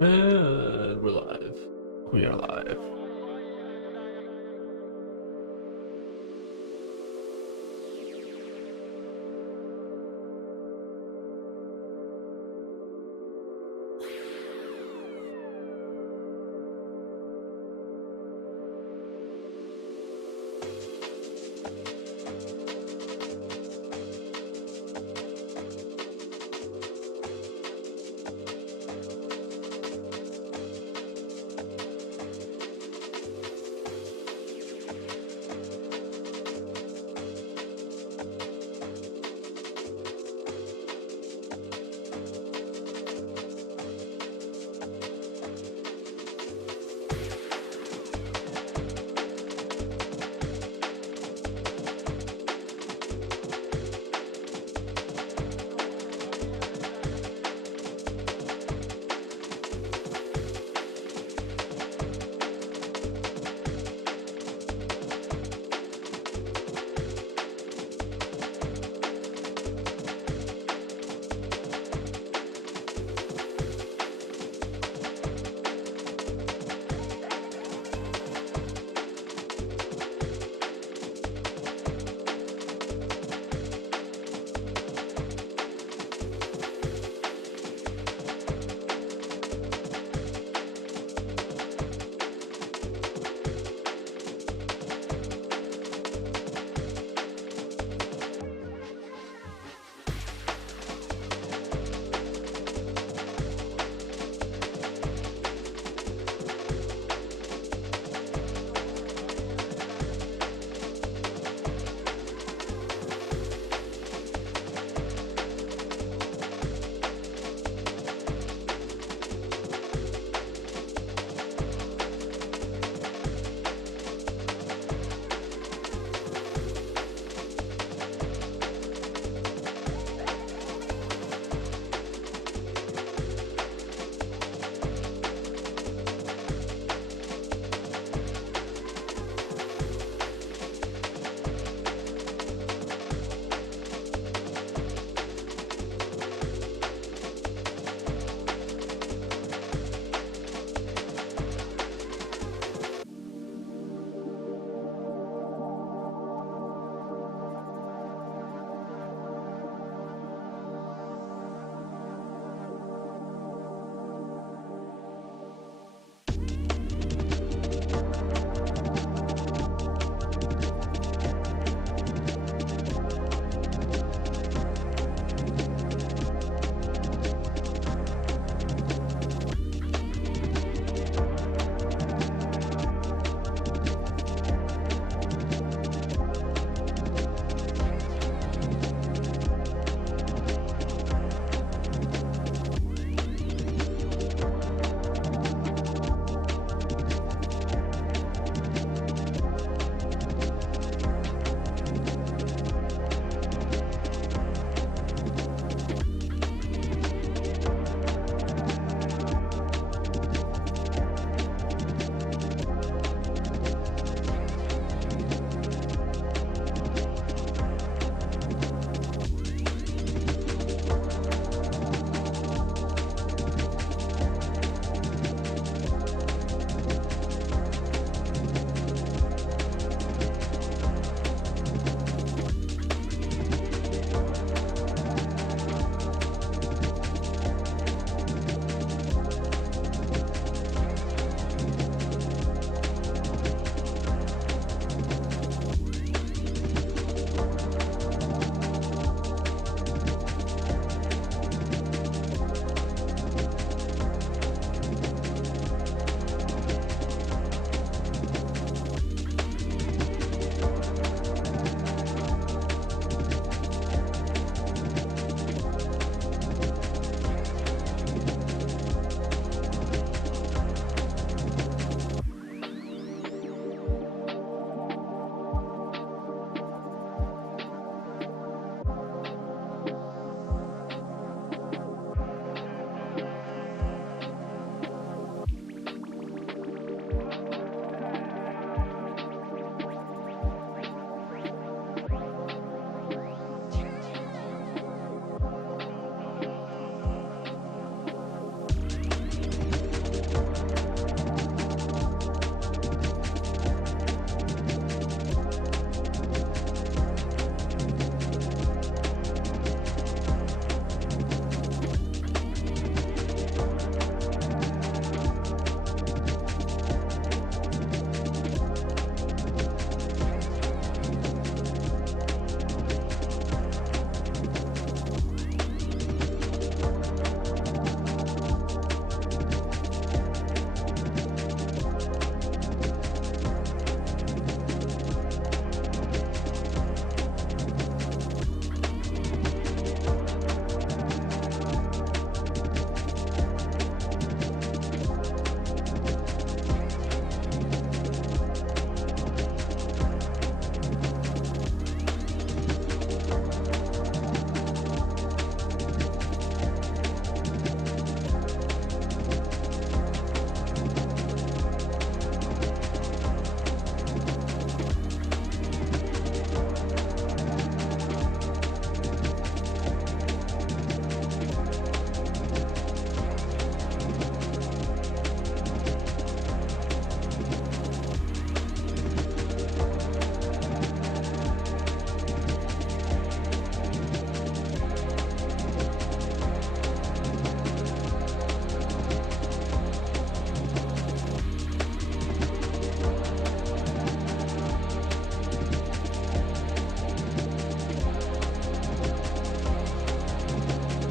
And we're live. We are live.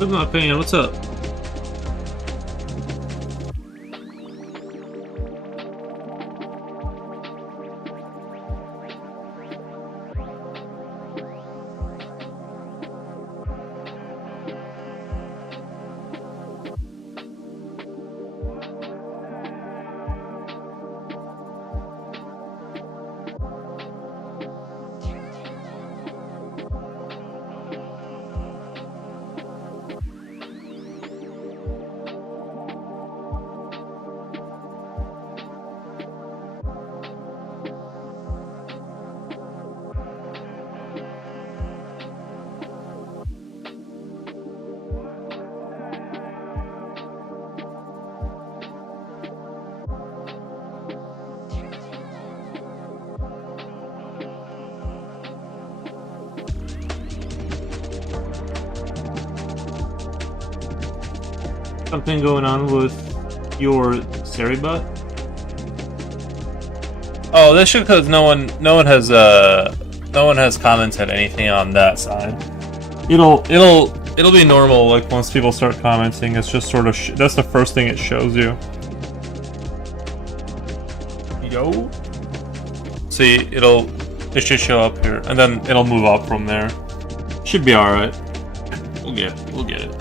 Look at my fan, what's up? Something going on with your Seributt? Oh, that's just because no one has commented anything on that side. It'll be normal. Like once people start commenting, it's just sort of that's the first thing it shows you. Yo. See, it should show up here, and then it'll move up from there. Should be all right. We'll get it.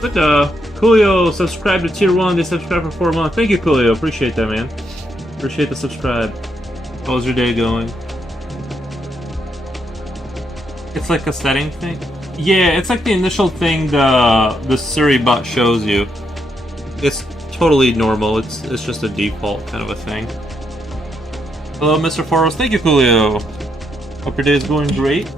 But Coolio subscribed to tier 1, they subscribed for 4 months. Thank you, Coolio. Appreciate that, man. Appreciate the subscribe. How's your day going? It's like a setting thing? Yeah, it's like the initial thing the Siri bot shows you. It's totally normal. It's just a default kind of a thing. Hello, Mr. Foros. Thank you, Coolio. Hope your day is going great.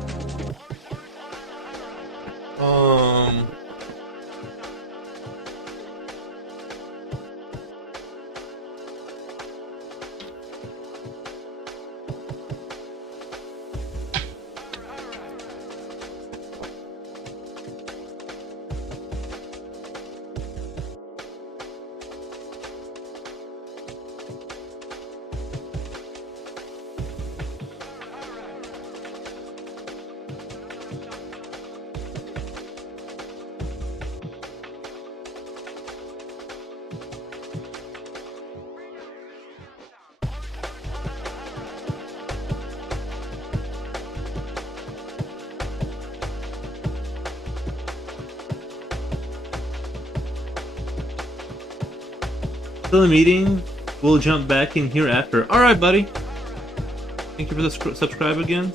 Still in a meeting. We'll jump back in here after. Alright, buddy. Thank you for the subscribe again.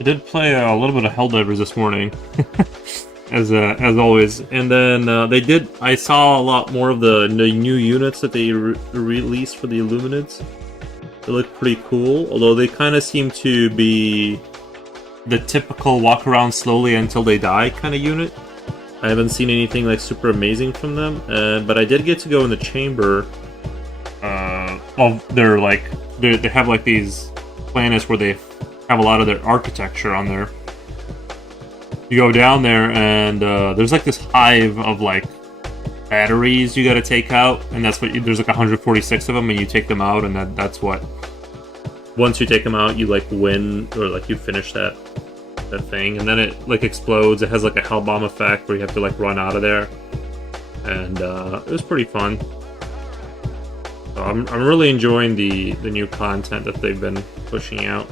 I did play a little bit of Helldivers this morning, as always, and then they did. I saw a lot more of the new units that they released for the Illuminids. They look pretty cool, although they kind of seem to be the typical walk around slowly until they die kind of unit. I haven't seen anything like super amazing from them, but I did get to go in the chamber. They're like they have like these planets where they have a lot of their architecture on there. You go down there and there's like this hive of like batteries you got to take out, and that's what there's like 146 of them, and you take them out, and that's what. Once you take them out, you like win or like you finish that thing, and then it like explodes. It has like a hell bomb effect where you have to like run out of there, and it was pretty fun. So I'm really enjoying the new content that they've been pushing out.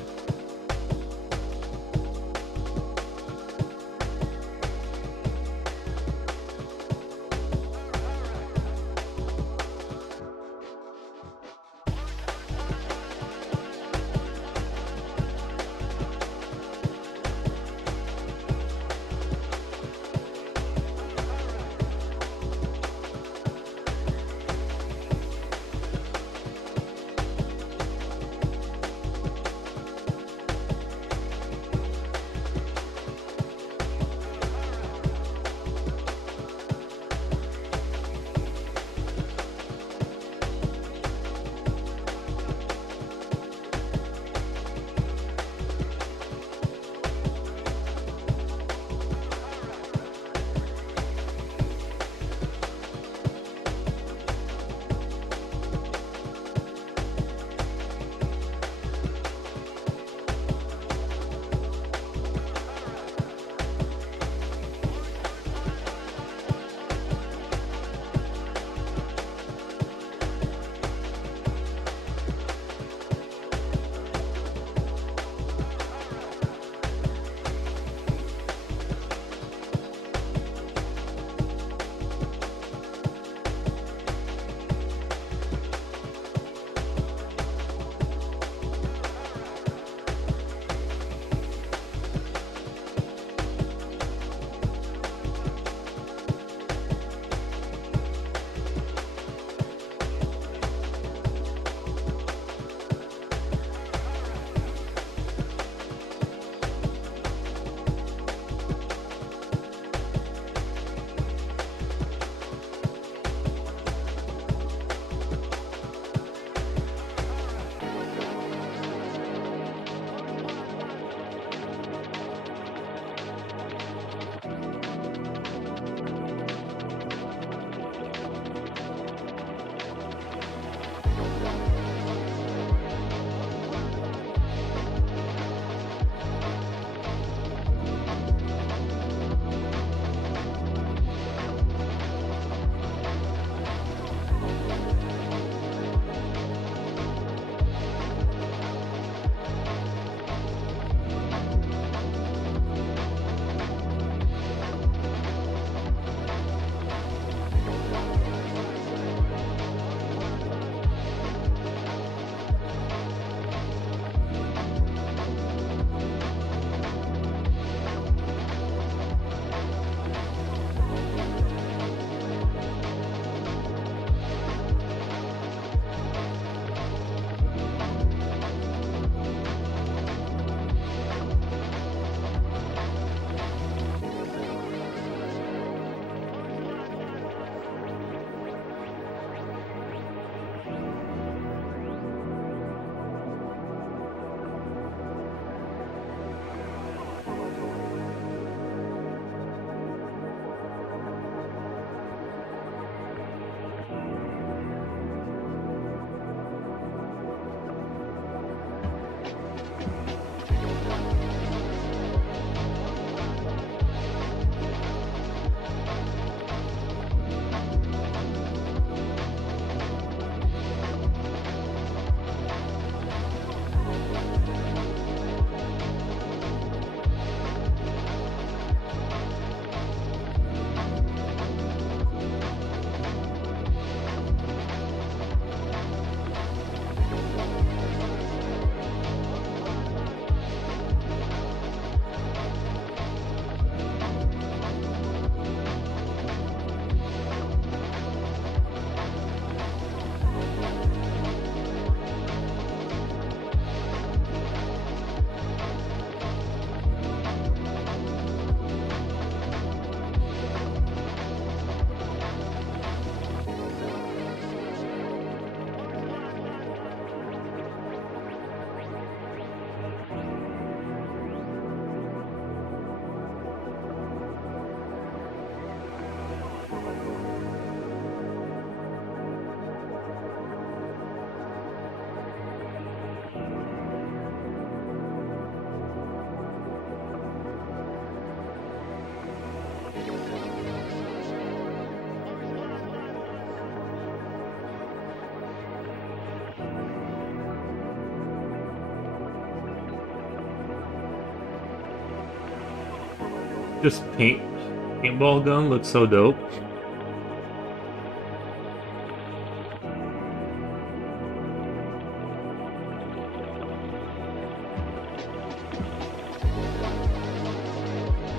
This paintball gun looks so dope.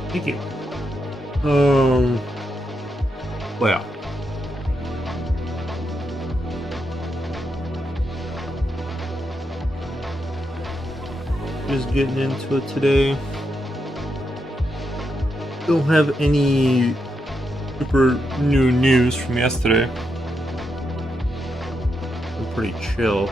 Thank you. Well. Just getting into it today. Don't have any super new news from yesterday. I'm pretty chill.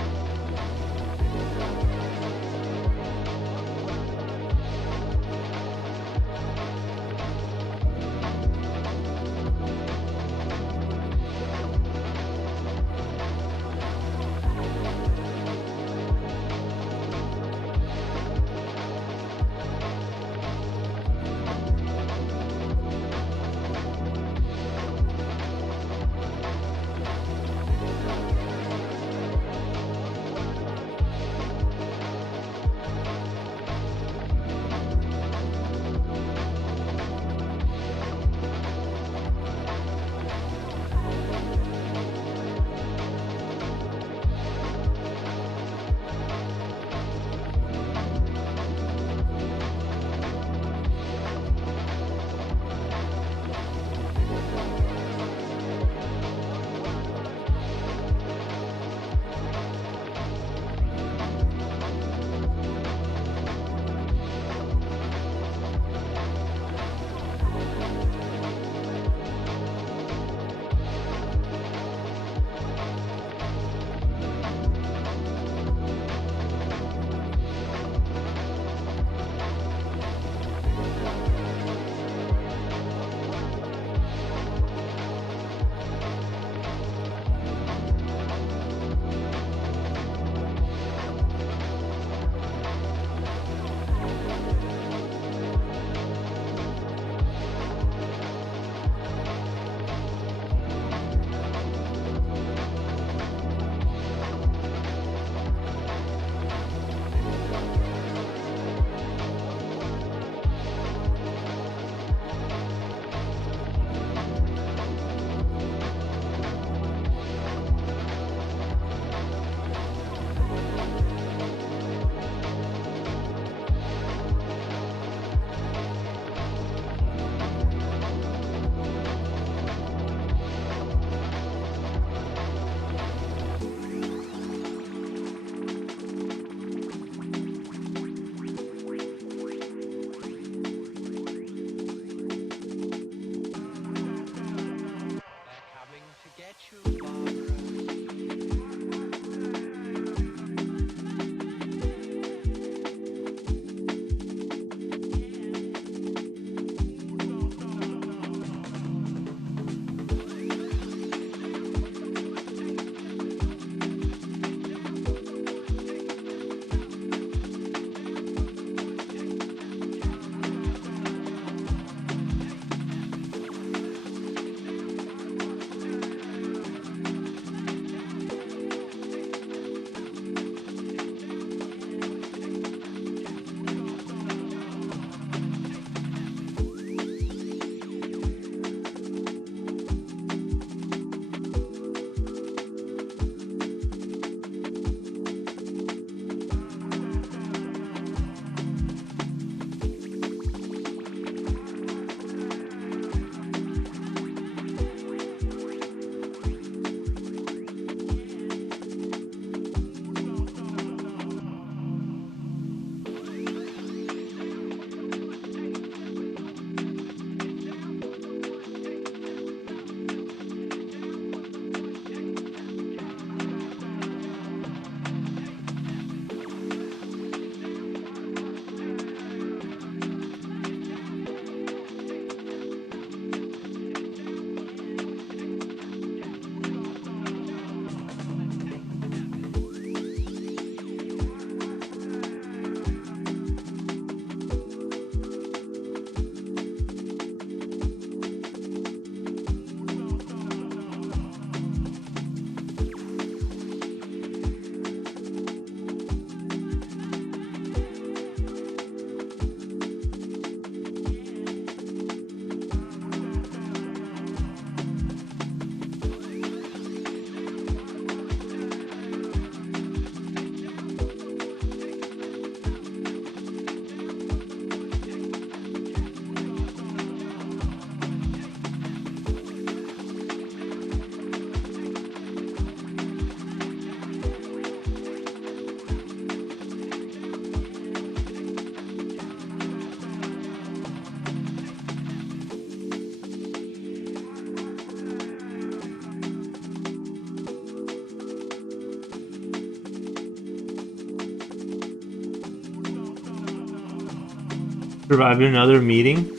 Survived another meeting?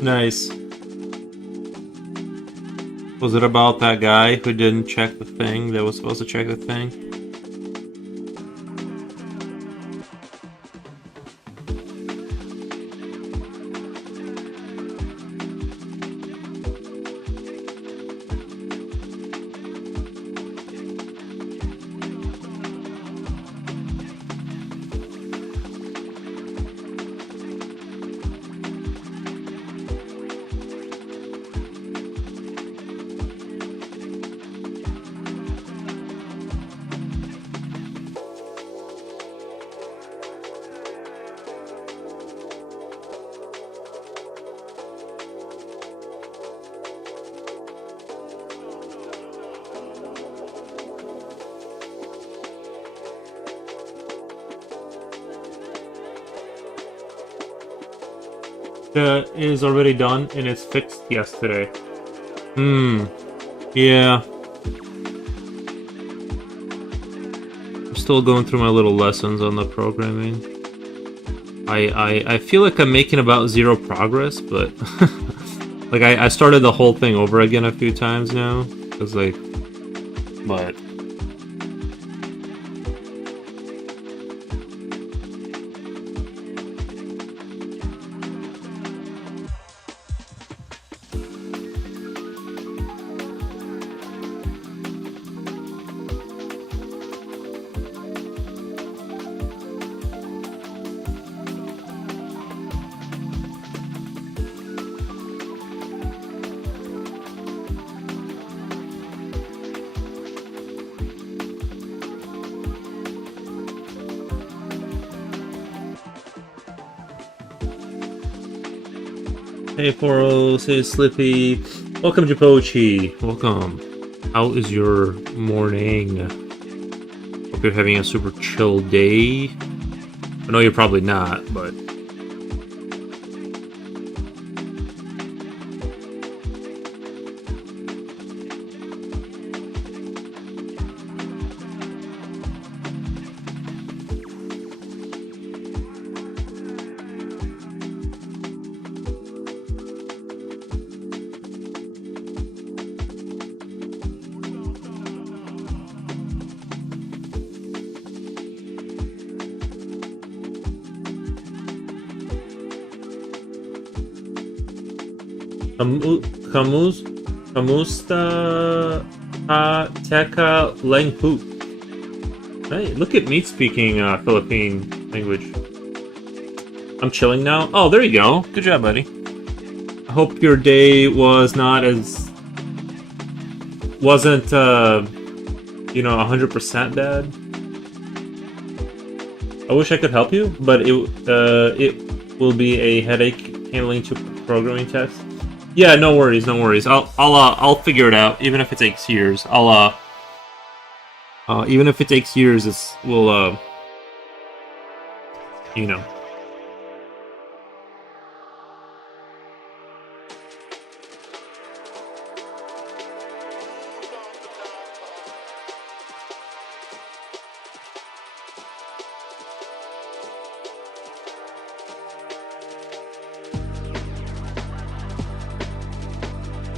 Nice. Was it about that guy who didn't check the thing that was supposed to check the thing? Is already done and it's fixed yesterday. Yeah. I'm still going through my little lessons on the programming. I feel like I'm making about zero progress, but like I started the whole thing over again a few times now. Cause like, but. Hey Poro, says Slippy. Welcome Japochi. Welcome. How is your morning? Hope you're having a super chill day. I know you're probably not, but Kamusta Teka Lengpu. Hey, look at me speaking Philippine language. I'm chilling now. Oh, there you go. Good job, buddy. I hope your day wasn't 100% bad. I wish I could help you, but it will be a headache handling 2 programming tests. Yeah, no worries, no worries. I'll figure it out, even if it takes years. Even if it takes years, we'll you know.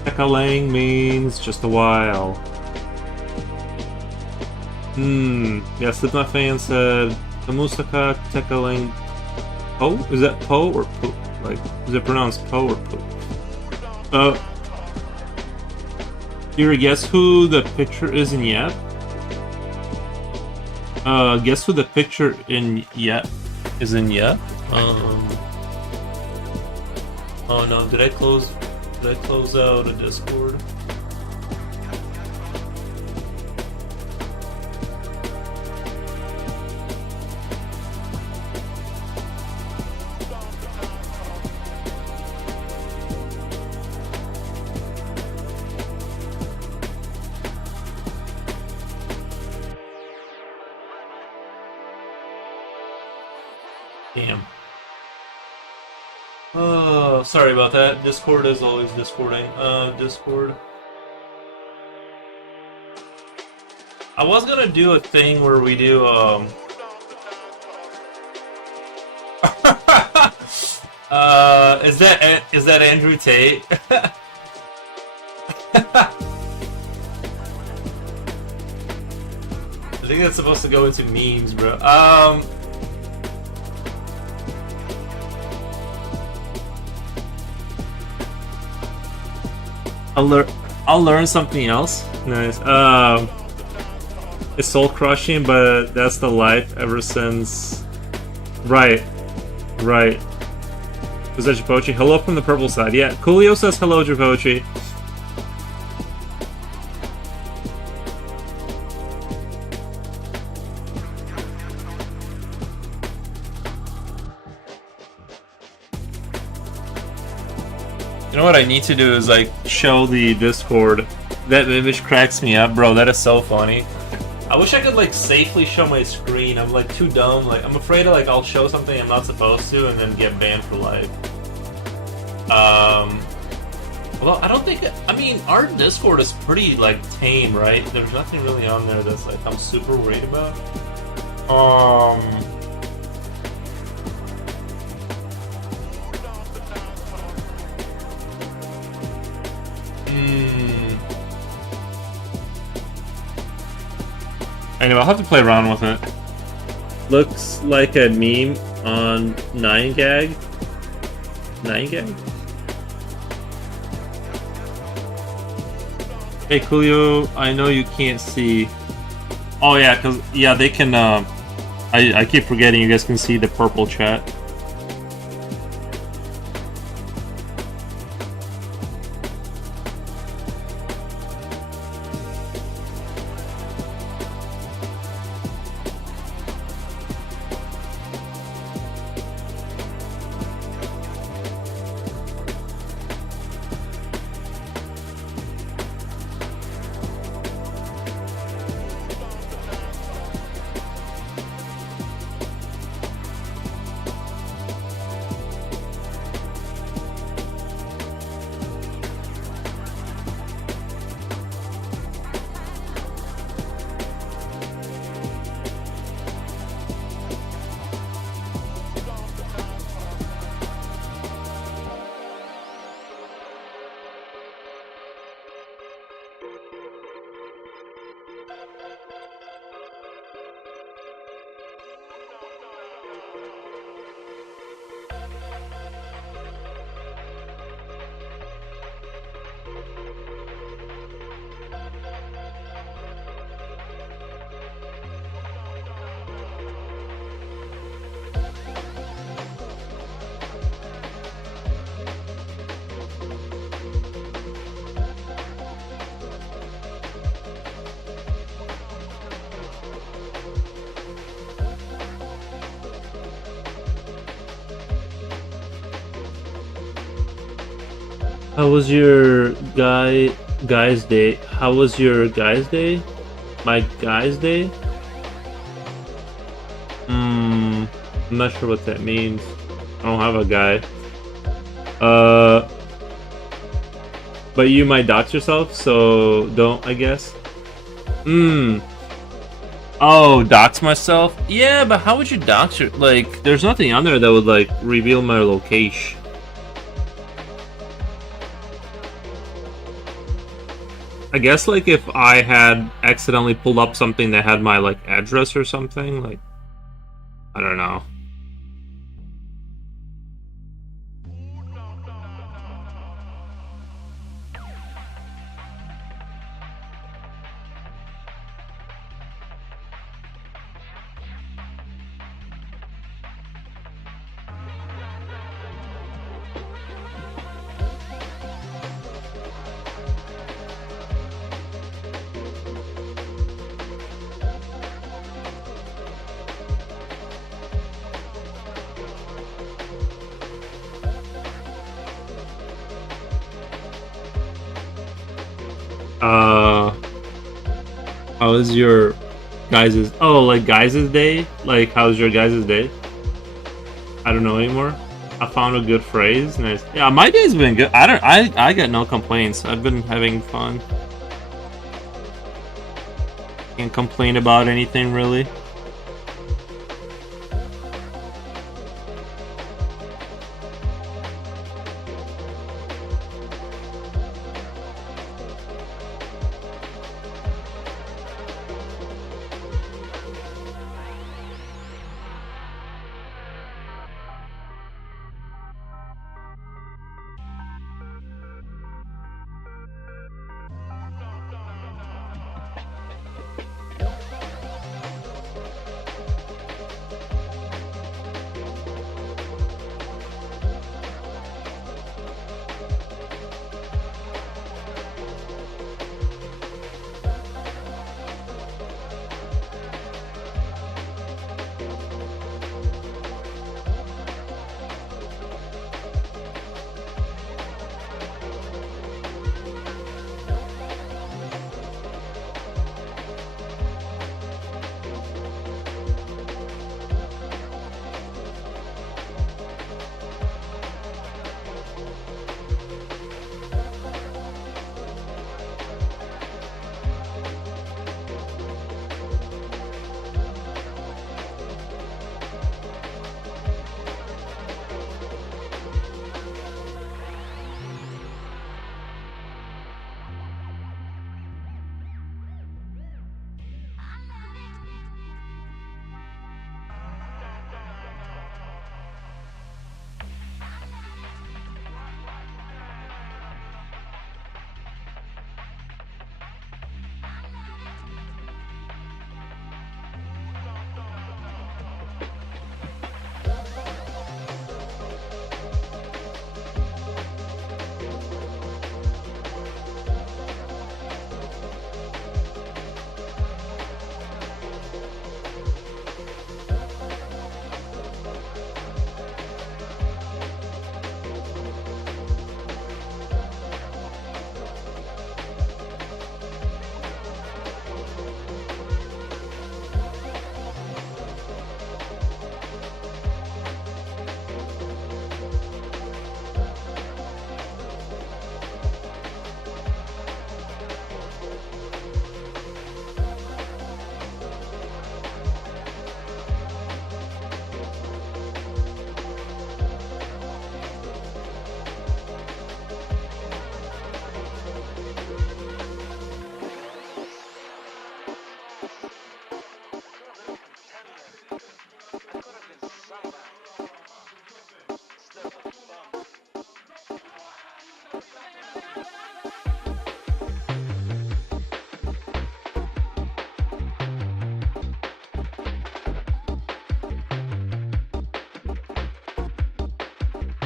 Tekalang means just a while. Yeah, Slipknot fan said Kamusaka Tekalang Po? Is that Po or Poop? Like, is it pronounced Po or Poop? You guess who the picture is in Yep? Guess who the picture in Yep is in Yep? Oh no, did I close out a Discord? Damn. Oh, sorry about that. Discord is always Discording. Discord. I was gonna do a thing where we do, Is that Andrew Tate? I think that's supposed to go into memes, bro. I'll learn something else. Nice. It's soul crushing, but that's the life ever since. Right. Right. Was that Jipochi? Hello from the purple side. Yeah, Coolio says hello, Jipochi. You know what I need to do is like show the Discord. That image cracks me up, bro. That is so funny. I wish I could like safely show my screen. I'm like too dumb. Like I'm afraid of like I'll show something I'm not supposed to and then get banned for life. Well, I don't think. I mean, our Discord is pretty like tame, right? There's nothing really on there that's like I'm super worried about. Anyway, I'll have to play around with it. Looks like a meme on 9gag. 9gag? Hey, Coolio, I know you can't see. Oh, yeah, because, yeah, they can, I keep forgetting you guys can see the purple chat. How was your guy's day? How was your guy's day? My guy's day? I'm not sure what that means. I don't have a guy. But you might dox yourself, so don't, I guess. Oh, dox myself? Yeah, but how would you dox your... Like, there's nothing on there that would, like, reveal my location. I guess, like, if I had accidentally pulled up something that had my, like, address or something, like, I don't know. How was your guys's... Oh, like guys' day? Like, how's your guys' day? I don't know anymore. I found a good phrase. Nice. Yeah, my day's been good. I got no complaints. I've been having fun. Can't complain about anything, really.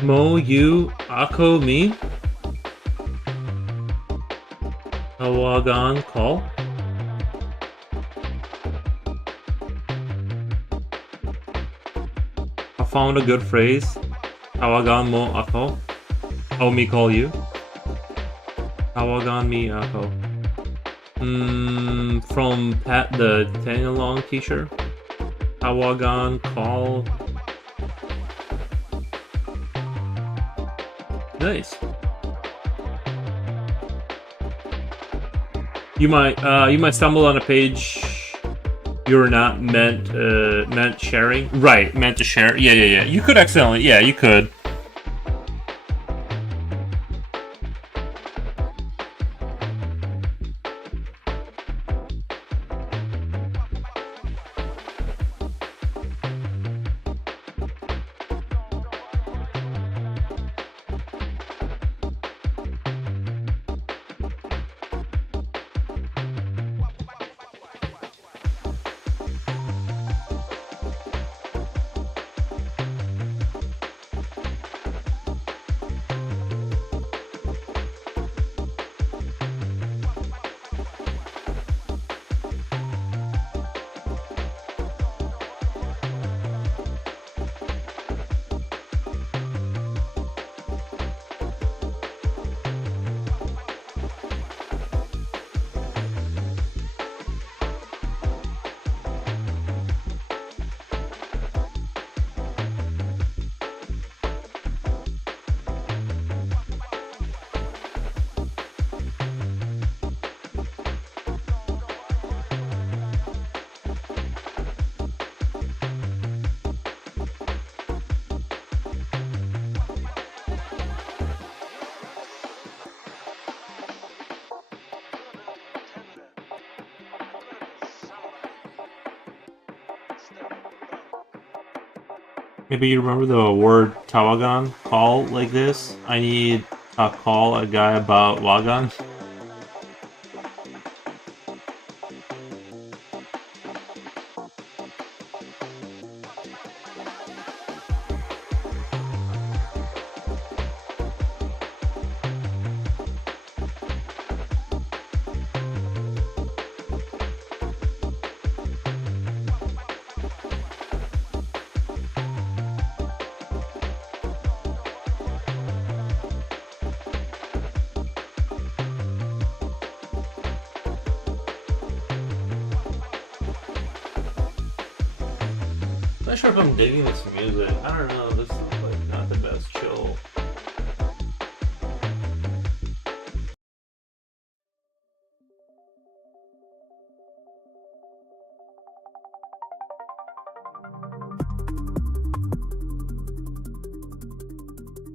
Mo, you, Ako, me? Awagan, call? I found a good phrase. Awagan mo ako. Oh, me call you. Awagan me ako. From Pat the Tangalong teacher. Awagan call. Nice. You might stumble on a page you're not meant sharing. Right, meant to share. Yeah. You could accidentally. Yeah, you could. Maybe you remember the word Tawagan? Call like this? I need to call a guy about Wagan. I'm not sure if I'm digging this music. I don't know. This is like not the best chill.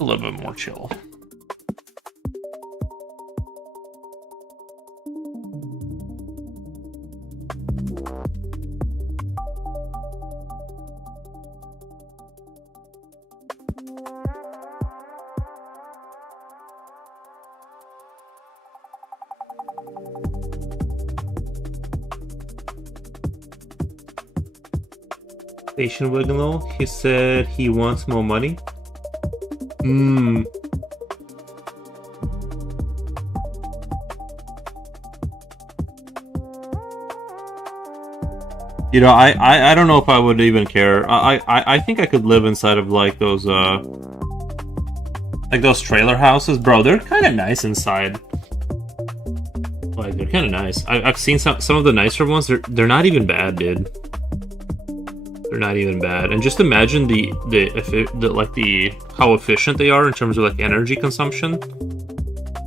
A little bit more chill. Station Wiggler, he said he wants more money. You know, I don't know if I would even care. I think I could live inside of like those trailer houses, bro. They're kind of nice inside. Like they're kind of nice. I've seen some of the nicer ones. They're not even bad, dude. They're not even bad. And just imagine the how efficient they are in terms of like energy consumption.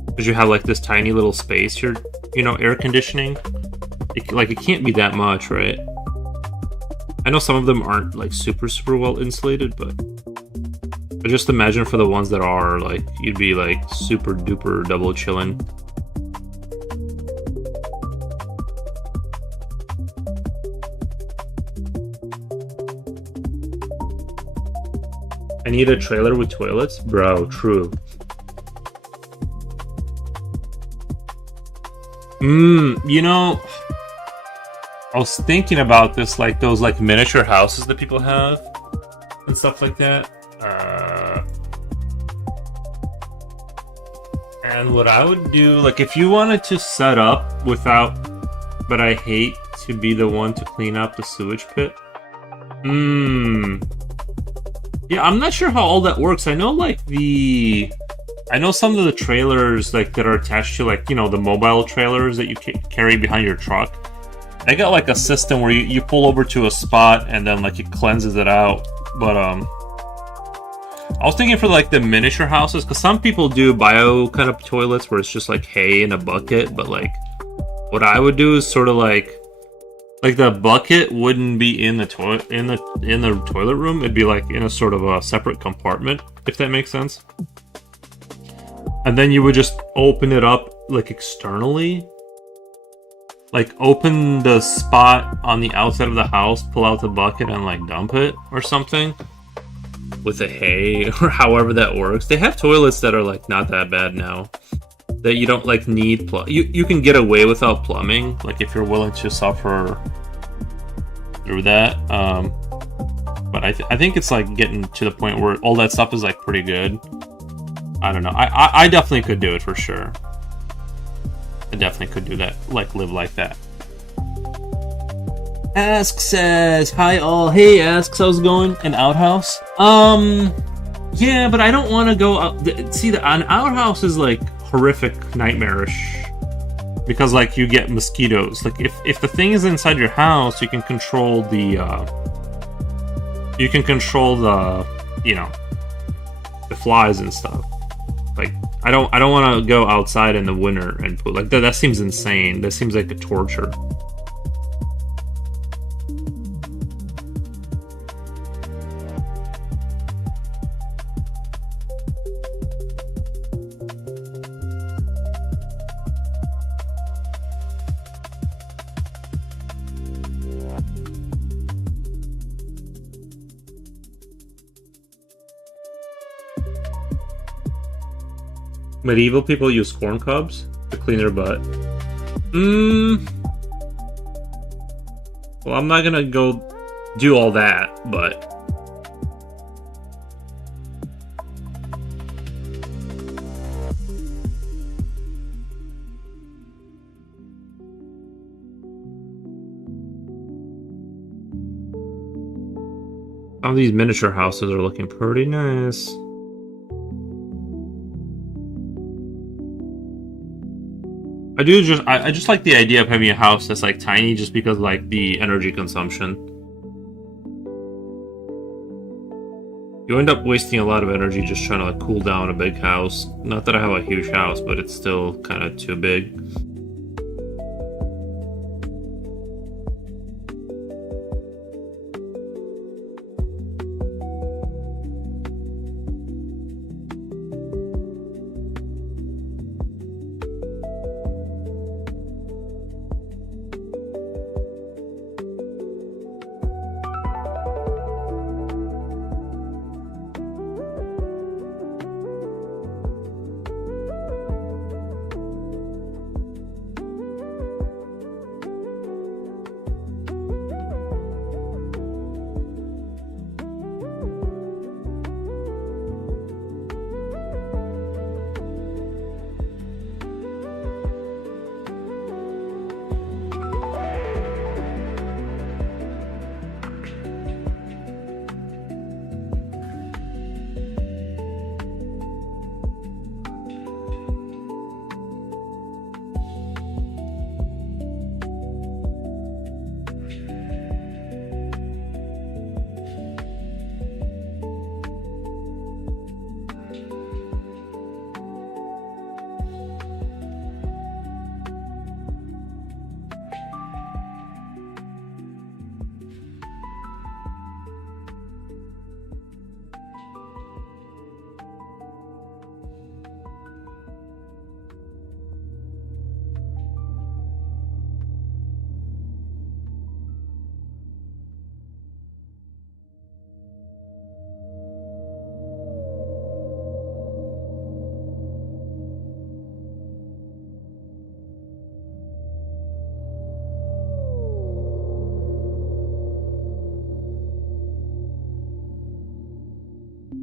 Because you have like this tiny little space here, you know, air conditioning. It can't be that much, right? I know some of them aren't like super well insulated, but just imagine for the ones that are, like, you'd be like super duper double chilling. I need a trailer with toilets? Bro, true. You know, I was thinking about this, like those like miniature houses that people have and stuff like that. And what I would do, like, if you wanted to set up without, but I hate to be the one to clean up the sewage pit. Yeah, I'm not sure how all that works. I know, like, I know some of the trailers, like, that are attached to, like, you know, the mobile trailers that you carry behind your truck. They got, like, a system where you pull over to a spot and then, like, it cleanses it out. But, I was thinking for, like, the miniature houses, because some people do bio kind of toilets where it's just, like, hay in a bucket, but, like, what I would do is sort of, like the bucket wouldn't be in the toilet in the toilet room. It'd be like in a sort of a separate compartment, if that makes sense. And then you would just open it up like externally. Like open the spot on the outside of the house, pull out the bucket and like dump it or something. With a hay or however that works. They have toilets that are like not that bad now. That you don't like need you can get away without plumbing, like if you're willing to suffer through that. But I think it's like getting to the point where all that stuff is like pretty good. I don't know. I definitely could do it for sure. I definitely could do that, like live like that. Ask says, hi all. Hey Asks, how's it going? An outhouse? Yeah, but I don't want to go out. See, an outhouse is like horrific, nightmarish, because like you get mosquitoes. Like if the thing is inside your house, you can control the you know, the flies and stuff. Like I don't want to go outside in the winter and put like that seems insane. That seems like a torture. Medieval people use corn cobs to clean their butt. Well, I'm not gonna go do all that, but some of these miniature houses are looking pretty nice. I just like the idea of having a house that's like tiny, just because like the energy consumption. You end up wasting a lot of energy just trying to like cool down a big house. Not that I have a huge house, but it's still kind of too big.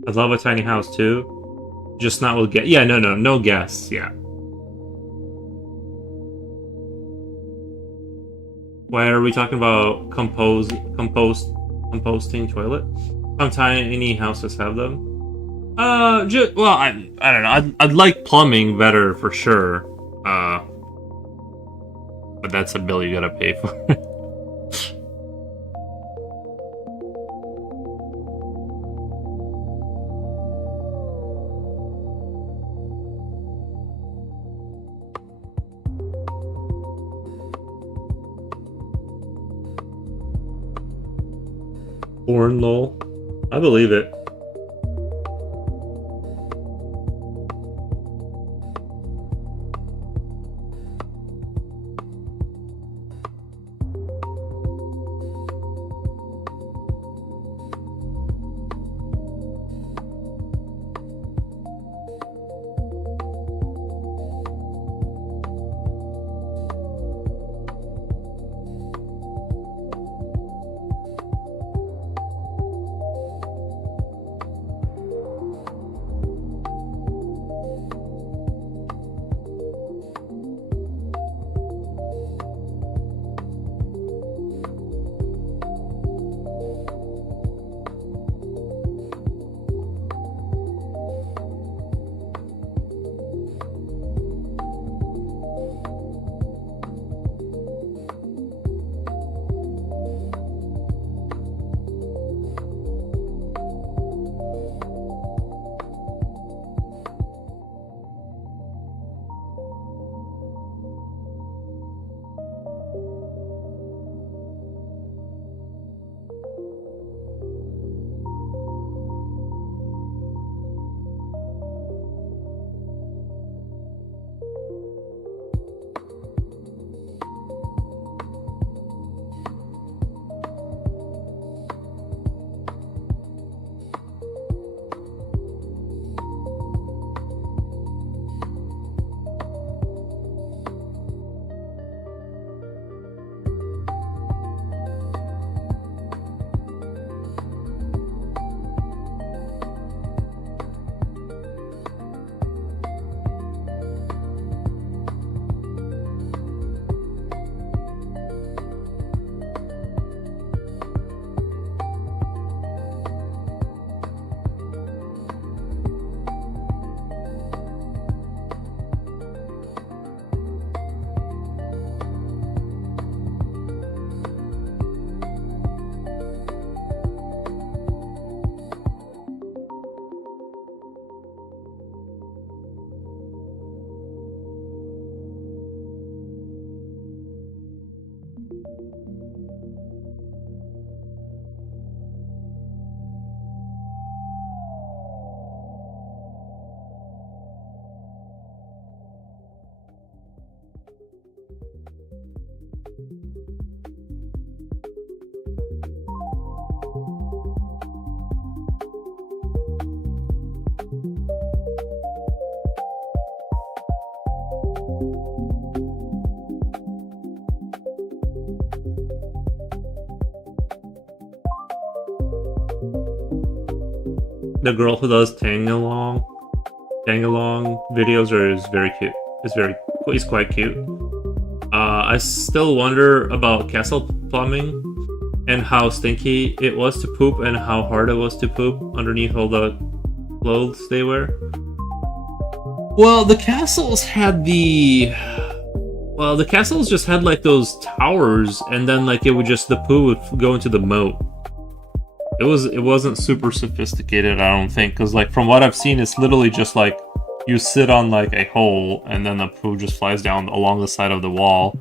I love a tiny house too. Just not with guests. Yeah, no guests. Yeah. Why are we talking about composting toilet? Some tiny houses have them. Well, I don't know. I'd like plumbing better for sure. But that's a bill you gotta pay for. Born lol. I believe it. The girl who does Tangalong videos is very cute. He's quite cute. I still wonder about castle plumbing and how stinky it was to poop and how hard it was to poop underneath all the clothes they wear. Well, the castles just had like those towers, and then like the poo would go into the moat. It wasn't super sophisticated, I don't think, because like from what I've seen, it's literally just like you sit on like a hole and then the poo just flies down along the side of the wall.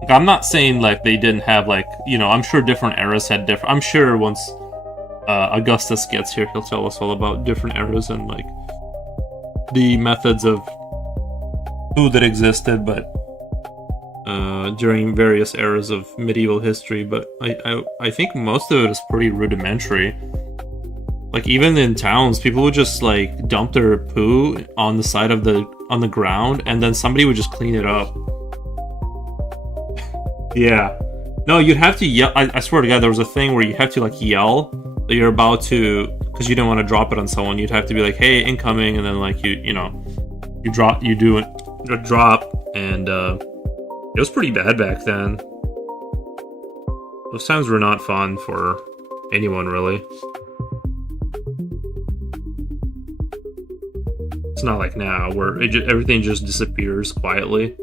Like, I'm not saying like they didn't have like, I'm sure different eras had different. I'm sure once Augustus gets here, he'll tell us all about different eras and like the methods of poo that existed, but during various eras of medieval history. But I think most of it is pretty rudimentary. Like even in towns, people would just like dump their poo on the side of on the ground, and then somebody would just clean it up. Yeah. No, you'd have to yell. I swear to God, there was a thing where you have to like yell that you're about to, because you didn't want to drop it on someone. You'd have to be like, "Hey, incoming," and then like you do a drop, and it was pretty bad back then. Those times were not fun for anyone, really. It's not like now, where everything just disappears quietly.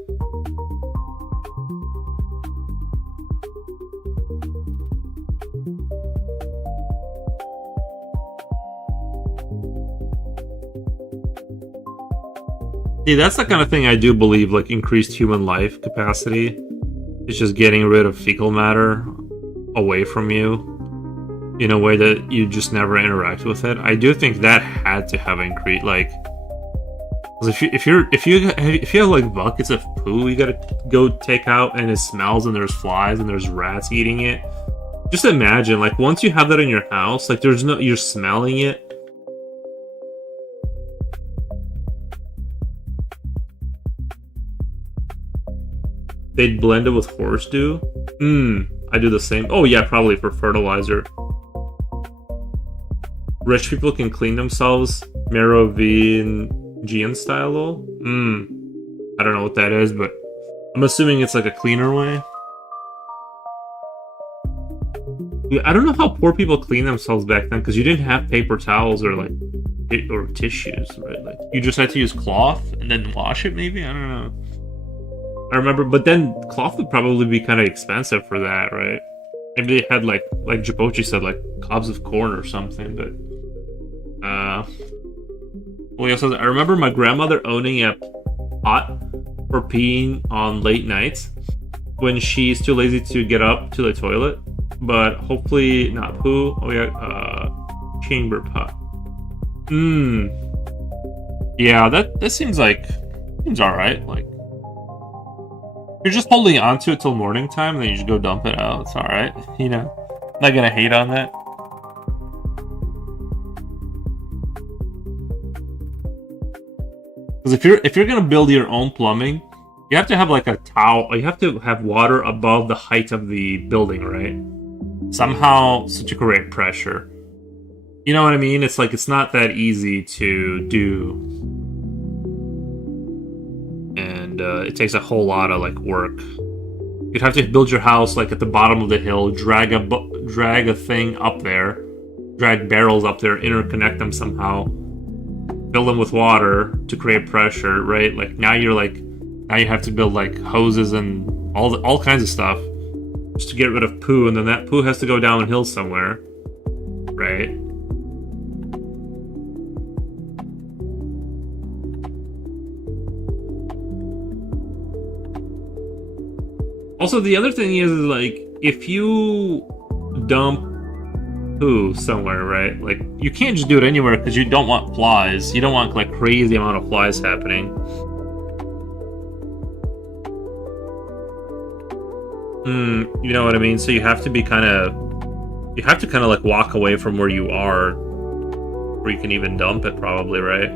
See, that's the kind of thing I do believe, like, increased human life capacity. It's just getting rid of fecal matter away from you in a way that you just never interact with it. I do think that had to have increased, like, 'cause if you have like buckets of poo you gotta go take out, and it smells, and there's flies and there's rats eating it. Just imagine, like, once you have that in your house, like, you're smelling it. They'd blend it with horse dew. I do the same. Oh yeah, probably for fertilizer. Rich people can clean themselves Merovingian style though. I don't know what that is, but I'm assuming it's like a cleaner way. Yeah, I don't know how poor people clean themselves back then, because you didn't have paper towels or tissues, right? Like, you just had to use cloth and then wash it, maybe? I don't know. I remember, but then cloth would probably be kind of expensive for that, right? Maybe they had like Japochi said, like cobs of corn or something, but well, he also says, I remember my grandmother owning a pot for peeing on late nights when she's too lazy to get up to the toilet, but hopefully not poo. Oh yeah, chamber pot. Yeah, that seems alright. Like, you're just holding on to it till morning time, and then you just go dump it out. It's alright, you know? Not gonna hate on that. Because if you're gonna build your own plumbing, you have to have like a towel. You have to have water above the height of the building, right? Somehow, so to create pressure. You know what I mean? It's like, it's not that easy to do. It takes a whole lot of like work. You'd have to build your house like at the bottom of the hill, drag a thing up there, drag barrels up there, interconnect them somehow, fill them with water to create pressure, right? Like now you have to build like hoses and all kinds of stuff just to get rid of poo, and then that poo has to go downhill somewhere, right? Also, the other thing is like, if you dump poo somewhere, right? Like, you can't just do it anywhere because you don't want flies. You don't want like crazy amount of flies happening. You know what I mean? So you have to kind of like walk away from where you are, where you can even dump it, probably, right?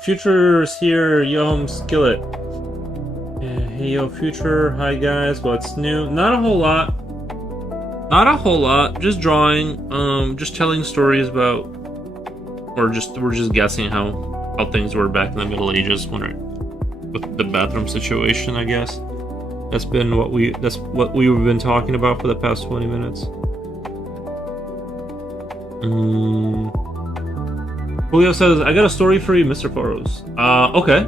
Future's here, yo home skillet. Hey yo Future, hi guys, what's new? Not a whole lot. Not a whole lot, just drawing, just telling stories about, we're just guessing how things were back in the Middle Ages with the bathroom situation, I guess. That's what we've been talking about for the past 20 minutes. Julio says, I got a story for you, Mr. Foros. Okay.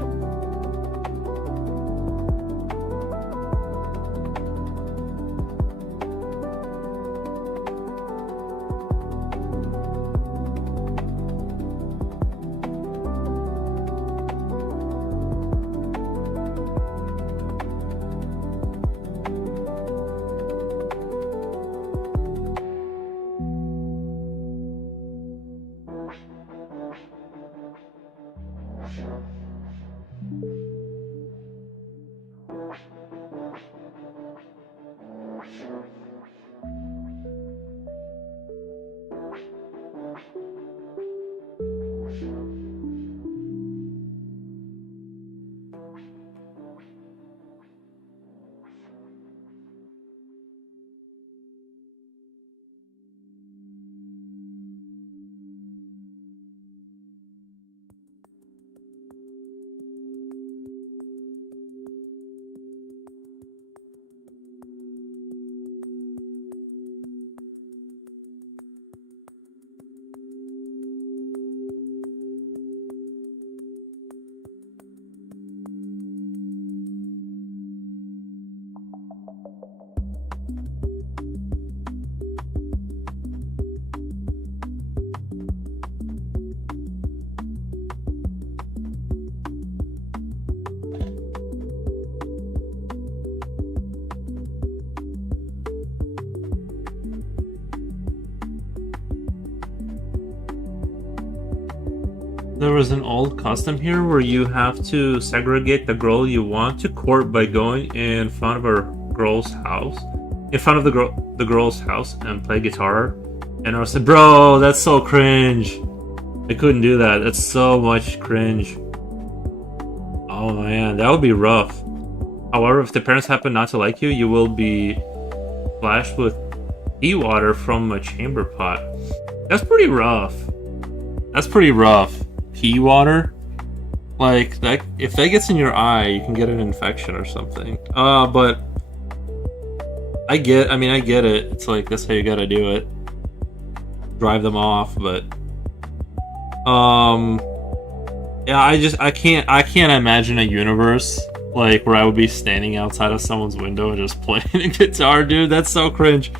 There was an old custom here where you have to segregate the girl you want to court by going in front of her girl's house, in front of the girl's house, and play guitar. And I said, bro, that's so cringe. I couldn't do that. That's so much cringe. Oh man, that would be rough. However, if the parents happen not to like you, you will be splashed with tea water from a chamber pot. That's pretty rough. That's pretty rough. Pea water? Like, that, if that gets in your eye, you can get an infection or something. But I get it. It's like, that's how you gotta do it. Drive them off, but yeah, I can't imagine a universe like where I would be standing outside of someone's window and just playing a guitar, dude. That's so cringe.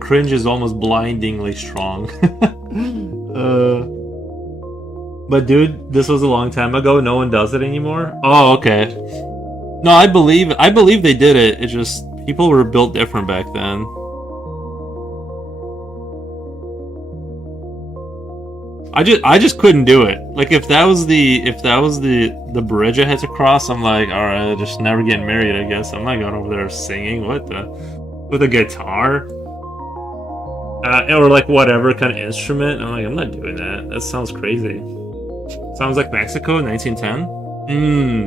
Cringe is almost blindingly strong. But dude, this was a long time ago. No one does it anymore. Oh, okay. No, I believe they did it. It's just people were built different back then. I just couldn't do it. Like if that was the bridge I had to cross, I'm like, all right, just never getting married. I guess I'm not going over there singing. What the, with a guitar. Or like whatever kind of instrument. I'm like, I'm not doing that. That sounds crazy. Sounds like Mexico, 1910.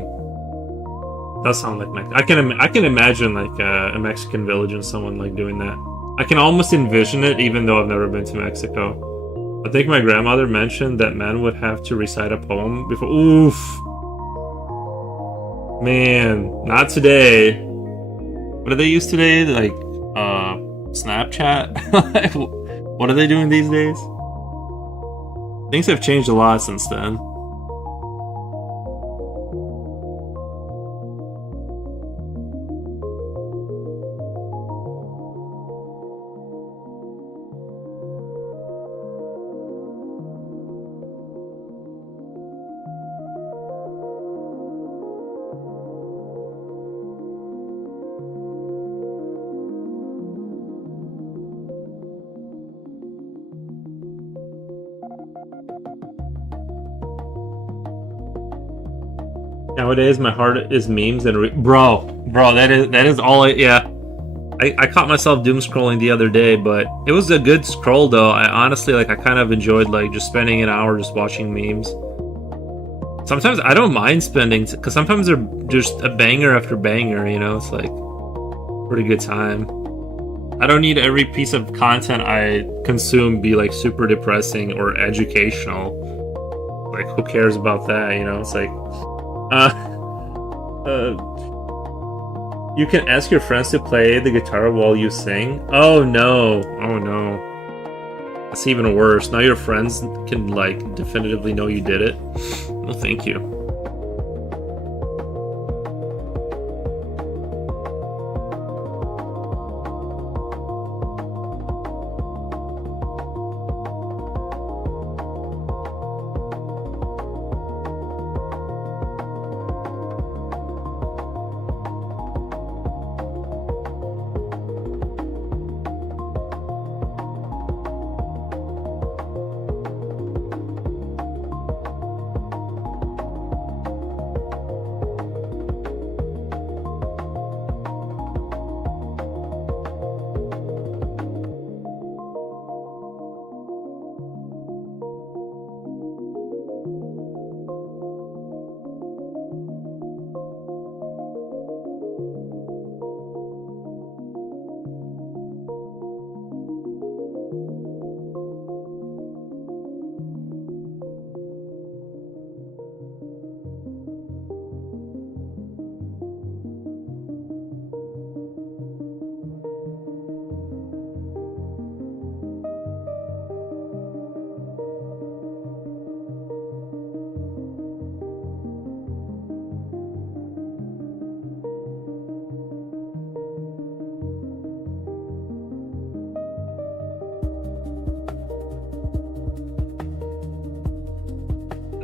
Does sound like Mexico. I can imagine like a Mexican village and someone like doing that. I can almost envision it, even though I've never been to Mexico. I think my grandmother mentioned that men would have to recite a poem before. Oof, man, not today. What do they use today? Like Snapchat? What are they doing these days? Things have changed a lot since then. Nowadays, my heart is memes and bro, that is all. Yeah, I caught myself doom scrolling the other day, but it was a good scroll though. I honestly I kind of enjoyed like just spending an hour just watching memes. Sometimes I don't mind spending because sometimes they're just a banger after banger. You know, it's like pretty good time. I don't need every piece of content I consume be like super depressing or educational. Like, who cares about that? You know, it's like. You can ask your friends to play the guitar while you sing. Oh no. Oh no. That's even worse. Now your friends can like definitively know you did it. No, thank you.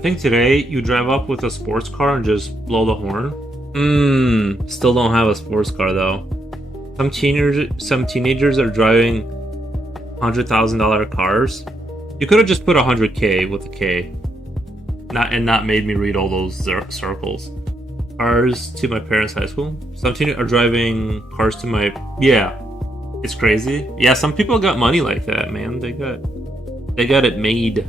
I think today you drive up with a sports car and just blow the horn. Still don't have a sports car though. Some teenagers are driving $100,000 cars. You could have just put 100K with a K, not made me read all those circles. Cars to my parents' high school. Some teenagers are driving cars to my It's crazy. Yeah, some people got money like that, man. They got it made.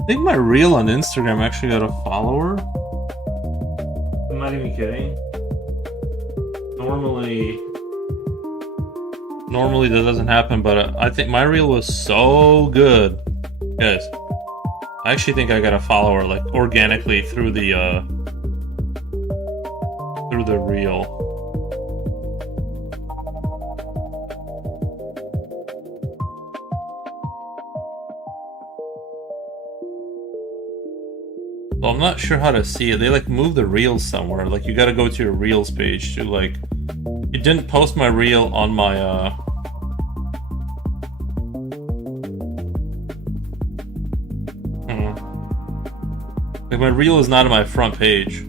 I think my reel on Instagram actually got a follower. I'm not even kidding. Normally that doesn't happen, but I think my reel was so good, guys. I actually think I got a follower like organically through the reel. Well, I'm not sure how to see it. They like move the reels somewhere. Like you gotta go to your reels page to like. It didn't post my reel on my Like my reel is not on my front page.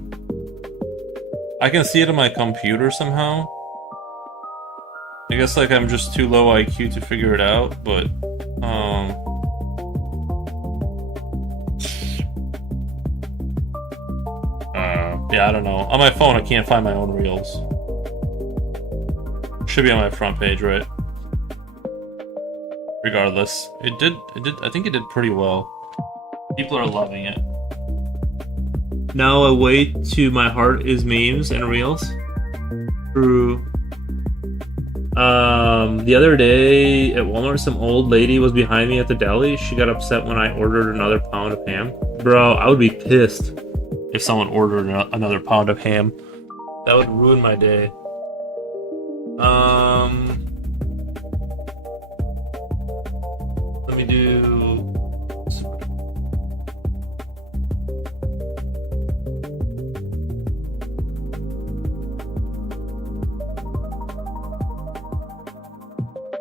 I can see it on my computer somehow. I guess like I'm just too low IQ to figure it out, but Yeah, I don't know. On my phone, I can't find my own reels. Should be on my front page, right? Regardless, it did. I think it did pretty well. People are loving it. Now a way to my heart is memes and reels. Through. The other day at Walmart, some old lady was behind me at the deli. She got upset when I ordered another pound of ham. Bro, I would be pissed if someone ordered another pound of ham. That would ruin my day. Let me do...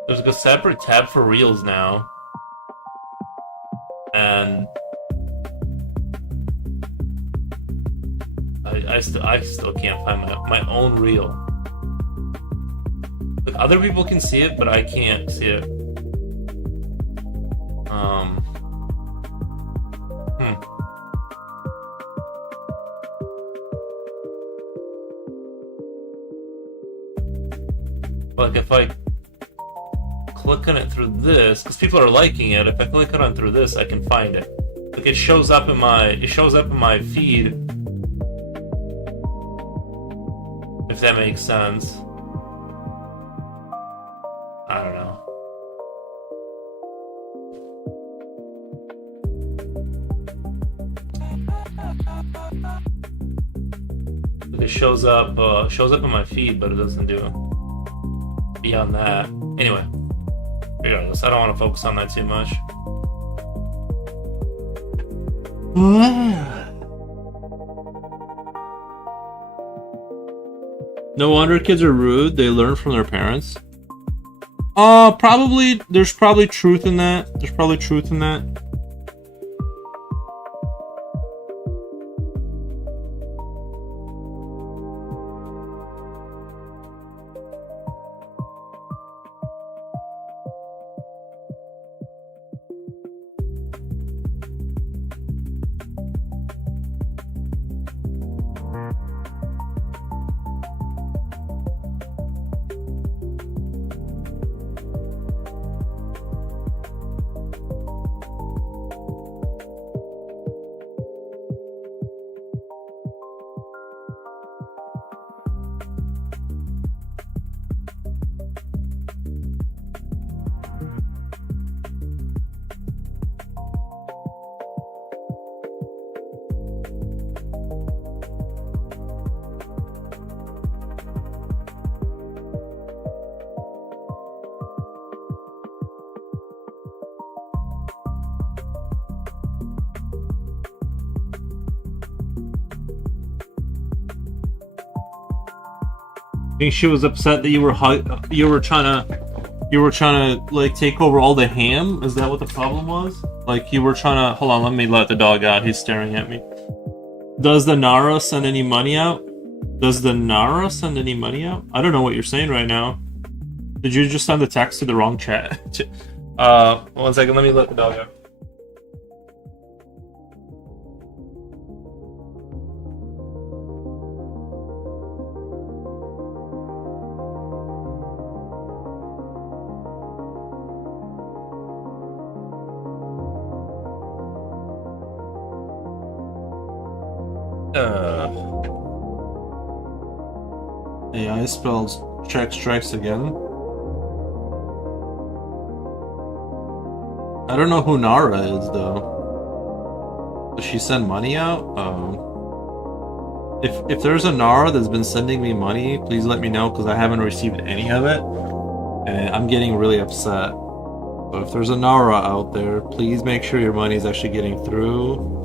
There's a separate tab for Reels now. And... I still can't find my own reel. Like, other people can see it, but I can't see it. Like, if I click on it through this, because people are liking it, if I click on it through this, I can find it. Like, it shows up in my feed. If that makes sense. I don't know. It shows up in my feed, but it doesn't do beyond that. Anyway, regardless, I don't want to focus on that too much. No wonder kids are rude. They learn from their parents. Probably. There's probably truth in that. I think she was upset that you were trying to like take over all the ham. Is that what the problem was? Like, you were trying to... Hold on, let me let the dog out. He's staring at me. Does the Nara send any money out? I don't know what you're saying right now. Did you just send the text to the wrong chat? 1 second, let me let the dog out. AI spells check strikes again. I don't know who Nara is though. Does she send money out? If there's a Nara that's been sending me money, please let me know, because I haven't received any of it, and I'm getting really upset. So if there's a Nara out there, please make sure your money is actually getting through.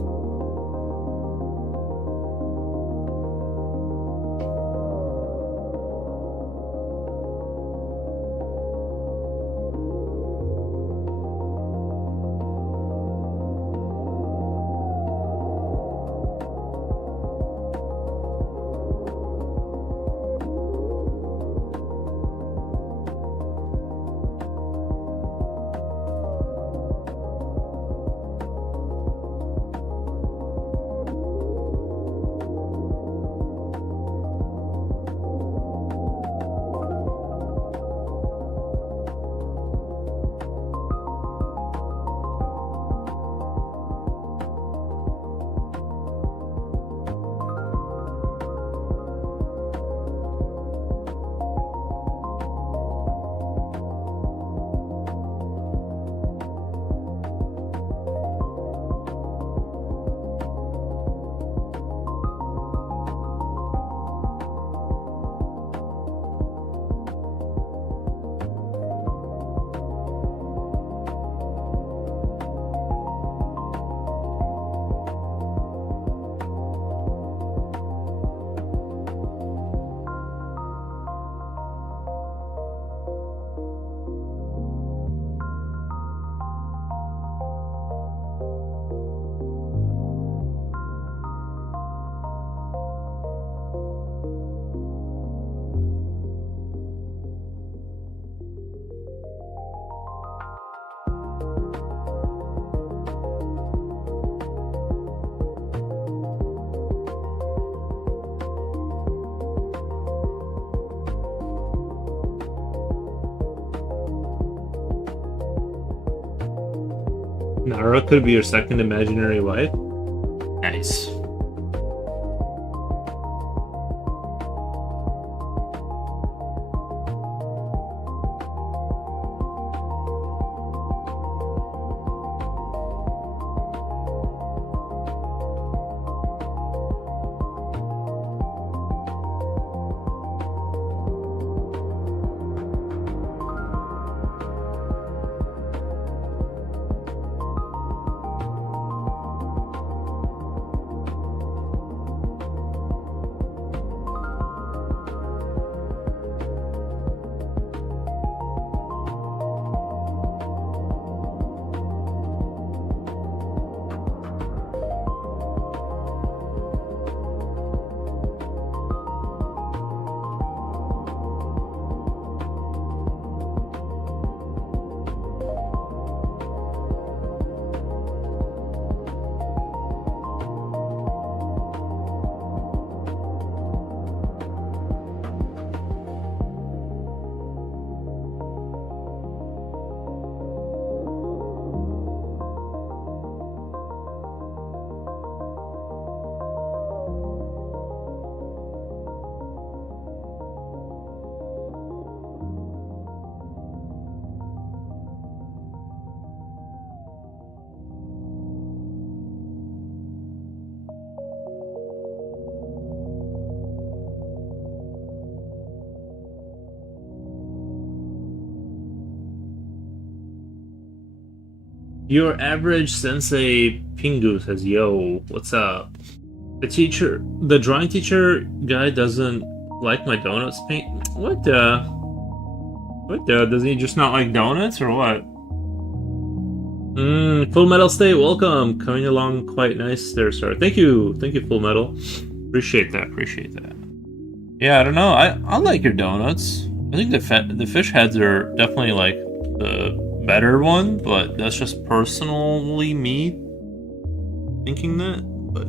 Nara could be your second imaginary wife. Nice. Your average sensei Pingu says, "Yo, what's up?" The drawing teacher guy doesn't like my donuts paint. What the? What the? Does he just not like donuts or what? Full Metal State, welcome. Coming along quite nice there, sir. Thank you, Full Metal. Appreciate that. Yeah, I don't know. I like your donuts. I think the fish heads are definitely like the better one, but that's just personally me thinking that. But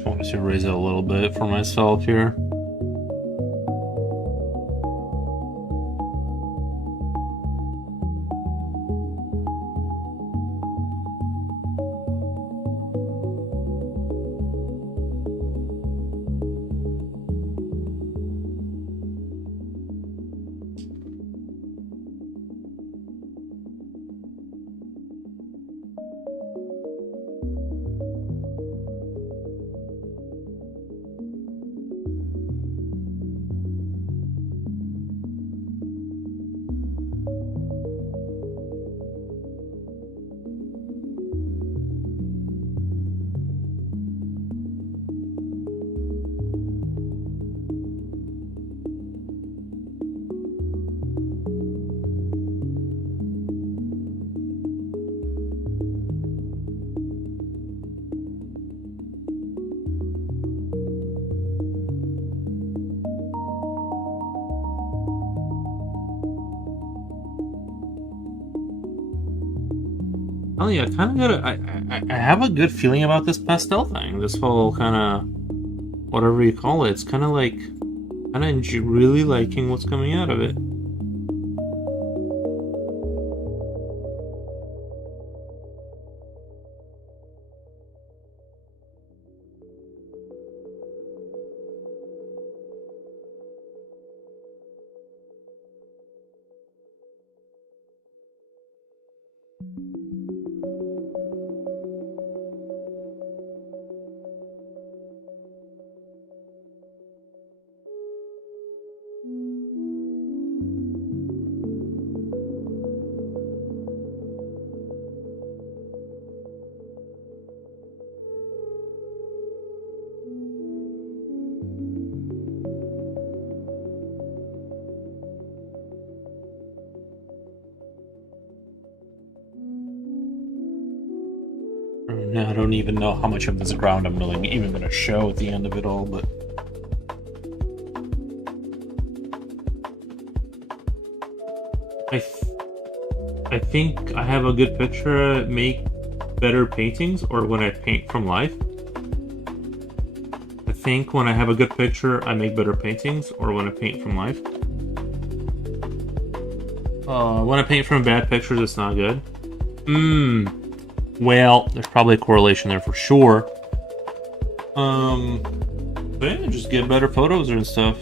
Just want to raise it a little bit for myself here. Oh yeah, I kind of got I have a good feeling about this pastel thing. This whole kind of whatever you call it. It's kind of like really liking what's coming out of it. I don't even know how much of this ground I'm really even going to show at the end of it all, but I think I have a good picture. I make better paintings, or when I paint from life. I think when I have a good picture, I make better paintings, or when I paint from life. When I paint from bad pictures, it's not good. Well, there's probably a correlation there for sure. But yeah, just get better photos and stuff.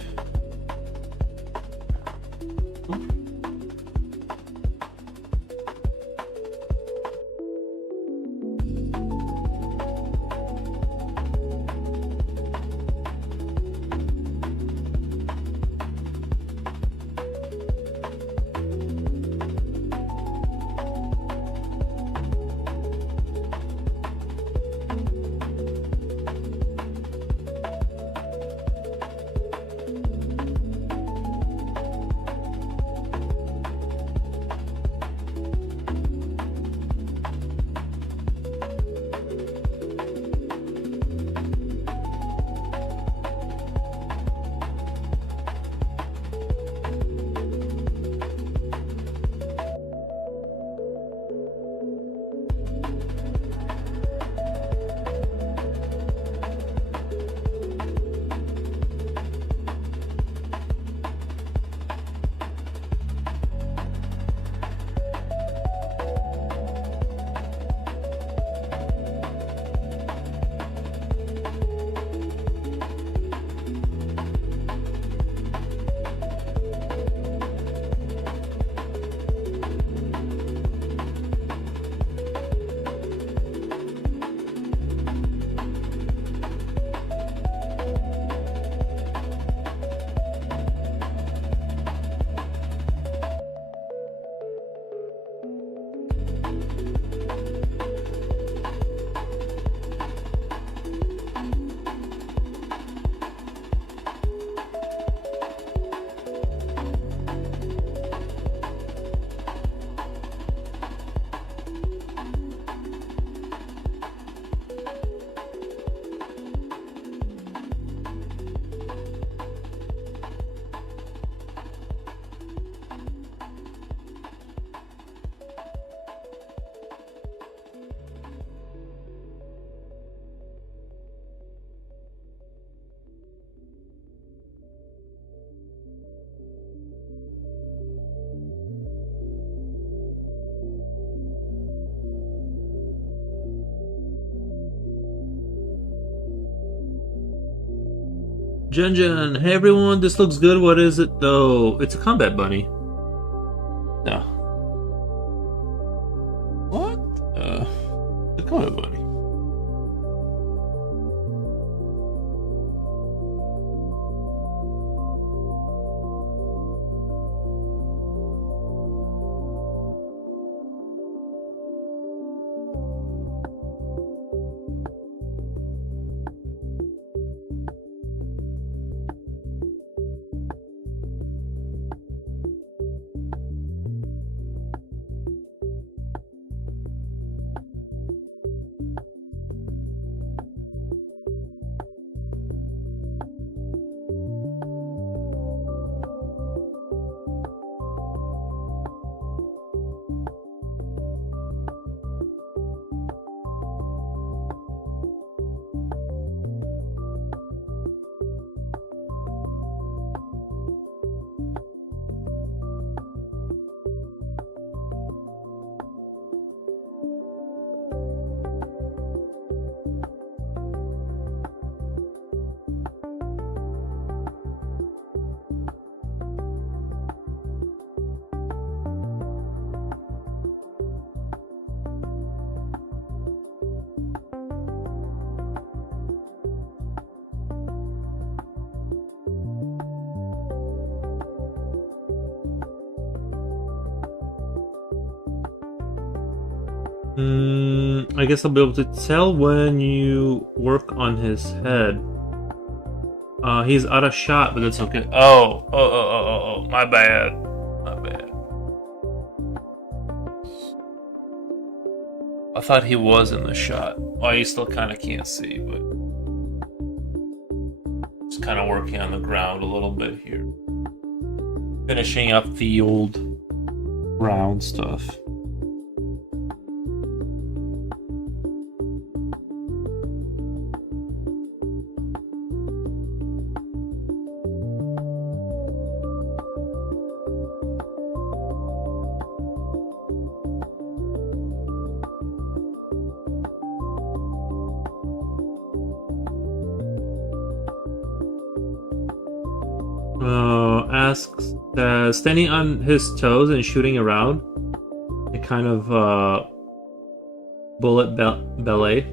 Jen, hey everyone, this looks good. What is it though? It's a combat bunny. No. What? The combat bunny. I guess I'll be able to tell when you work on his head. He's out of shot, but it's okay. Oh, my bad. My bad. I thought he was in the shot. Oh, you still kind of can't see, but just kind of working on the ground a little bit here. Finishing up the old ground stuff. Asks, standing on his toes and shooting around, a kind of bullet ballet.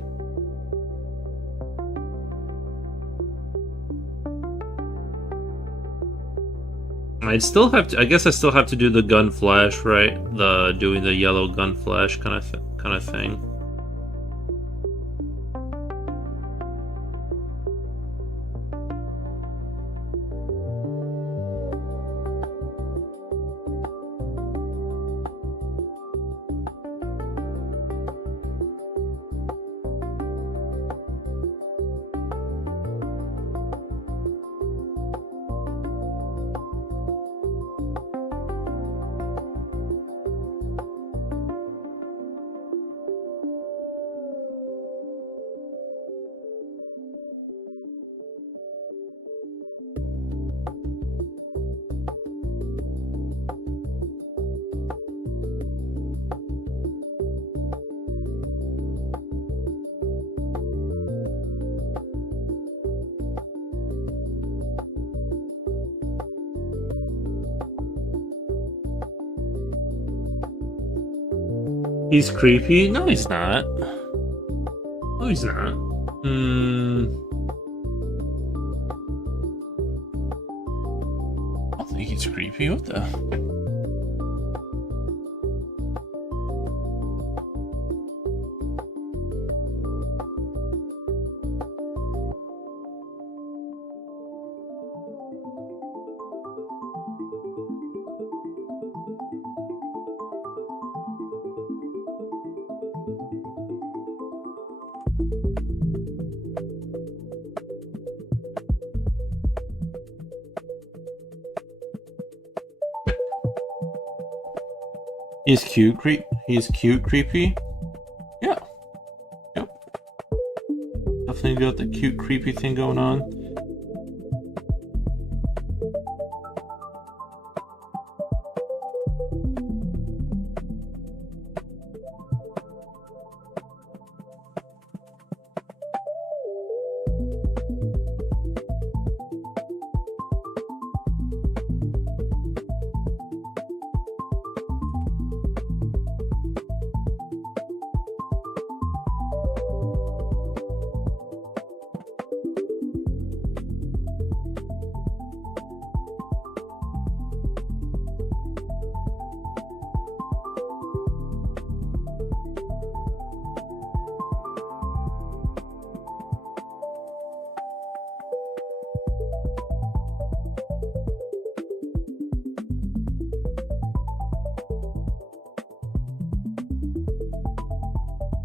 I still have to. I guess I still have to do the gun flash, right? Doing the yellow gun flash kind of thing. He's creepy? No, he's not. No, he's not. I don't think he's creepy. What the? He's cute, creepy. Yeah. Yep. Definitely got the cute, creepy thing going on.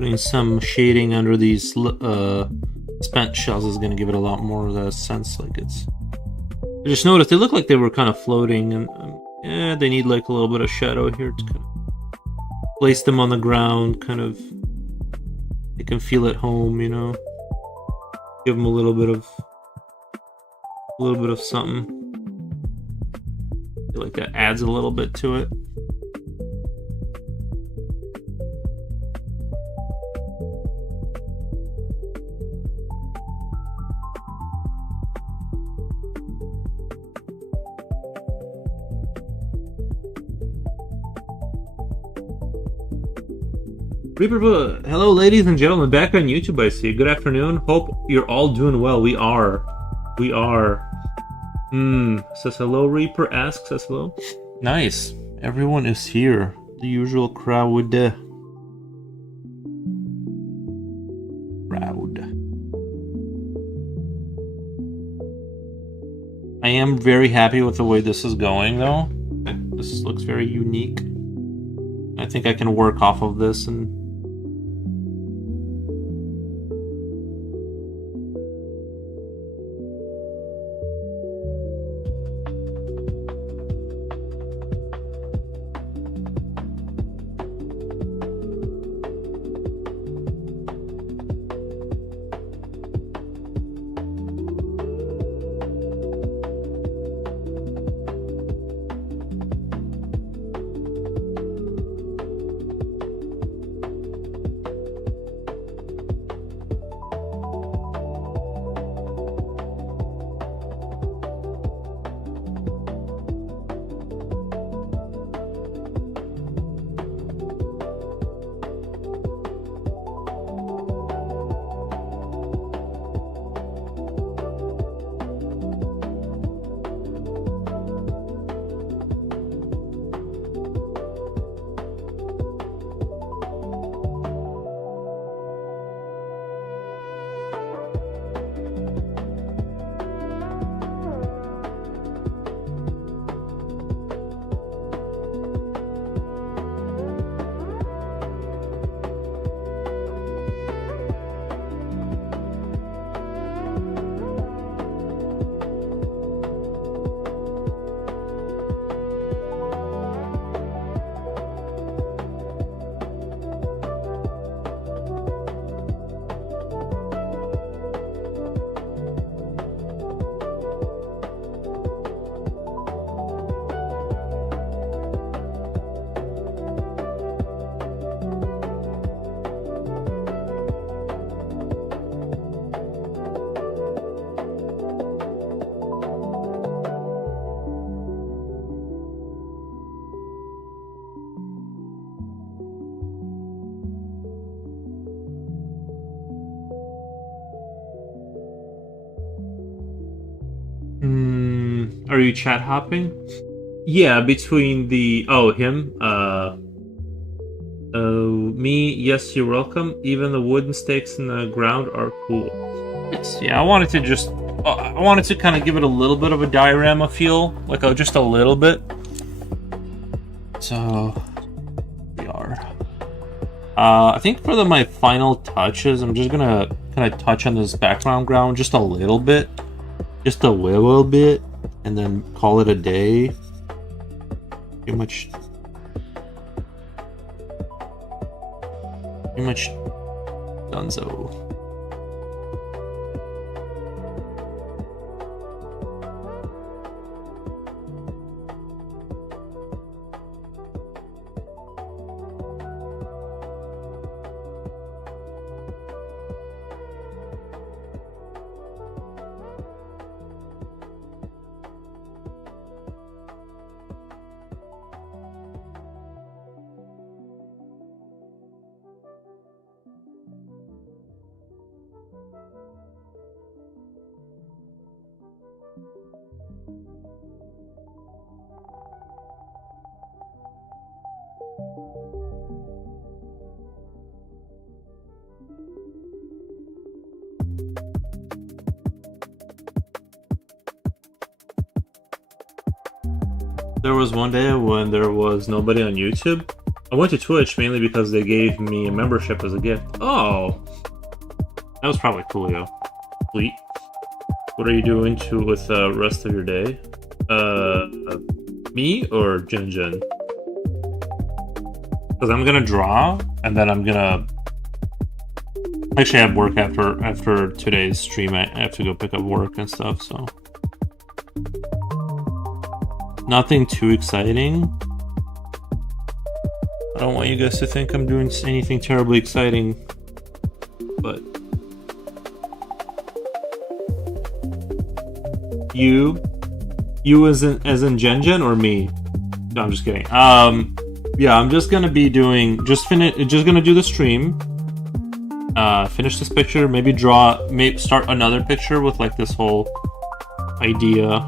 Putting some shading under these spent shells is going to give it a lot more of the sense like it's... I just noticed they look like they were kind of floating, and yeah, they need like a little bit of shadow here to kind of place them on the ground, kind of... You can feel at home, you know? Give them a little bit of something. I feel like that adds a little bit to it. Reaper, hello ladies and gentlemen, back on YouTube I see. Good afternoon. Hope you're all doing well. We are. Says hello, Reaper asks, says hello. Nice. Everyone is here. The usual crowd. I am very happy with the way this is going though. This looks very unique. I think I can work off of this and are you chat hopping? Yeah, between the... Oh, him? Me, yes, you're welcome. Even the wooden stakes in the ground are cool. Yes, yeah, I wanted to just... I wanted to kind of give it a little bit of a diorama feel. Like, just a little bit. So... we are. I think for my final touches, I'm just gonna kind of touch on this background ground just a little bit. Just a little bit. And then call it a day. Pretty much donezo. There was one day when there was nobody on YouTube, I went to Twitch mainly because they gave me a membership as a gift. Oh, that was probably coolio. Sweet. What are you doing with the rest of your day? Me or Jin Jin? Because I'm gonna draw, and then I'm gonna actually have work after today's stream. I have to go pick up work and stuff, so nothing too exciting. I don't want you guys to think I'm doing anything terribly exciting, but you as in Gen Gen or me? No, I'm just kidding. Yeah, I'm just gonna be doing just gonna do the stream. Finish this picture, maybe start another picture with like this whole idea.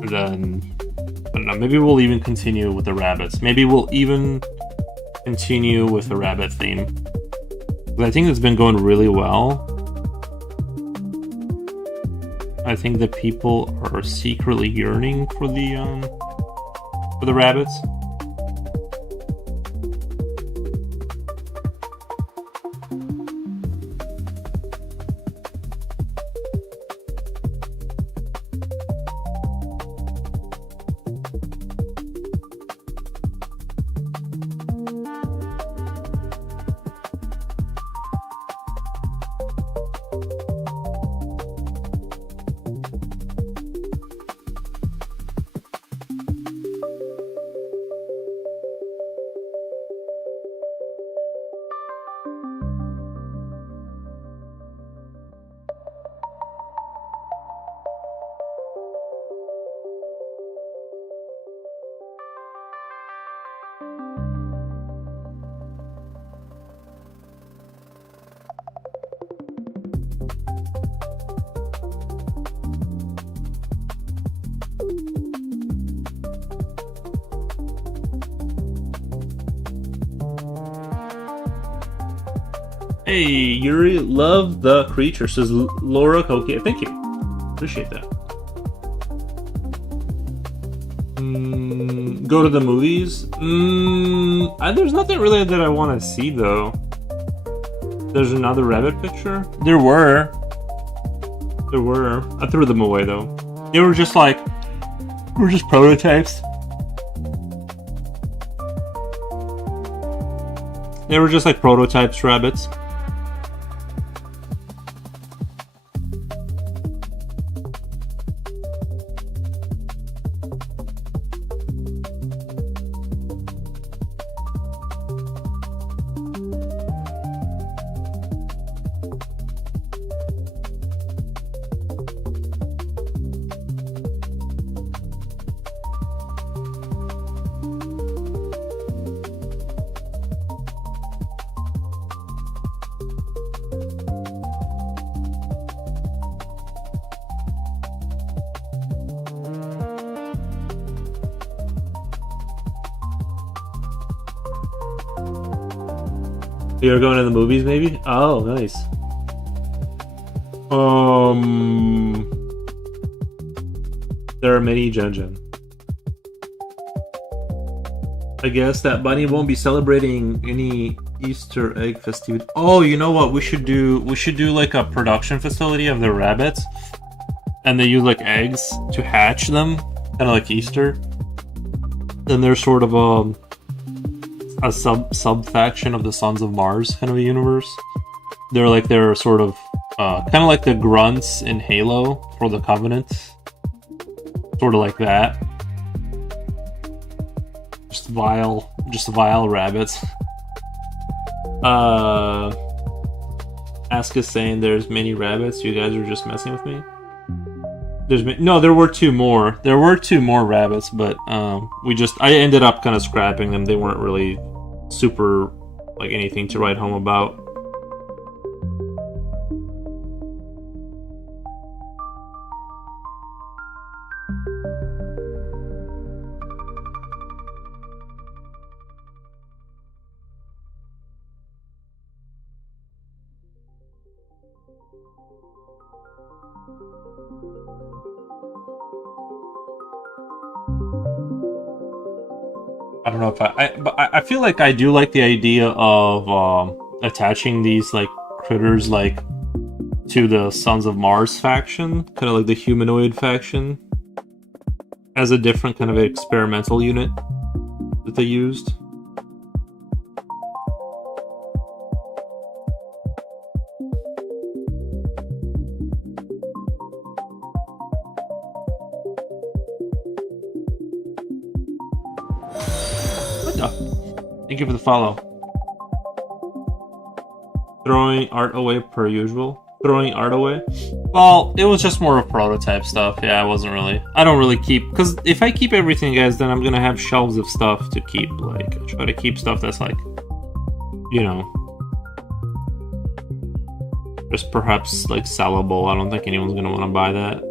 And then, I don't know, maybe we'll even continue with the rabbits. Maybe we'll even continue with the rabbit theme. But I think it's been going really well. I think the people are secretly yearning for the rabbits. Hey, Yuri, love the creature, says Laura Koki. Thank you. Appreciate that. Go to the movies? There's nothing really that I want to see, though. There's another rabbit picture? There were. I threw them away, though. They were just prototypes. They were just like prototypes, rabbits. You're going to the movies, maybe? Oh, nice. There are many Gen. I guess that bunny won't be celebrating any Easter egg festivity. Oh, you know what? We should do like a production facility of the rabbits, and they use like eggs to hatch them, kind of like Easter. Then they're sort of a sub faction of the Sons of Mars kind of a universe. They're sort of kind of like the grunts in Halo for the Covenant, sort of like that. Just vile rabbits. Ask is saying there's many rabbits. You guys are just messing with me. No, there were two more. There were two more rabbits, but I ended up kind of scrapping them. They weren't really super like anything to write home about. I don't know if but I feel like I do like the idea of attaching these like critters like to the Sons of Mars faction, kind of like the humanoid faction, as a different kind of experimental unit that they used. What the? Thank you for the follow. Throwing art away per usual. Throwing art away? Well, it was just more of prototype stuff. Yeah, I don't really keep... Because if I keep everything, guys, then I'm gonna have shelves of stuff to keep. Like, I try to keep stuff that's like... You know... just perhaps, like, sellable. I don't think anyone's gonna want to buy that.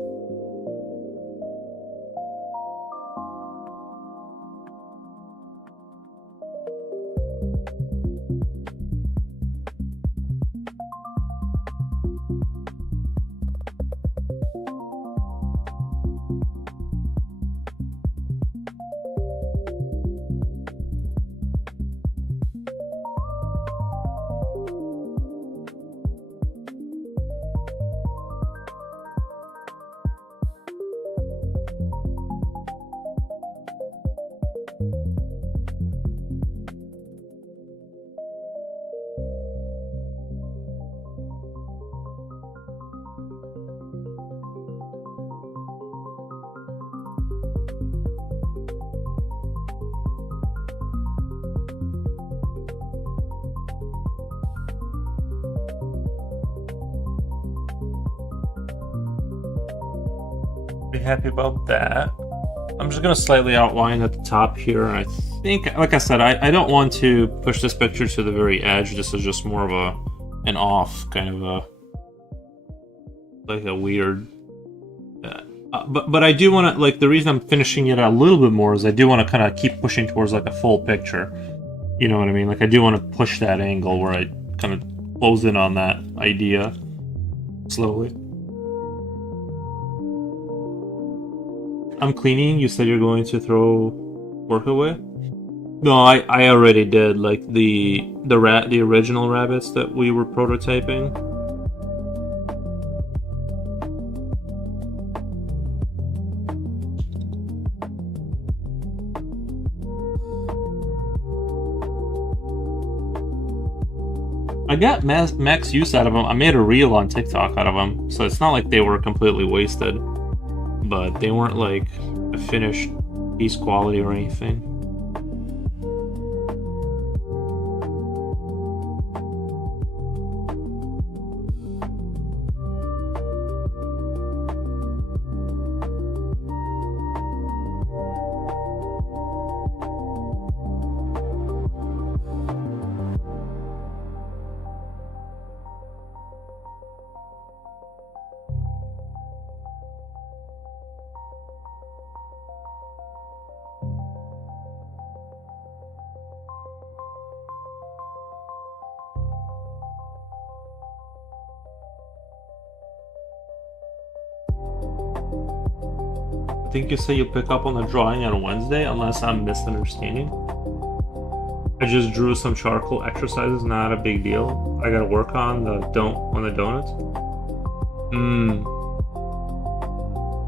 Happy about that. I'm just gonna slightly outline at the top here, and I think, like I said, I don't want to push this picture to the very edge. This is just more of an off kind of a like a weird. But I do want to, like, the reason I'm finishing it a little bit more is I do want to kind of keep pushing towards like a full picture. You know what I mean? Like I do want to push that angle where I kind of close in on that idea slowly. I'm cleaning. You said you're going to throw work away? No, I already did. Like the original rabbits that we were prototyping. I got max use out of them. I made a reel on TikTok out of them, so it's not like they were completely wasted. But they weren't like a finished piece quality or anything. I think you say you pick up on the drawing on Wednesday, unless I'm misunderstanding. I just drew some charcoal exercises, not a big deal. I gotta work on the donuts.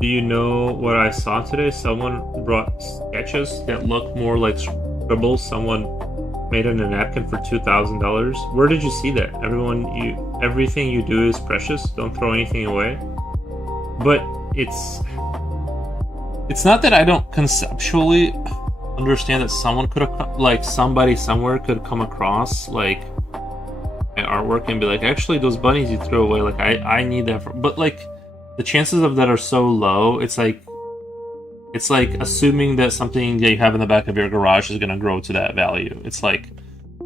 Do you know what I saw today? Someone brought sketches that look more like scribbles someone made in a napkin for $2,000. Where did you see that? Everything you do is precious. Don't throw anything away. But it's not that I don't conceptually understand that someone could have, like, somebody somewhere could come across like my artwork and be like, actually those bunnies you threw away, like I need that but like the chances of that are so low. It's like assuming that something that you have in the back of your garage is going to grow to that value. It's like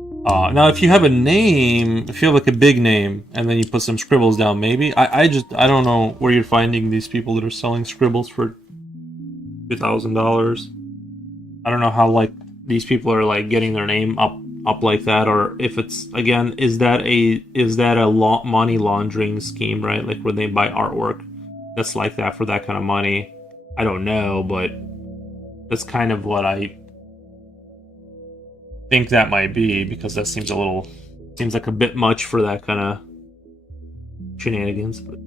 now if you have a name, if you have like a big name and then you put some scribbles down, maybe I don't know where you're finding these people that are selling scribbles for $2,000. I don't know how like these people are like getting their name up like that, or if it's, again, is that a money laundering scheme, right? Like where they buy artwork that's like that for that kind of money. I don't know, but that's kind of what I think that might be, because that seems like a bit much for that kind of shenanigans. But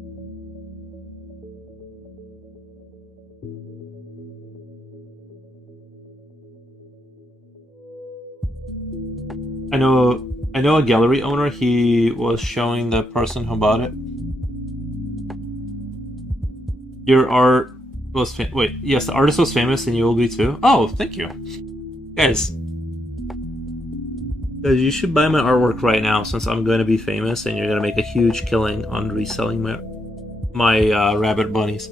I know a gallery owner. He was showing the person who bought it. Your art was wait, yes, the artist was famous, and you will be too. Oh, thank you, guys. You should buy my artwork right now, since I'm going to be famous, and you're going to make a huge killing on reselling my rabbit bunnies.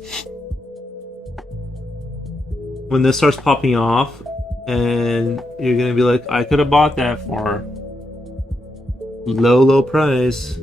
When this starts popping off, and you're going to be like, I could have bought that for low price.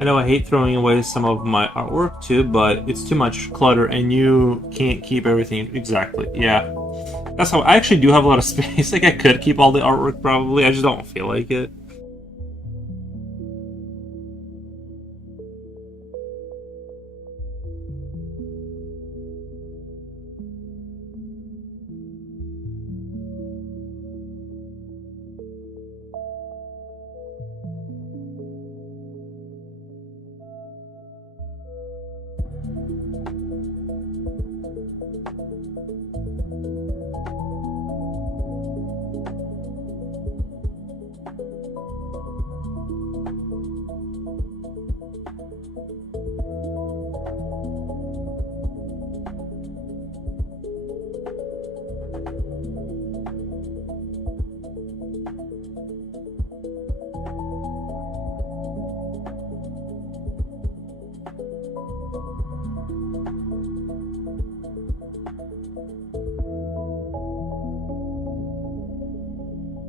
I know I hate throwing away some of my artwork too, but it's too much clutter and you can't keep everything. Exactly, yeah. That's how I actually do have a lot of space. Like, I could keep all the artwork probably, I just don't feel like it.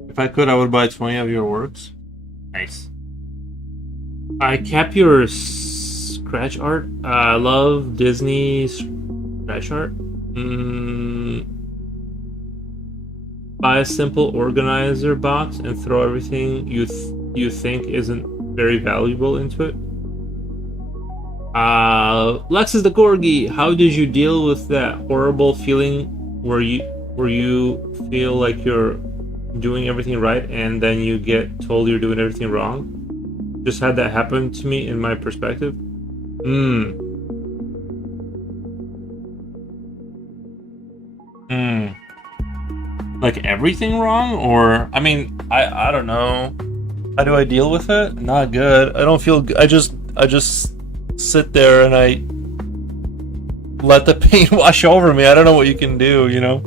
If I could, I would buy 20 of your works. Nice. I kept your scratch art. I love Disney scratch art. Buy a simple organizer box and throw everything you think isn't very valuable into it. Lexus the Corgi, how did you deal with that horrible feeling where you feel like you're doing everything right and then you get told you're doing everything wrong? Just had that happen to me in my perspective. Like everything wrong? Or, I mean, I don't know. How do I deal with it? Not good. I don't feel good. I just sit there and I let the pain wash over me. I don't know what you can do, you know?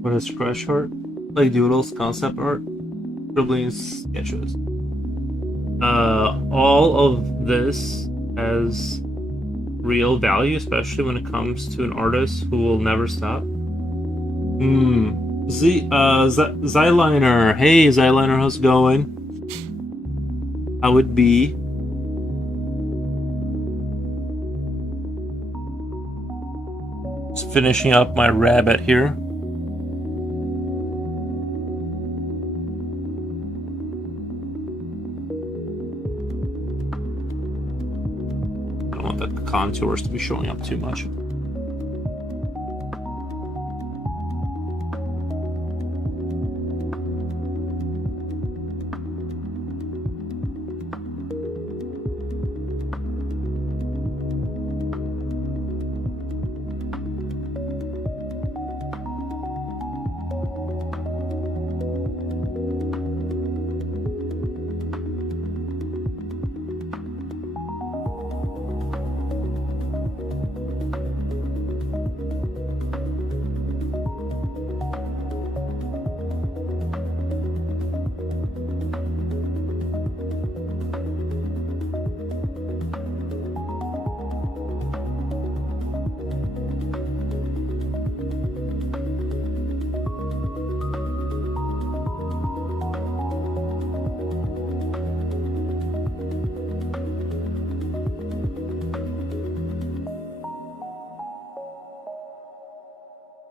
What is scratch art? Like doodles, concept art, scribbling sketches. All of this has real value, especially when it comes to an artist who will never stop. Zyliner. Hey, Zyliner, how's it going? How would be? Just finishing up my rabbit here. I don't want the contours to be showing up too much.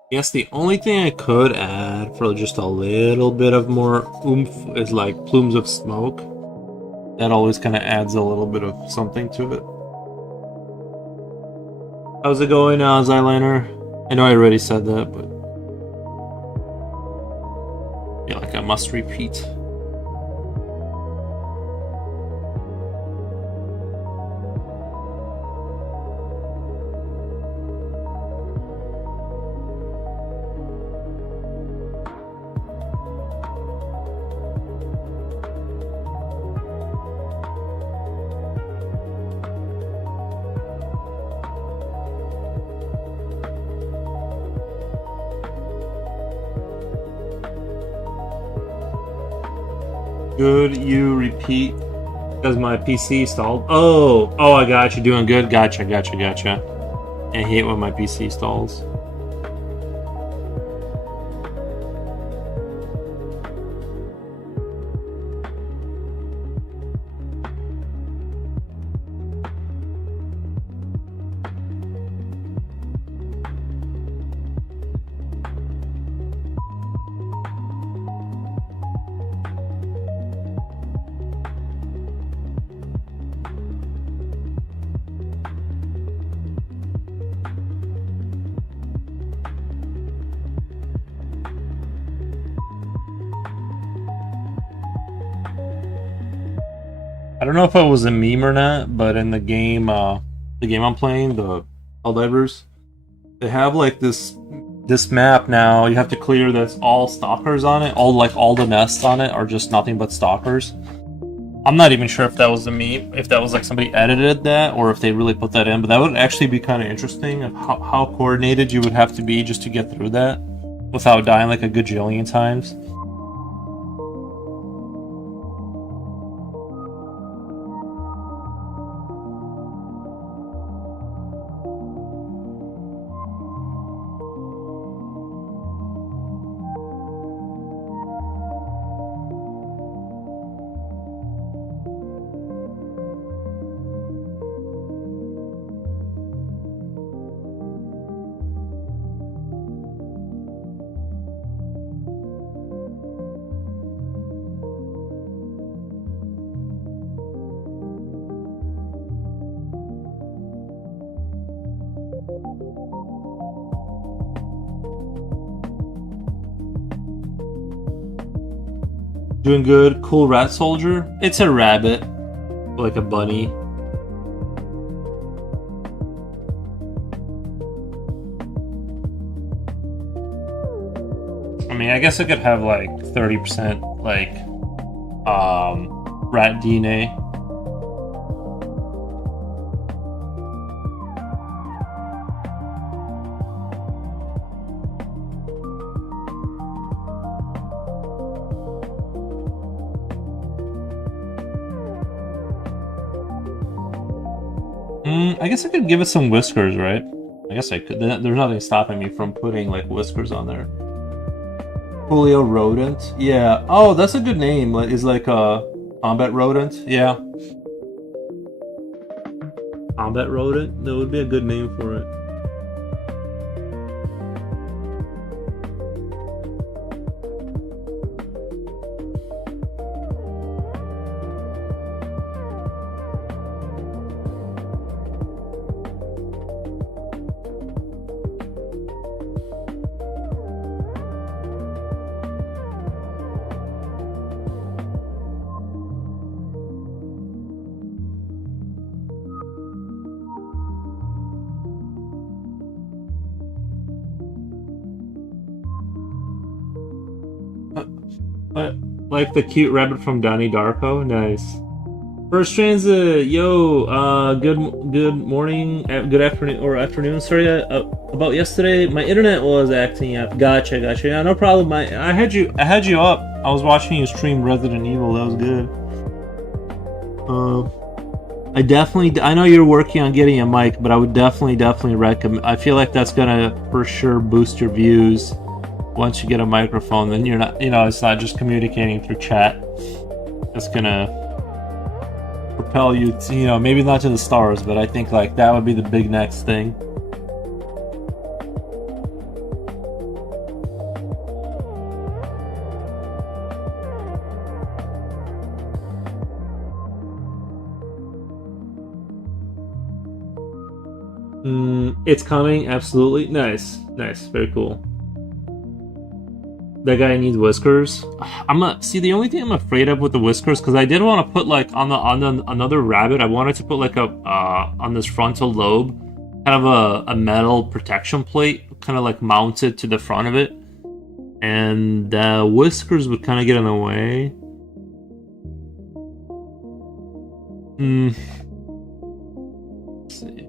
Yes, the only thing I could add for just a little bit of more oomph is like plumes of smoke. That always kind of adds a little bit of something to it. How's it going now, Zyliner? I know I already said that, but I feel like I must repeat. Good, you repeat because my PC stalled. Oh, I got you. Doing good. Gotcha. I hate when my PC stalls. I don't know if it was a meme or not, but in the game I'm playing, the Helldivers, they have like this map now. You have to clear that's all stalkers on it. All the nests on it are just nothing but stalkers. I'm not even sure if that was a meme, if that was like somebody edited that, or if they really put that in. But that would actually be kind of interesting of how coordinated you would have to be just to get through that without dying like a gajillion times. Doing good. Cool rat soldier. It's a rabbit. Like a bunny. I mean, I guess I could have like 30% like rat DNA. I guess I could give it some whiskers, right? I guess I could. There's nothing stopping me from putting like whiskers on there. Julio Rodent. Yeah. Oh, that's a good name. Like, is like a combat rodent. Yeah. Combat rodent. That would be a good name for it. Like the cute rabbit from Donnie Darko. Nice. First transit, yo, good morning, good afternoon, or afternoon, sorry, about yesterday, my internet was acting up. Gotcha, yeah, no problem, I had you up, I was watching you stream Resident Evil, that was good. I know you're working on getting a mic, but I would definitely recommend, I feel like that's gonna for sure boost your views. Once you get a microphone, then you're not, it's not just communicating through chat. It's gonna propel you to, maybe not to the stars, but I think like that would be the big next thing. It's coming, absolutely. Nice, very cool. That guy needs whiskers. See, the only thing I'm afraid of with the whiskers, because I did want to put like on another rabbit, I wanted to put like a on this frontal lobe, kind of a metal protection plate, kind of like mounted to the front of it, and the whiskers would kind of get in the way. Let's see.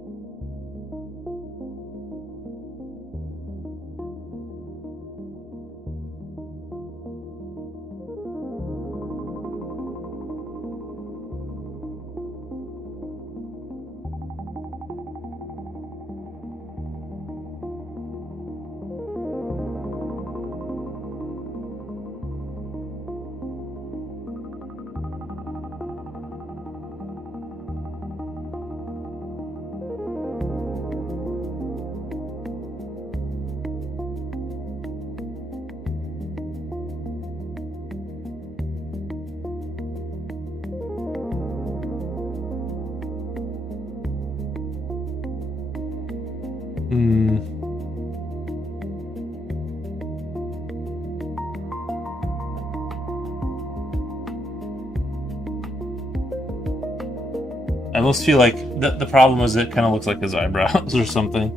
I almost feel like the problem is it kind of looks like his eyebrows or something.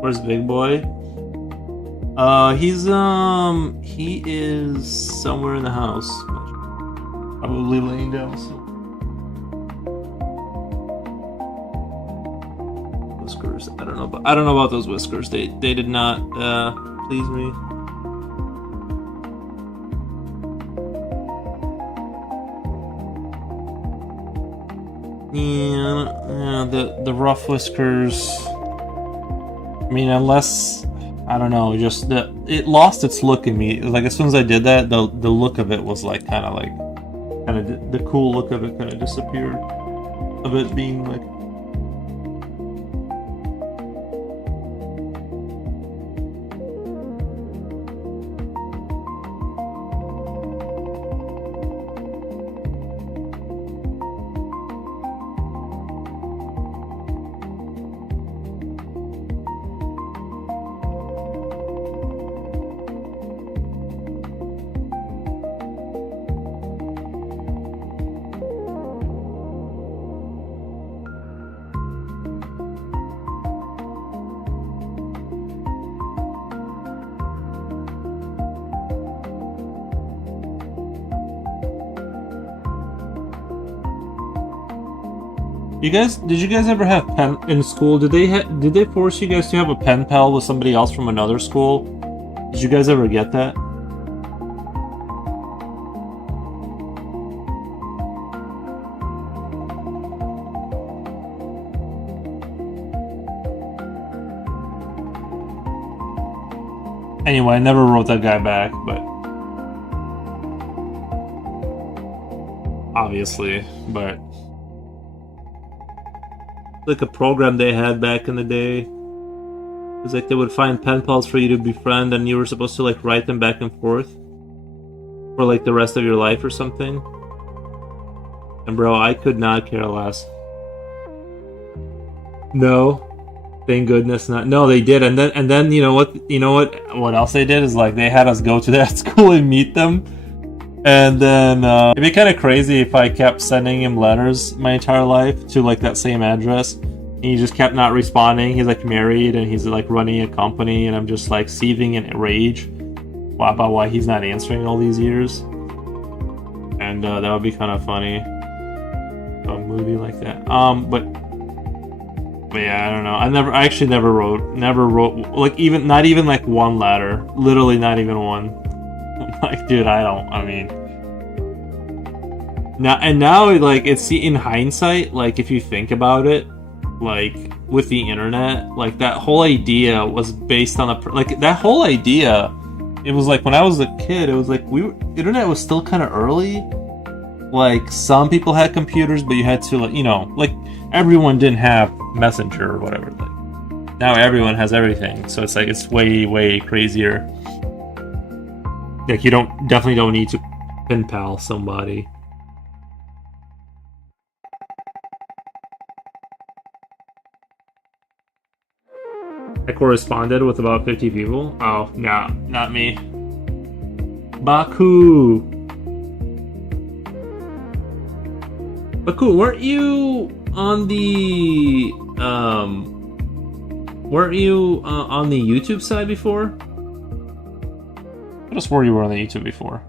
Where's Big Boy? He is somewhere in the house. Probably laying down. Whiskers. I don't know about those whiskers. They did not please me. Yeah, the rough whiskers. I mean, unless I don't know, just it lost its look in me. Like as soon as I did that, the look of it was like kind of the cool look of it kind of disappeared. Of it being like. Did you guys ever have pen in school? Did they force you guys to have a pen pal with somebody else from another school? Did you guys ever get that? Anyway, I never wrote that guy back, but obviously, but like a program they had back in the day. It was like they would find pen pals for you to befriend, and you were supposed to like write them back and forth for like the rest of your life or something. And bro, I could not care less. No. Thank goodness not. No, they did, and then you know what? What else they did is like they had us go to that school and meet them, and then it'd be kind of crazy if I kept sending him letters my entire life to like that same address, and he just kept not responding. He's like married and he's like running a company, and I'm just like seething in rage about why he's not answering all these years, and that would be kind of funny, a movie like that. But yeah, I don't know. I actually never wrote, like not even like one letter. Literally not even one. Like, dude, I mean. Now, like, it's in hindsight, like, if you think about it, like, with the internet, like, that whole idea was based on that whole idea, it was like, when I was a kid, it was like, internet was still kind of early. Like, some people had computers, but you had to, like, like, everyone didn't have Messenger or whatever. Like, now everyone has everything, so it's like, it's way, way crazier. Like, you definitely don't need to pen pal somebody. I corresponded with about 50 people. Oh, no, not me. Baku, weren't you on the YouTube side before? I could have swore you were on the YouTube before.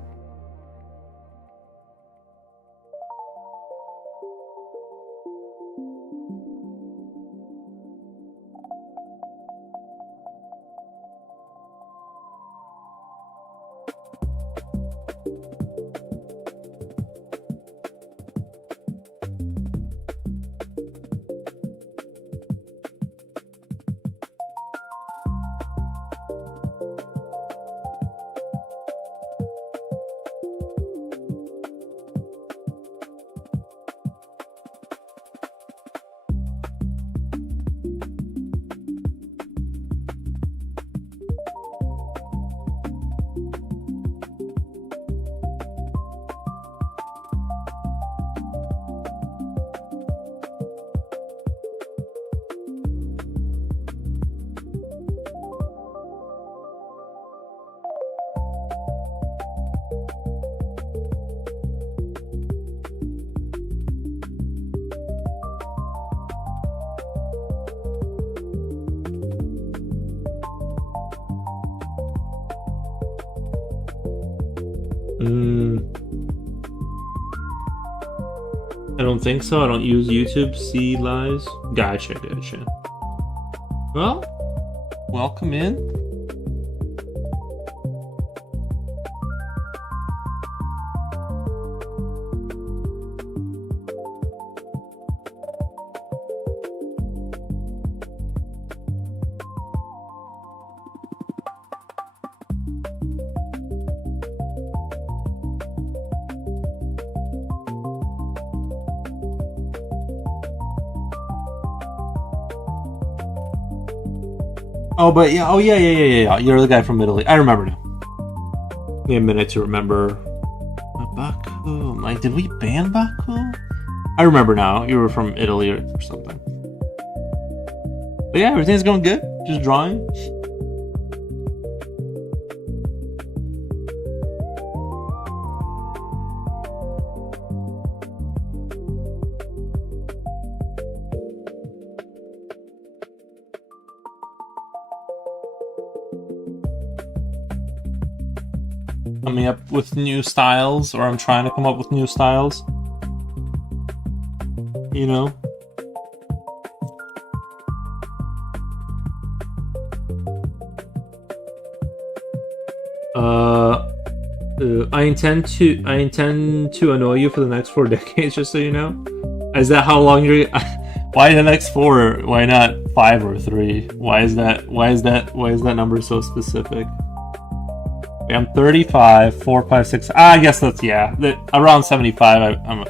I don't think so. I don't use YouTube. See lives. Gotcha. Well, welcome in. Oh, but yeah. Oh, yeah. You're the guy from Italy. I remember now. Give me a minute to remember. Baku. Like, did we ban Baku? I remember now. You were from Italy or something. But yeah, everything's going good. Just drawing. Coming up with new styles, or I'm trying to come up with new styles. You know? I intend to annoy you for the next 4 decades, just so you know. Is that how long you're? Why the next 4? Why not 5 or 3? Why is that number so specific? I'm 35, 4, 5, 6. I guess that's, yeah. Around 75, I'm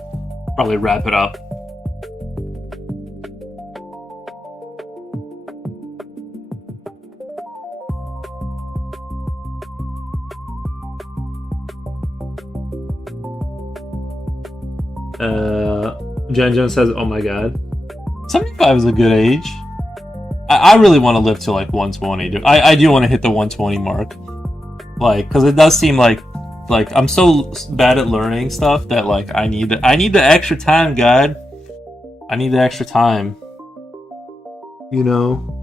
probably wrap it up. Jen says, oh my god. 75 is a good age. I really want to live to like 120. I do want to hit the 120 mark. Like, because it does seem like I'm so bad at learning stuff that like I need the extra time, God. I need the extra time. You know.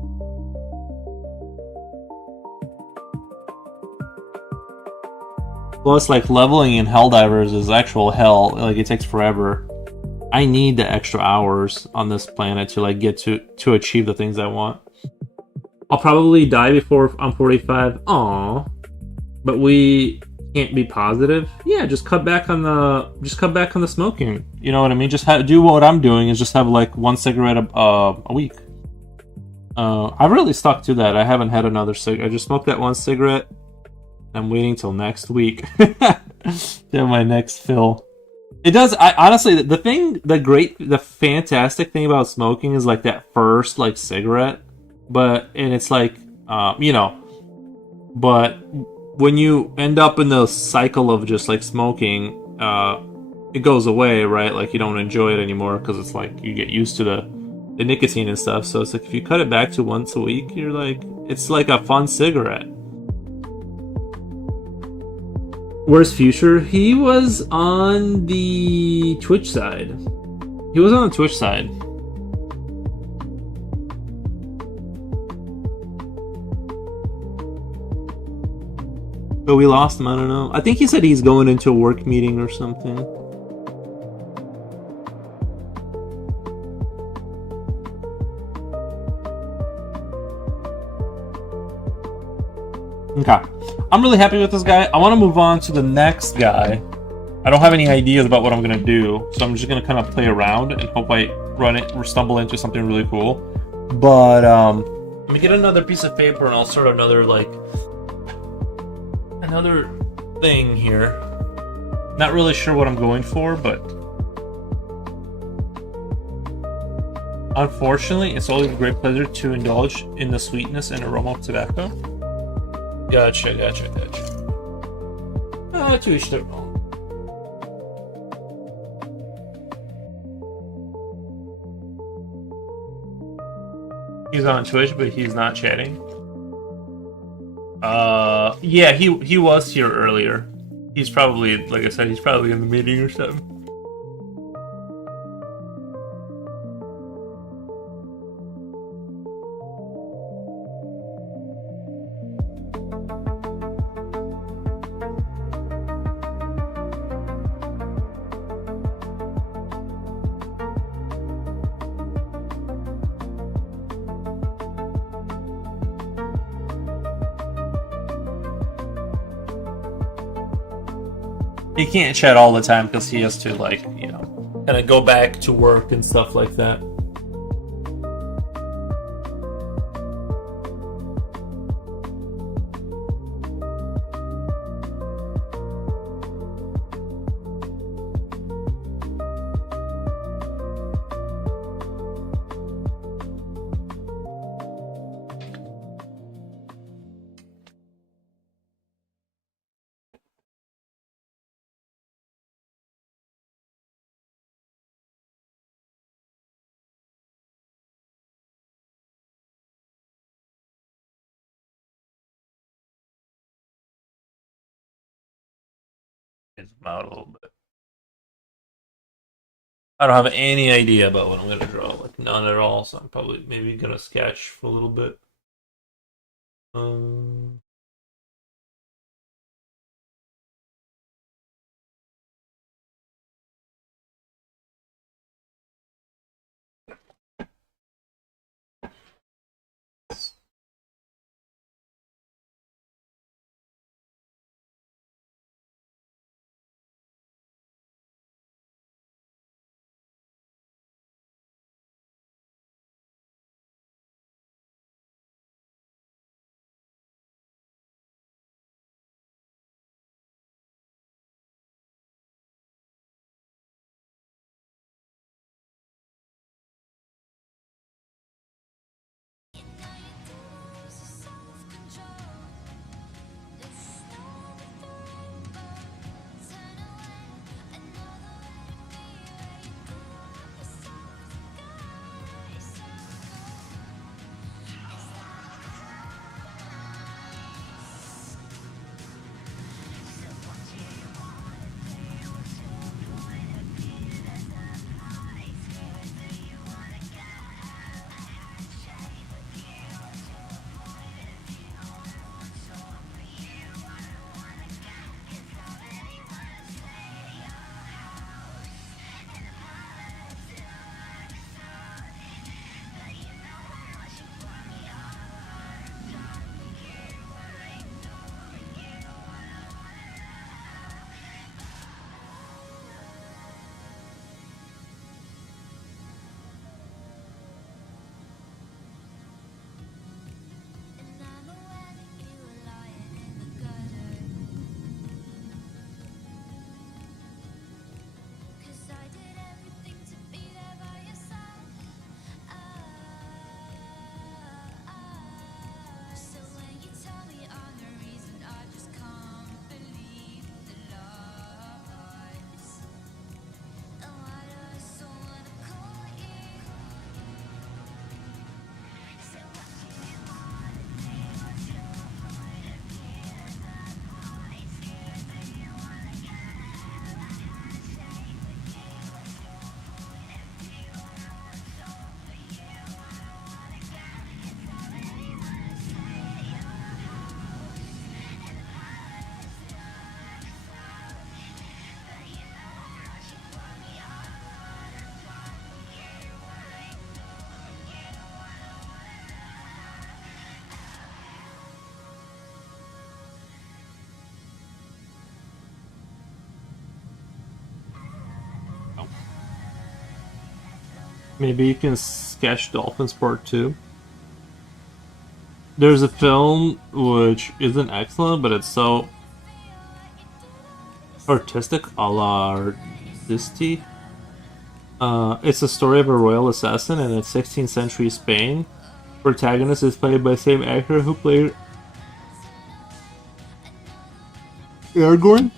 Plus, like leveling in Helldivers is actual hell. Like it takes forever. I need the extra hours on this planet to like get to achieve the things I want. I'll probably die before I'm 45. Aww. But we can't be positive. Yeah, just cut back on the smoking. You know what I mean? Just do what I'm doing is just have like one cigarette a week. I've really stuck to that. I haven't had another cig. I just smoked that one cigarette. I'm waiting till next week to have my next fill. It does. I honestly, the fantastic thing about smoking is like that first like cigarette, and it's like, you know, but when you end up in the cycle of just like smoking, it goes away, right? Like you don't enjoy it anymore because it's like you get used to the nicotine and stuff. So it's like if you cut it back to once a week, you're like, it's like a fun cigarette. Where's Future? He was on the Twitch side. He was on the Twitch side. But we lost him, I don't know. I think he said he's going into a work meeting or something. Okay. I'm really happy with this guy. I want to move on to the next guy. I don't have any ideas about what I'm going to do, so I'm just going to kind of play around and hope I run it or stumble into something really cool. But, let me get another piece of paper and I'll start another thing here. Not really sure what I'm going for, but unfortunately, it's always a great pleasure to indulge in the sweetness and aroma of tobacco. Gotcha. To each their own. He's on Twitch, but he's not chatting. Yeah, he was here earlier. He's probably, like I said, he's probably in the meeting or something. He can't chat all the time because he has to, like, you know, kind of go back to work and stuff like that. Zoom out a little bit. I don't have any idea about what I'm gonna draw, like none at all. So I'm probably maybe gonna sketch for a little bit. Um, Maybe you can sketch Dolphins Part 2. There's a film which isn't excellent, but it's so artistic, a la Disty. It's a story of a royal assassin in its 16th century Spain. Protagonist is played by the same actor who played Aragorn.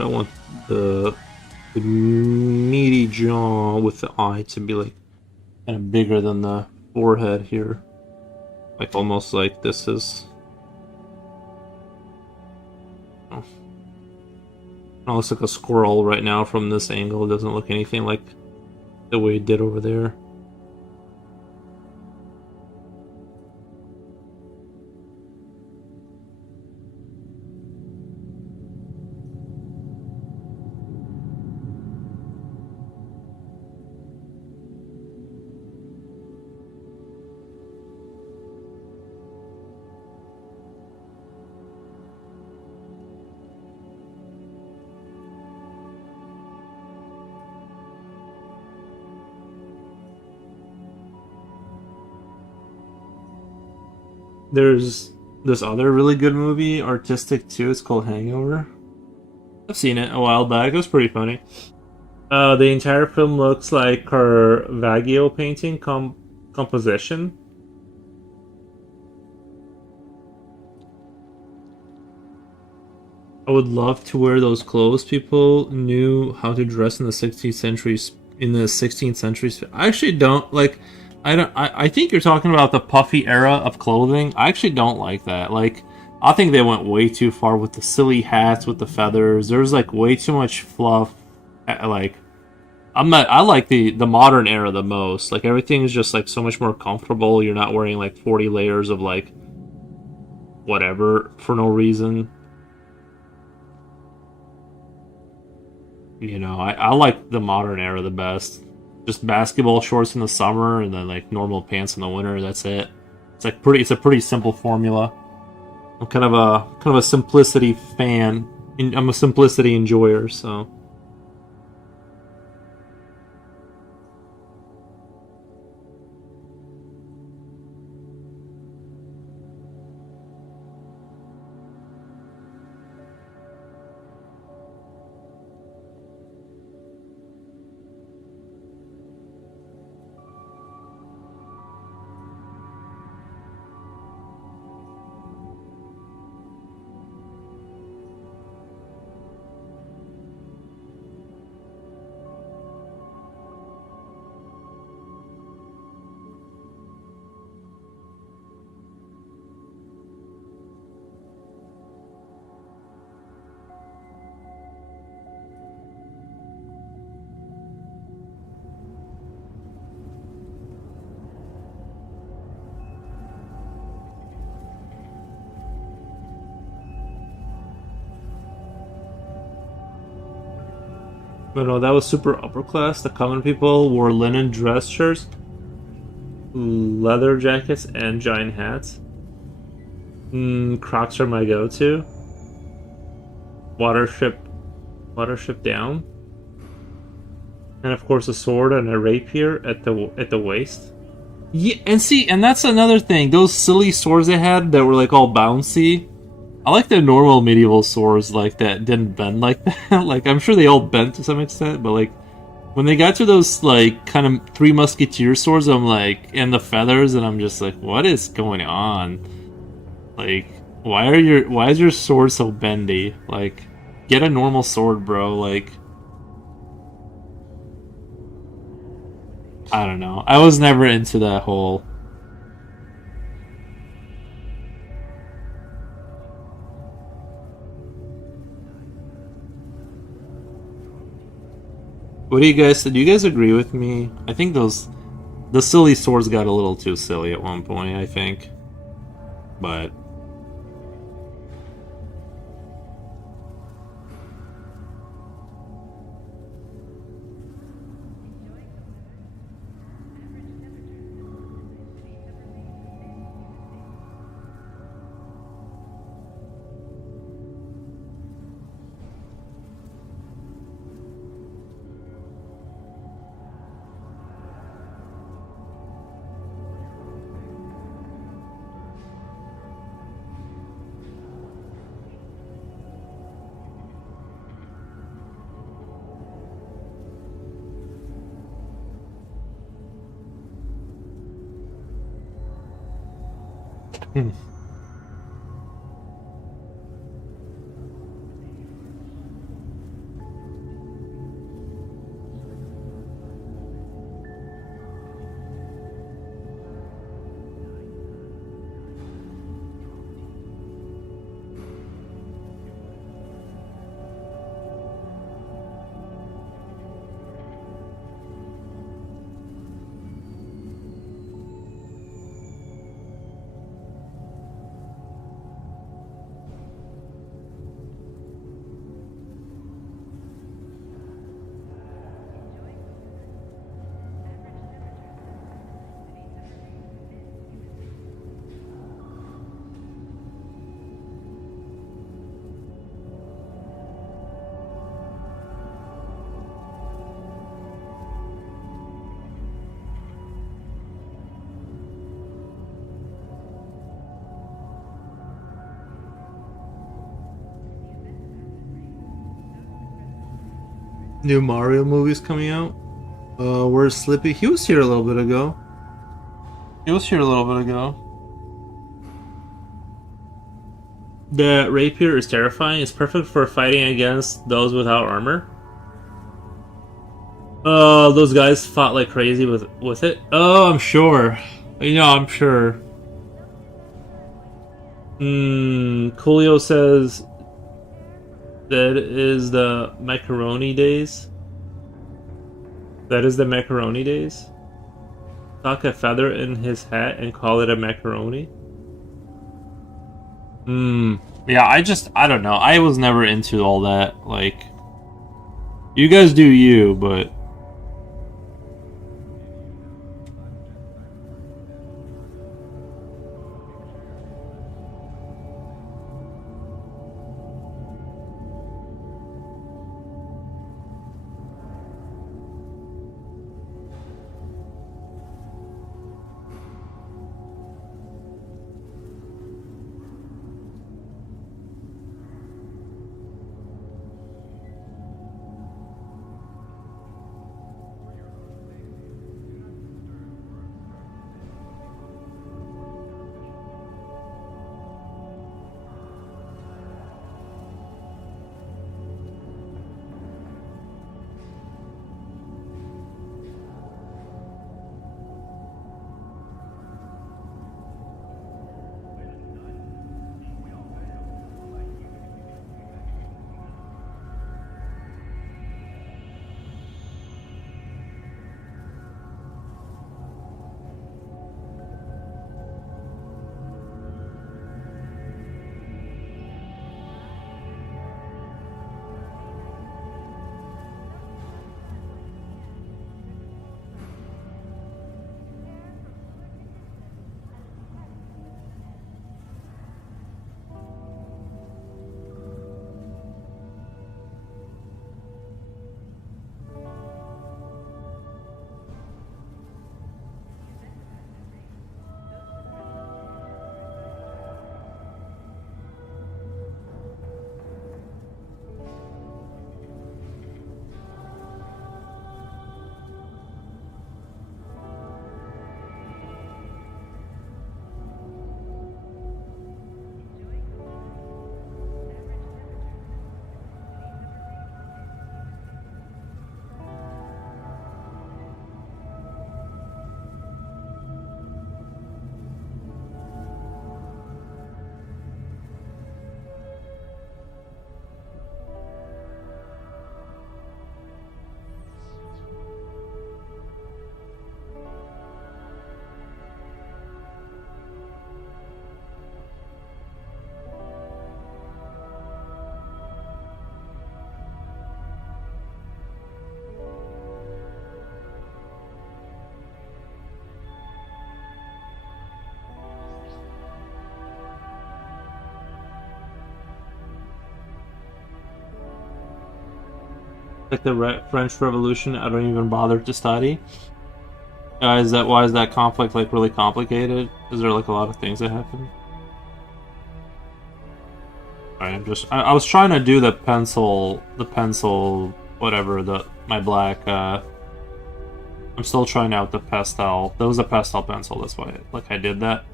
I want the meaty jaw with the eye to be like kind of bigger than the forehead here, like almost like this is. Oh, it looks like a squirrel right now from this angle. It doesn't look anything like the way it did over there. There's this other really good movie, artistic too. It's called Hangover. I've seen it a while back. It was pretty funny. The entire film looks like Caravaggio painting composition. I would love to wear those clothes. People knew how to dress in the 16th century. In the 16th century, I actually don't like. I don't. I think you're talking about the puffy era of clothing. I actually don't like that. Like, I think they went way too far with the silly hats with the feathers. There's like way too much fluff. Like, I'm not. I like the modern era the most. Like, everything is just like so much more comfortable. You're not wearing like 40 layers of like whatever for no reason. You know, I like the modern era the best. Just basketball shorts in the summer and then like normal pants in the winter. That's it. It's like pretty. It's a pretty simple formula. I'm kind of a simplicity fan. I'm a simplicity enjoyer. So. But no, that was super upper class. The common people wore linen dress shirts, leather jackets, and giant hats. Crocs are my go-to. Watership, watership down, and of course a sword and a rapier at the waist. Yeah, and see, and that's another thing. Those silly swords they had that were like all bouncy. I like the normal medieval swords like that didn't bend like that. Like, I'm sure they all bent to some extent, but like when they got to those like kind of Three Musketeer swords, I'm like, and the feathers, and I'm just like, what is going on? Like, why is your sword so bendy? Like, get a normal sword, bro. Like, I don't know. I was never into that whole What do you guys? Do you guys agree with me? I think the silly swords got a little too silly at one point. I think, but. Hmm. New Mario movies coming out. Where's Slippy? He was here a little bit ago. He was here a little bit ago. The rapier is terrifying. It's perfect for fighting against those without armor. Those guys fought like crazy with it. Oh, I'm sure. I'm sure. Coolio says that is the macaroni days. That is the macaroni days. Tuck a feather in his hat and call it a macaroni. Yeah, I don't know. I was never into all that. Like, you guys do you, but. Like the French Revolution, I don't even bother to study. Why is that conflict like really complicated? Is there like a lot of things that happen? I was trying to do the pencil, whatever, my black, I'm still trying out the pastel. That was a pastel pencil, that's why, I did that.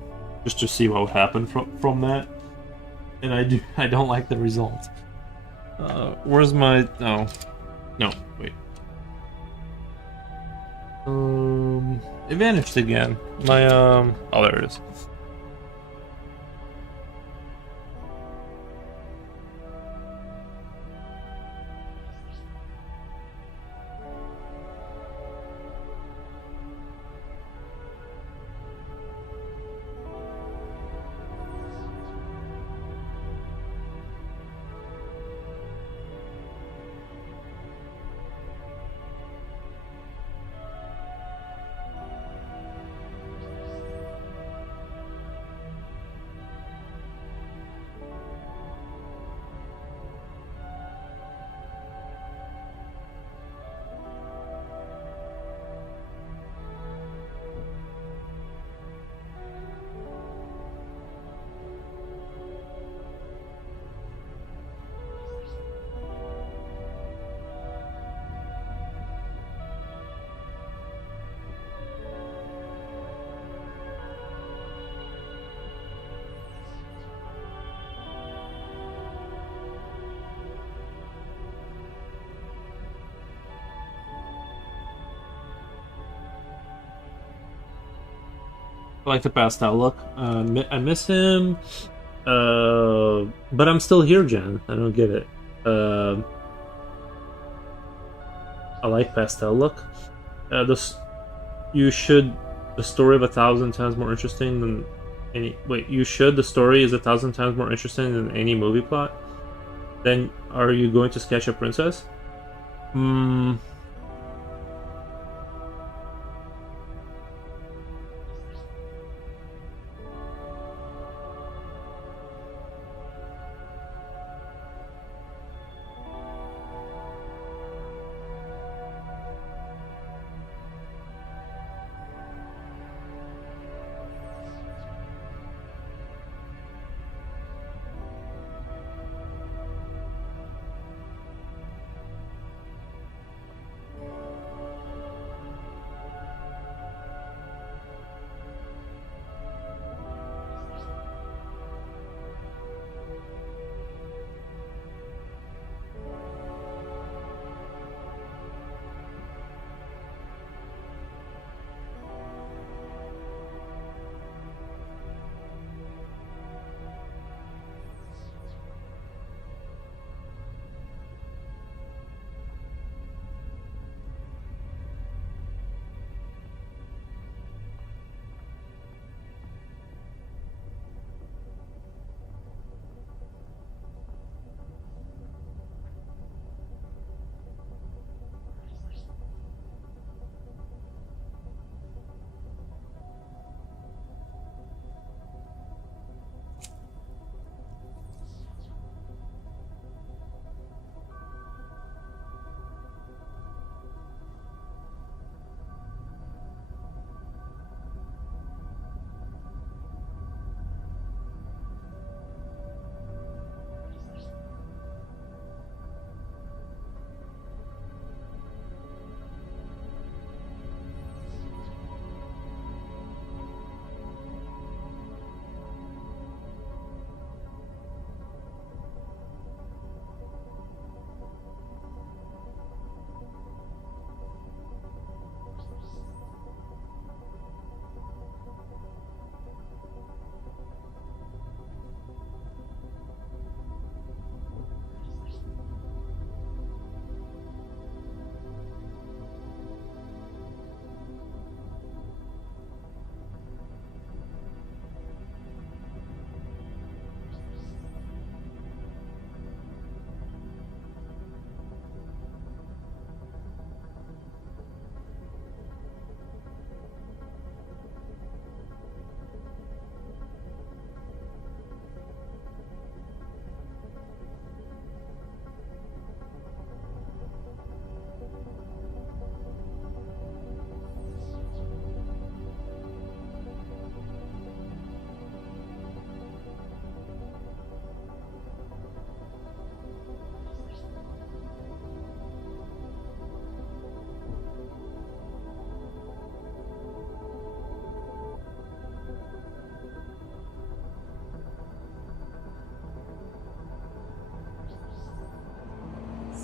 Just to see what would happen from that. And I don't like the result. Where's my, oh. No, wait. It vanished again. My, oh, there it is. I like the pastel look. I miss him. But I'm still here, Jen. I don't get it. I like pastel look. This you should. The story of 1,000 times more interesting than any. Wait, you should. The story is 1,000 times more interesting than any movie plot. Then are you going to sketch a princess? Hmm.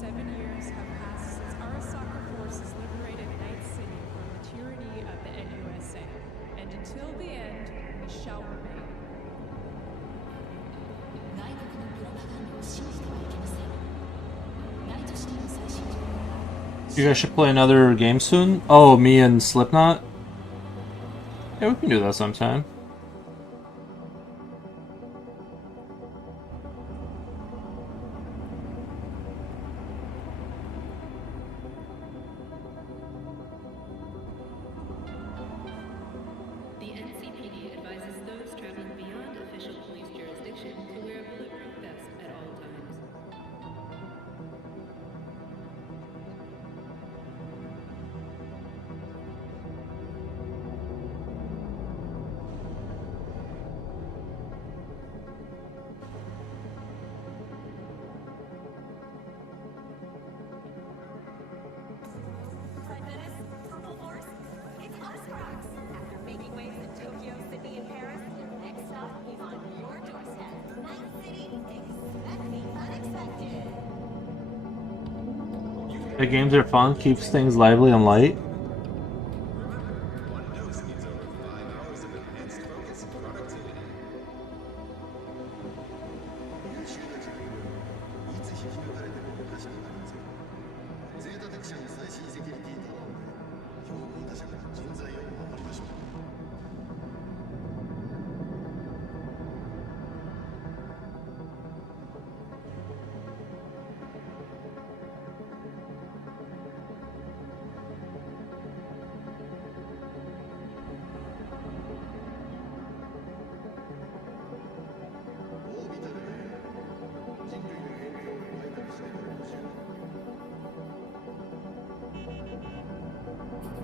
7 years have passed since Arasaka forces liberated Night City from the tyranny of the NUSA, and until the end, we shall remain. You guys should play another game soon? Oh, me and Slipknot? Yeah, we can do that sometime. The NCPD advises those traveling beyond official police jurisdiction to wear a bulletproof vest at all times. The games are fun, keeps things lively and light.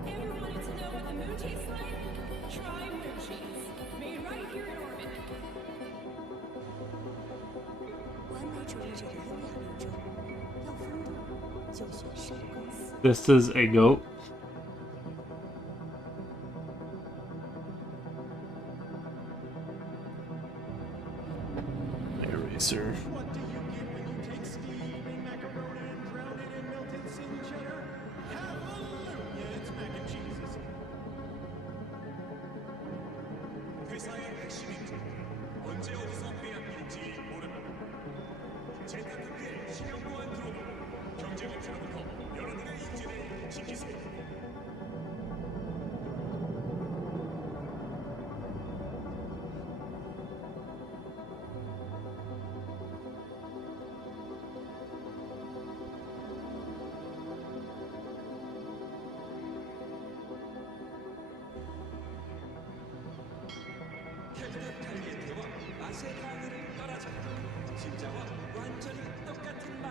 Ever wanted to know what the moon tastes like? Try moon cheese, made right here in orbit. 完美主义者的优雅流中，要风度就选善公司。 This is a goat. Eraser. What do you get when you take steaming macaroni and drown it in melted sin cheddar? Hallelujah, it's mac and cheese. 회사의 핵심인지 언제 어디서 빼앗길지 모른다. 재테크의 신용보안 드론으로 경쟁업체로부터 여러분의 인지를 지키세요. 캡틴 대왕 아세카드를 따라잡아 진짜와 완전히 똑같은 말.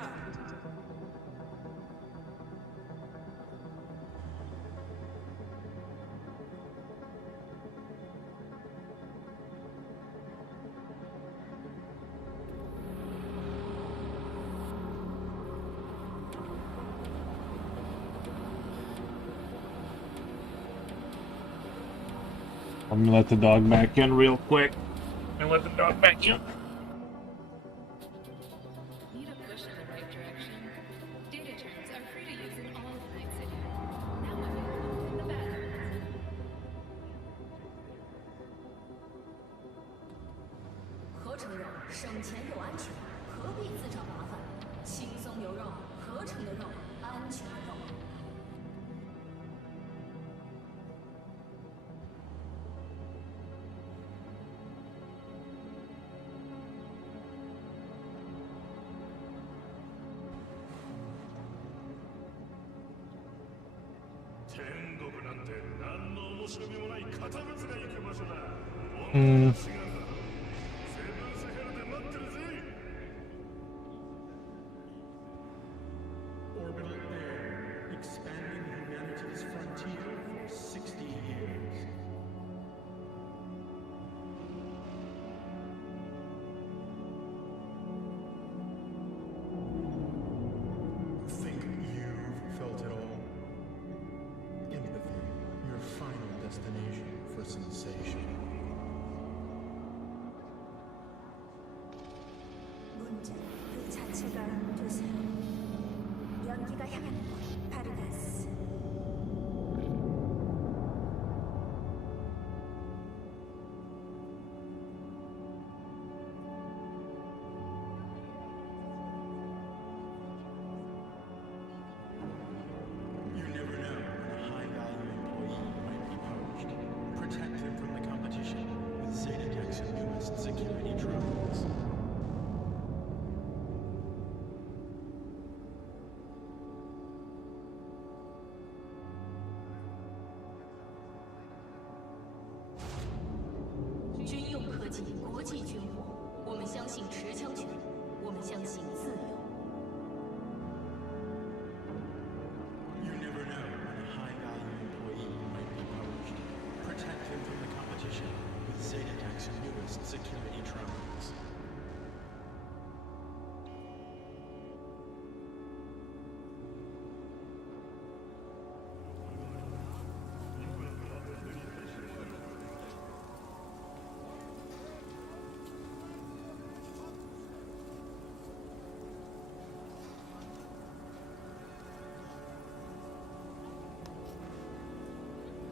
I'm gonna let the dog back in real quick. And let the dog back in. Need a push in the right direction? Data turns are free to use in all of Night City. Now available in the Badlands. 合成肉省钱又安全，何必自找麻烦？轻松牛肉，合成的肉，安全的肉。 天国なんて何の面白みもない堅物が行く場所だ。うんセブンスヘルで待ってるぜ。 Orbital air, expanding humanity's frontier for 60 years. Think you've felt it all? Empathy, your final destination for sensation. 여기가 향하는 곳, 파르다스. You never know when a high-value employee might be poached. Protect him from the competition with Zetatech's newest security drones. You never know when a high-value employee might be poached. Protect him from the competition with Zetatech's newest security drones.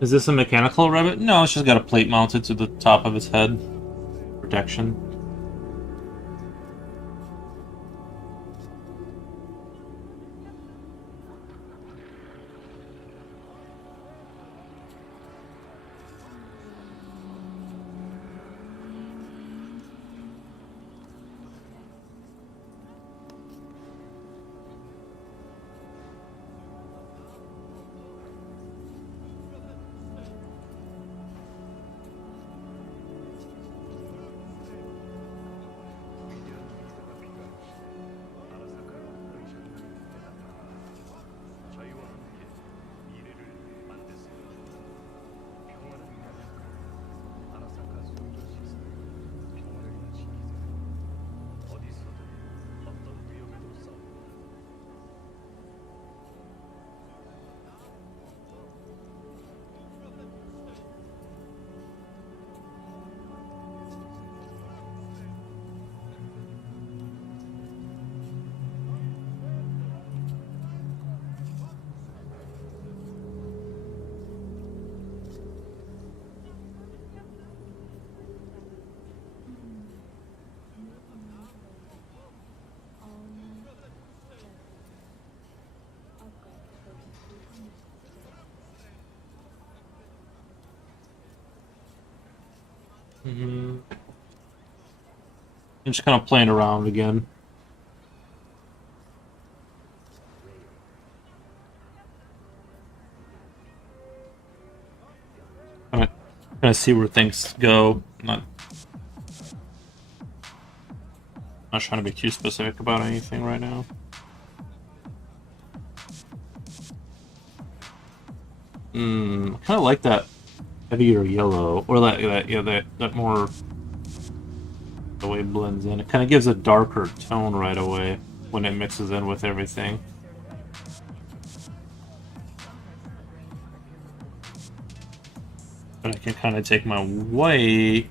Is this a mechanical rabbit? No, it's just got a plate mounted to the top of its head. Protection. I'm just kind of playing around again. Kind of see where things go. Not trying to be too specific about anything right now. I kind of like that heavier yellow, or that more, the way it blends in. It kind of gives a darker tone right away when it mixes in with everything. But I can kind of take my white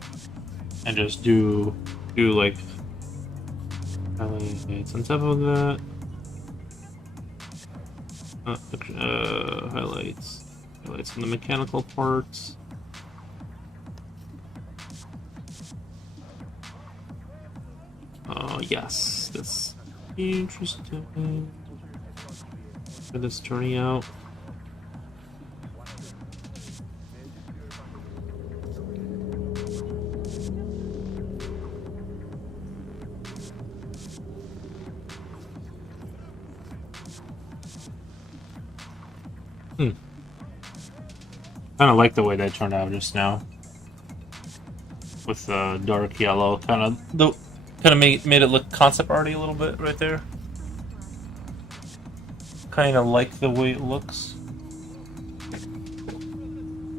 and just do like highlights on top of that. Highlights on the mechanical parts. Oh yes, that's interesting. For this turning out. Kind of like the way that turned out just now, with the dark yellow. Kind of made it look concept arty a little bit right there. Kind of like the way it looks.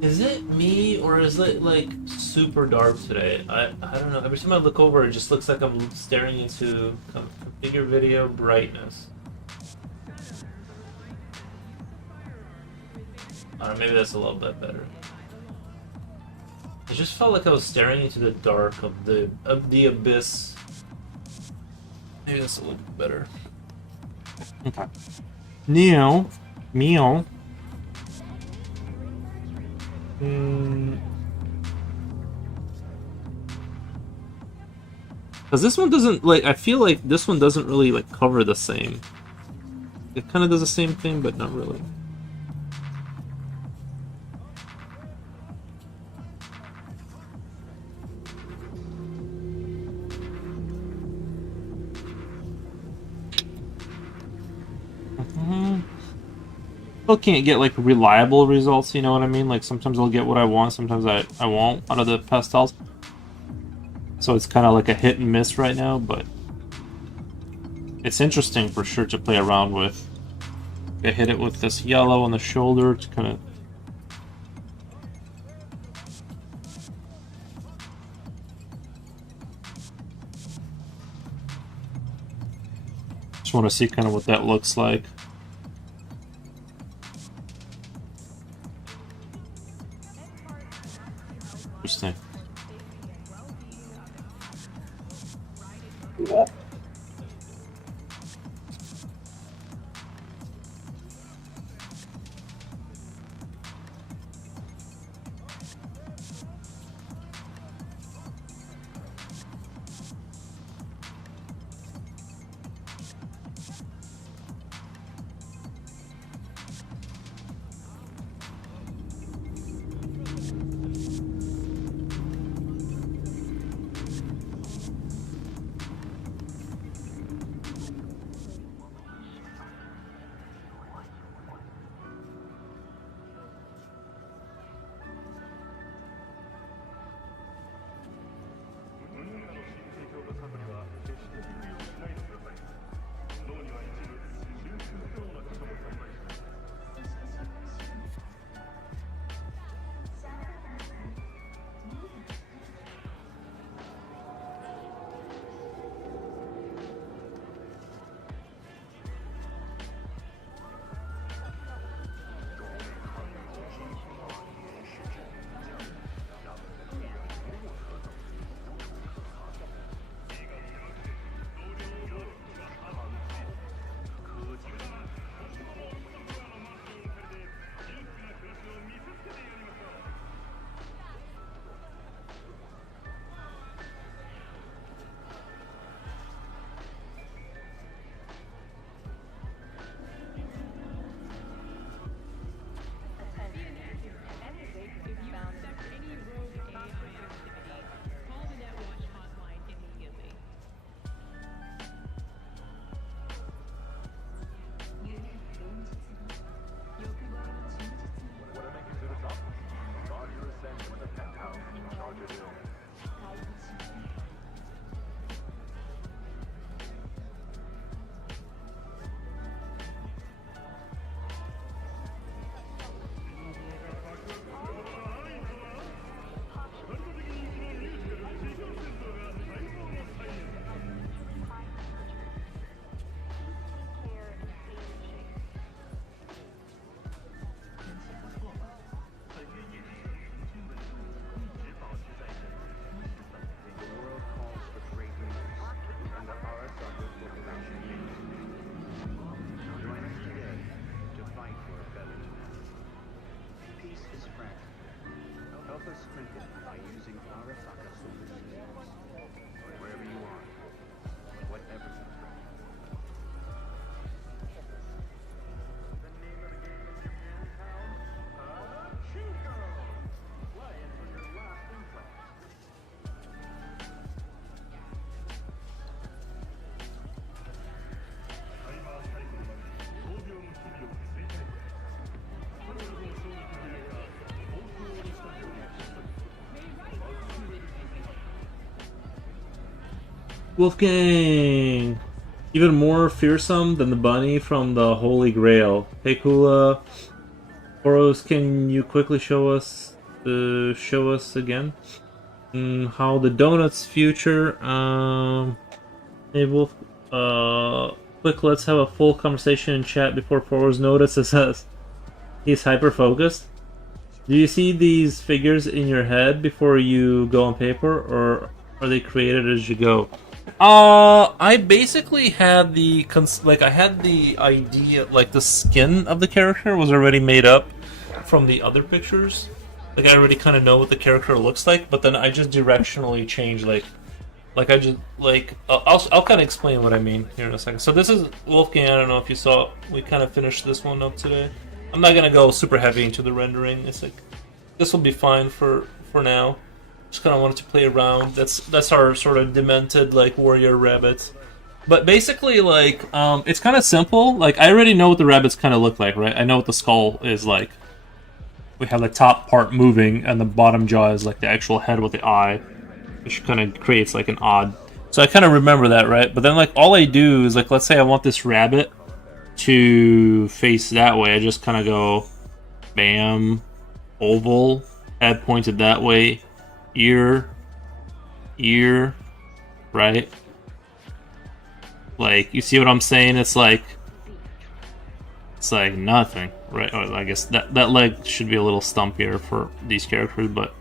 Is it me, or is it like super dark today? I don't know. Every time I look over, it just looks like I'm staring into configure video brightness. Maybe that's a little bit better. It just felt like I was staring into the dark of the abyss. Maybe that's a little bit better. Okay. Neo. Meow. Because this one doesn't, like, I feel like this one doesn't really, like, cover the same. It kind of does the same thing, but not really. Still can't get, like, reliable results, you know what I mean? Like, sometimes I'll get what I want, sometimes I won't out of the pastels. So it's kind of like a hit and miss right now, but it's interesting for sure to play around with. I hit it with this yellow on the shoulder to kind of... Just want to see kind of what that looks like. Interesting. Wolfgang! Even more fearsome than the bunny from the Holy Grail. Hey Kula, Boros, can you quickly show us again how the donut's future? Hey Wolf, quick, let's have a full conversation in chat before Boros notices us. He's hyper focused. Do you see these figures in your head before you go on paper, or are they created as you go? I basically had the I had the idea, like the skin of the character was already made up from the other pictures. Like I already kind of know what the character looks like, but then I just directionally change I just I'll kind of explain what I mean here in a second. So this is Wolfgang. I don't know if you saw. We kind of finished this one up today. I'm not gonna go super heavy into the rendering. It's like this will be fine for now. Just kind of wanted to play around. That's our sort of demented like warrior rabbit. But basically, like it's kind of simple. Like I already know what the rabbits kind of look like, right? I know what the skull is like. We have the top part moving, and the bottom jaw is like the actual head with the eye, which kind of creates like an odd. So I kind of remember that, right? But then like all I do is like, let's say I want this rabbit to face that way. I just kind of go, bam, oval, head pointed that way, ear, right? Like you see what I'm saying? It's like nothing, right? Or I guess that leg should be a little stumpier for these characters, but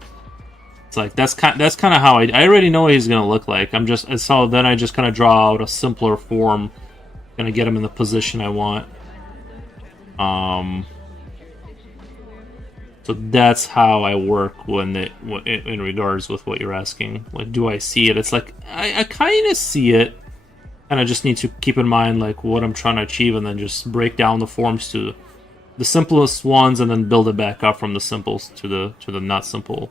it's like that's kind of how I already know what he's gonna look like. Then I just kind of draw out a simpler form, gonna get him in the position I want. So that's how I work in regards with what you're asking. Like, do I see it? It's like I kind of see it, and I just need to keep in mind like what I'm trying to achieve, and then just break down the forms to the simplest ones, and then build it back up from the simples to the not simple.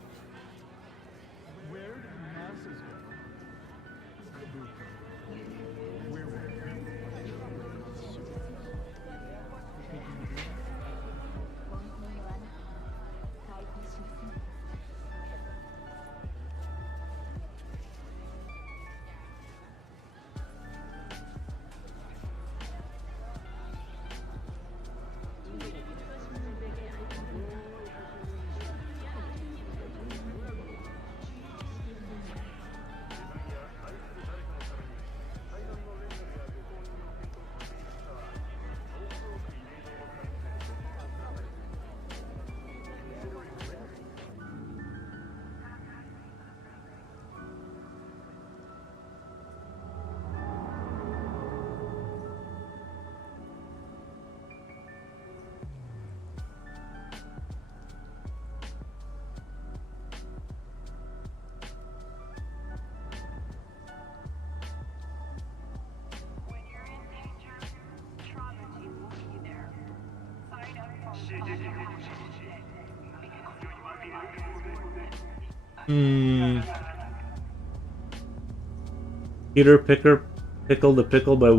Peter pickled the pickle by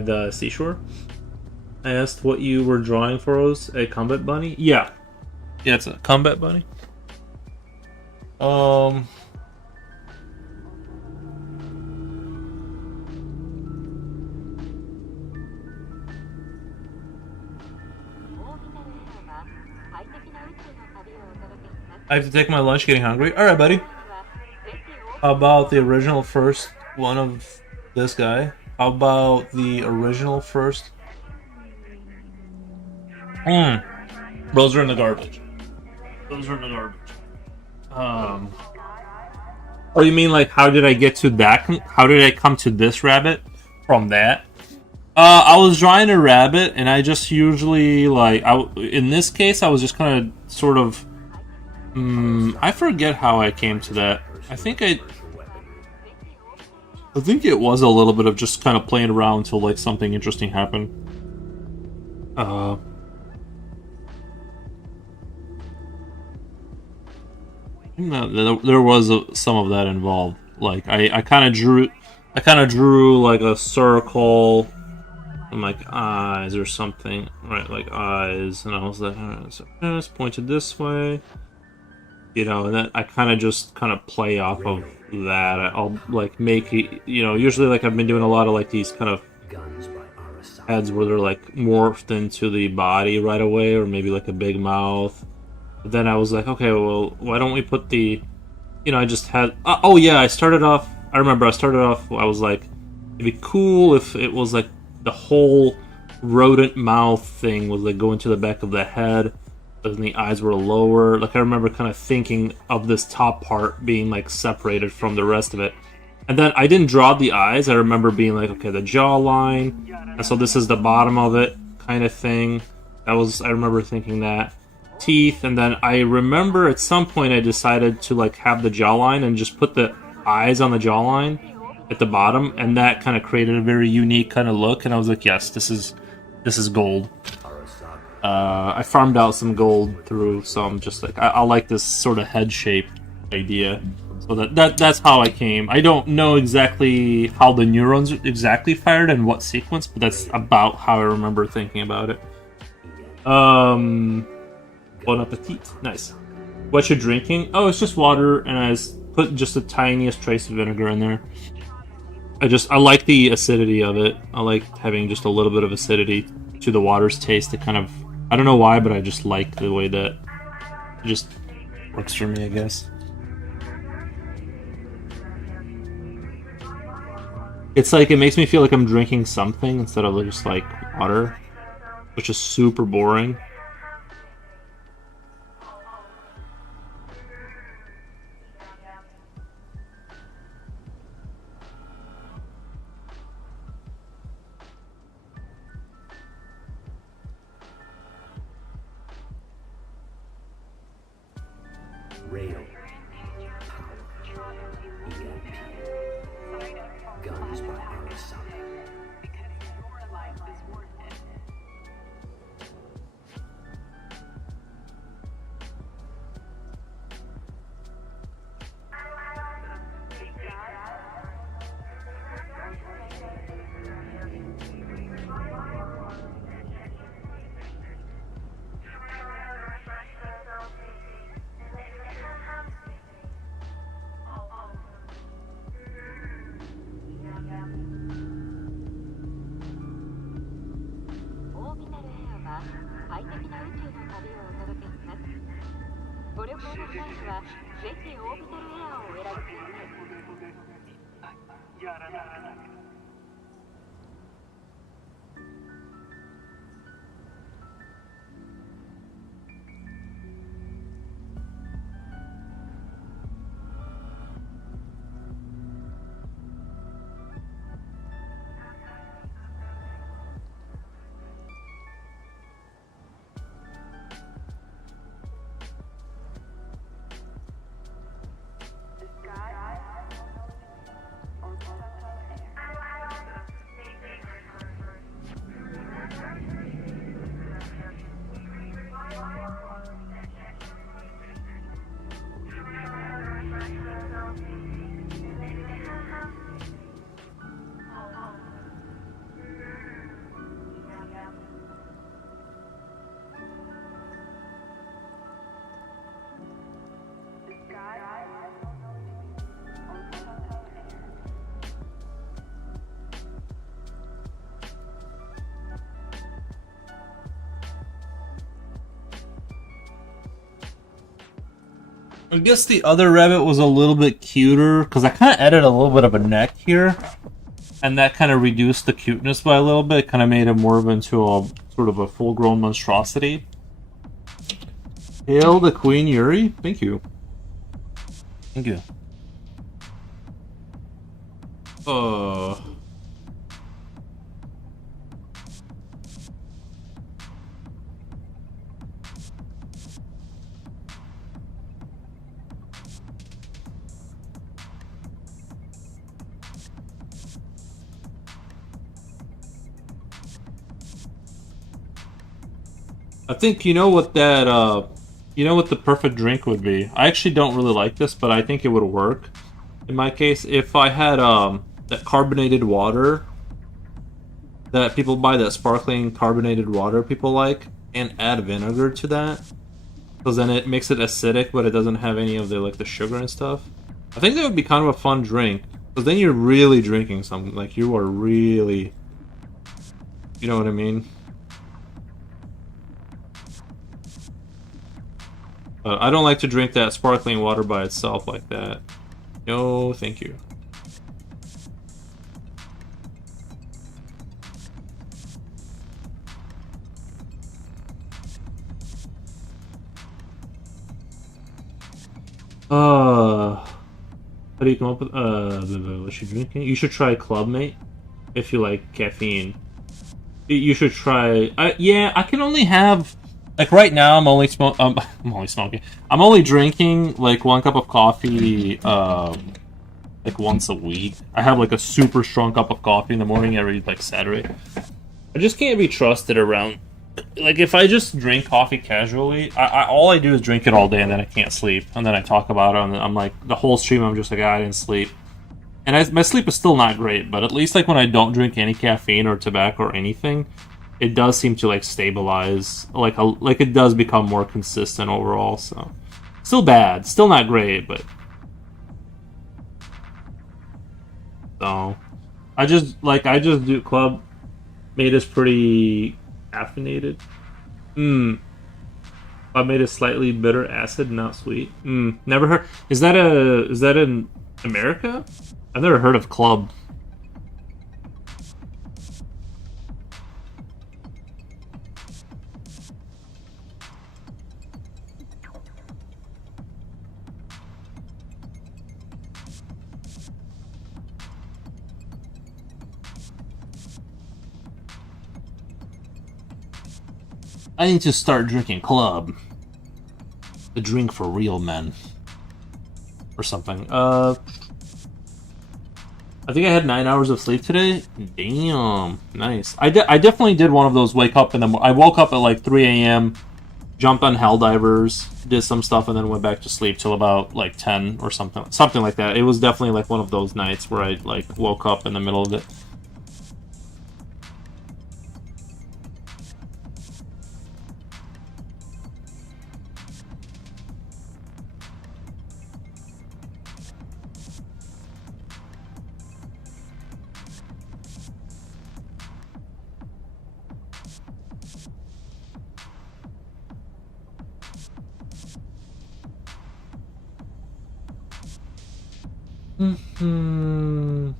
the seashore. I asked what you were drawing for us. A combat bunny? Yeah, it's a combat bunny. I have to take my lunch. Getting hungry. All right, buddy. How about the original first one of this guy? How about the original first? Those are in the garbage. Oh, you mean like how did I get to that? How did I come to this rabbit from that? I was drawing a rabbit, and I just usually in this case I was just kind of sort of. I forget how I came to that. I think it was a little bit of just kind of playing around until like something interesting happened. There was some of that involved. Like I kind of drew like a circle and like eyes or something, right? Like eyes, and I was like, so it's pointed this way. You know, and then I kind of play off of that. I'll like make, usually like I've been doing a lot of like these kind of heads where they're like morphed into the body right away, or maybe like a big mouth. But then I was like, okay, well, why don't we put the, I just had, I remember I started off, I was like, it'd be cool if it was like the whole rodent mouth thing was like going to the back of the head. And the eyes were lower. Like I remember kind of thinking of this top part being like separated from the rest of it. And then I didn't draw the eyes. I remember being like, okay, the jawline, and so this is the bottom of it, kind of thing. I remember thinking that. Teeth, and then I remember at some point I decided to like have the jawline and just put the eyes on the jawline at the bottom, and that kind of created a very unique kind of look. And I was like, yes, this is gold. I farmed out some gold through, so I'm just like, I like this sort of head shape idea. So that's how I came. I don't know exactly how the neurons exactly fired and what sequence, but that's about how I remember thinking about it. Bon appetit. Nice. What you're drinking? Oh, it's just water, and I put just the tiniest trace of vinegar in there. I like the acidity of it. I like having just a little bit of acidity to the water's taste. It kind of, I don't know why, but I just like the way that it just works for me, I guess. It's like, it makes me feel like I'm drinking something instead of just like water, which is super boring. Rail. Power. EMP. Guns by Arasaka. Because your life is worth it. I guess the other rabbit was a little bit cuter, because I kind of added a little bit of a neck here, and that kind of reduced the cuteness by a little bit, kind of made him more into a sort of a full-grown monstrosity. Hail the Queen Yuri? Thank you. Thank you. I think you know what the perfect drink would be. I actually don't really like this, but I think it would work. In my case, if I had that carbonated water that people buy, that sparkling carbonated water people like, and add vinegar to that, because then it makes it acidic, but it doesn't have any of the sugar and stuff. I think that would be kind of a fun drink, because then you're really drinking something. Like, you are really, you know what I mean? I don't like to drink that sparkling water by itself like that. No, thank you. How do you come up with what you drinking? You should try Club Mate if you like caffeine. You should try. Yeah, I can only have like right now. I'm only I'm only smoking. I'm only drinking like 1 cup of coffee. Like once a week. I have like a super strong cup of coffee in the morning every like Saturday. I just can't be trusted around. Like if I just drink coffee casually, all I do is drink it all day and then I can't sleep and then I talk about it and I'm like the whole stream I'm just like I didn't sleep. And my sleep is still not great, but at least like when I don't drink any caffeine or tobacco or anything, it does seem to like stabilize. Like it does become more consistent overall. So still bad, still not great, but so I just do Club Mate is pretty caffeinated. Club Mate is slightly bitter, acid, not sweet. Never heard. Is that in America? I've never heard of Club. I need to start drinking Club. The drink for real men. Or something. I think I had 9 hours of sleep today. Damn. Nice. I definitely did one of those wake up in the I woke up at like 3 a.m., jumped on Helldivers, did some stuff, and then went back to sleep till about like 10 or something. Something like that. It was definitely like one of those nights where I like woke up in the middle of it. I'm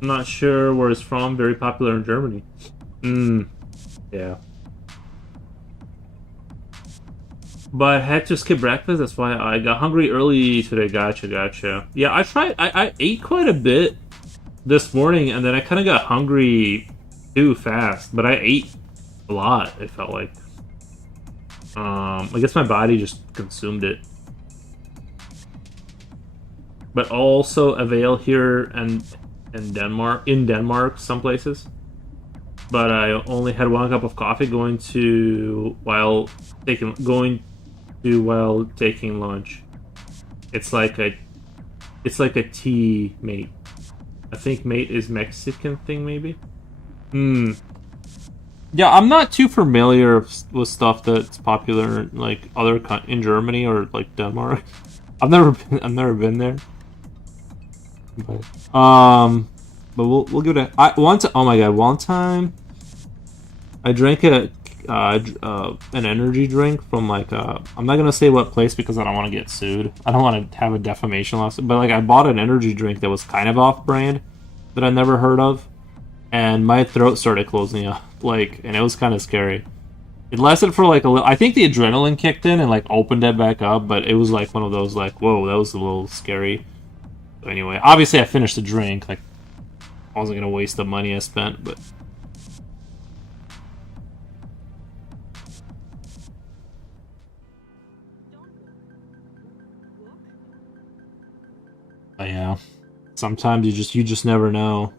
not sure where it's from. Very popular in Germany. Yeah. But I had to skip breakfast. That's why I got hungry early today. Gotcha. Yeah, I ate quite a bit this morning, and then I kind of got hungry too fast. But I ate a lot. It felt like. I guess my body just consumed it. But also avail here and in Denmark, some places. But I only had 1 cup of coffee going while taking lunch. It's like a tea mate. I think mate is Mexican thing maybe. Yeah, I'm not too familiar with stuff that's popular like in Germany or like Denmark. I've never been there. But we'll give it oh my god, one time I drank an energy drink from like I'm not gonna say what place because I don't want to get sued. I don't want to have a defamation lawsuit. But like I bought an energy drink that was kind of off-brand that I never heard of, and my throat started closing up and it was kind of scary. It lasted for like a little. I think the adrenaline kicked in and like opened it back up, but it was like one of those like whoa, that was a little scary. Anyway, obviously I finished the drink. Like, I wasn't gonna waste the money I spent, but yeah. Sometimes you just never know.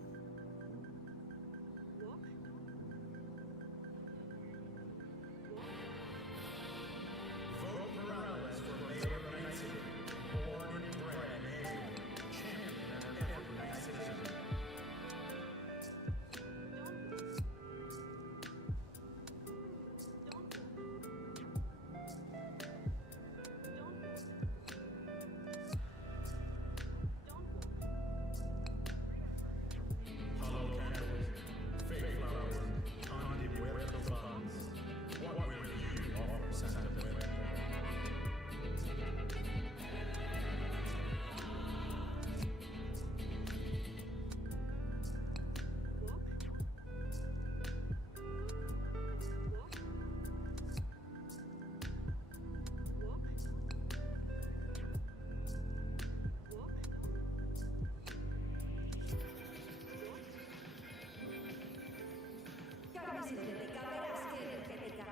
energética, verás qué energética.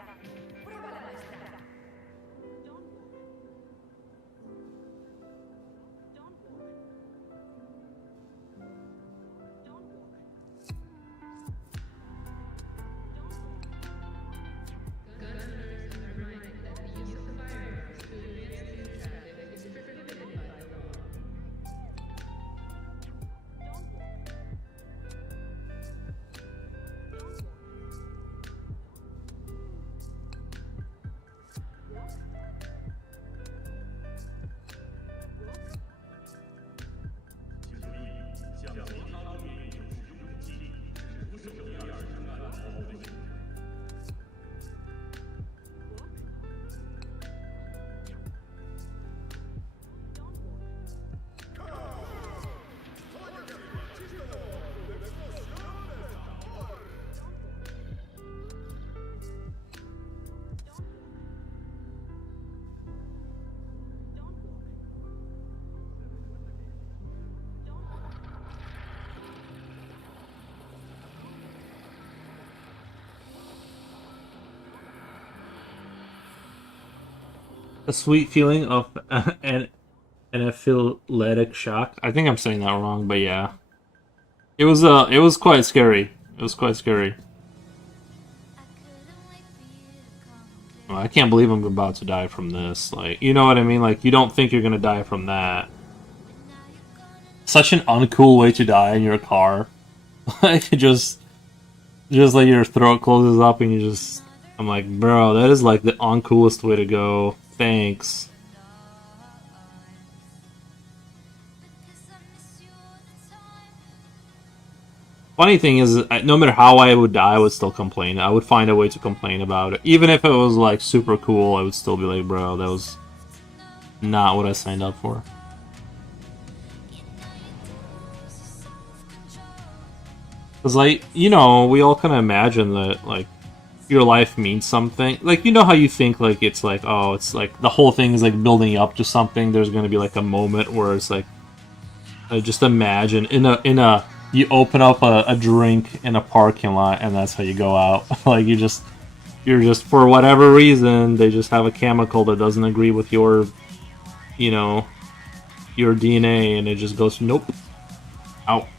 Pruébala, maestra. Governors are reminded that the use of firearms to advance peace tactics is prohibited by law. A sweet feeling of an anaphylactic shock. I think I'm saying that wrong, but yeah. It was quite scary. It was quite scary. Well, I can't believe I'm about to die from this. Like, you know what I mean? Like, you don't think you're gonna die from that. Such an uncool way to die in your car. Like, just like your throat closes up and you just... I'm like, bro, that is like the uncoolest way to go. Thanks. Funny thing is, no matter how I would die, I would still complain. I would find a way to complain about it. Even if it was, like, super cool, I would still be like, bro, that was not what I signed up for. Because, like, you know, we all kind of imagine that, like, your life means something. Like, you know how you think, like, it's like, oh, it's like, the whole thing is, like, building up to something. There's going to be, like, a moment where it's like, just imagine, you open up a drink in a parking lot, and that's how you go out. Like, you're just, for whatever reason, they just have a chemical that doesn't agree with your, you know, your DNA, and it just goes, nope, out.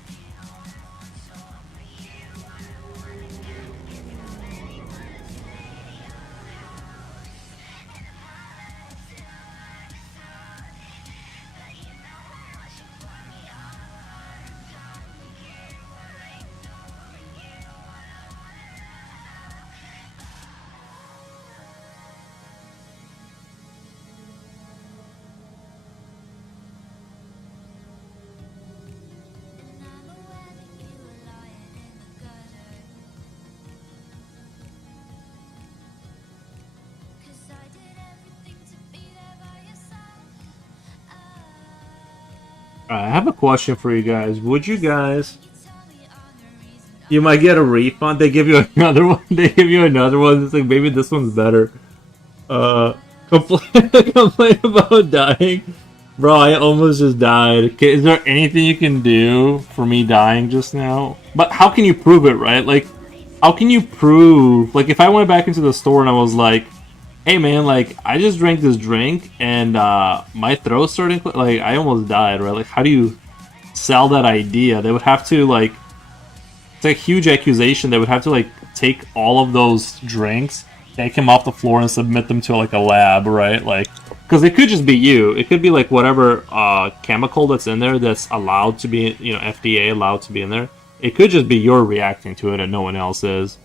I have a question for you guys. Would you guys... You might get a refund. They give you another one. They give you another one. It's like, maybe this one's better. Complain about dying. Bro, I almost just died. Okay, is there anything you can do for me dying just now? But how can you prove it, right? Like, how can you prove... Like, if I went back into the store and I was like, hey man, like, I just drank this drink and my throat's starting... Like, I almost died, right? Like, how do you sell that idea? They would have to, like... It's a huge accusation. They would have to, like, take all of those drinks, take them off the floor, and submit them to, like, a lab, right? Like, because it could just be you. It could be, like, whatever chemical that's in there that's allowed to be, you know, FDA allowed to be in there. It could just be you're reacting to it and no one else is.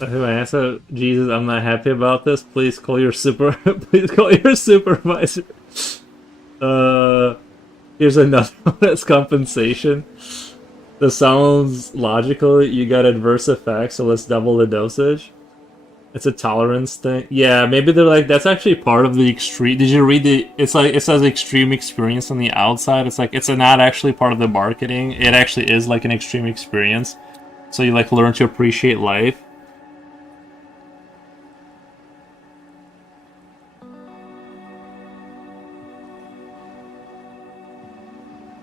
Who answered, Jesus, I'm not happy about this. Please call your please call your supervisor. Uh, here's another one that's compensation. This sounds logical. You got adverse effects, so let's double the dosage. It's a tolerance thing. Yeah, maybe they're like, that's actually part of the extreme. Did you read the? It's like it says extreme experience on the outside. It's like it's not actually part of the marketing. It actually is like an extreme experience. So you like learn to appreciate life.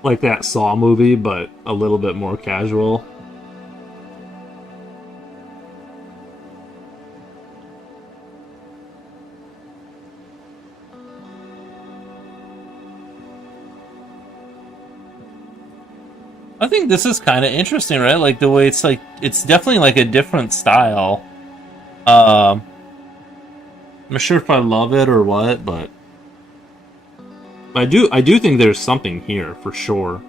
Like that Saw movie, but a little bit more casual. I think this is kind of interesting, right? Like the way it's like, it's definitely like a different style. I'm not sure if I love it or what, but I do think there's something here for sure.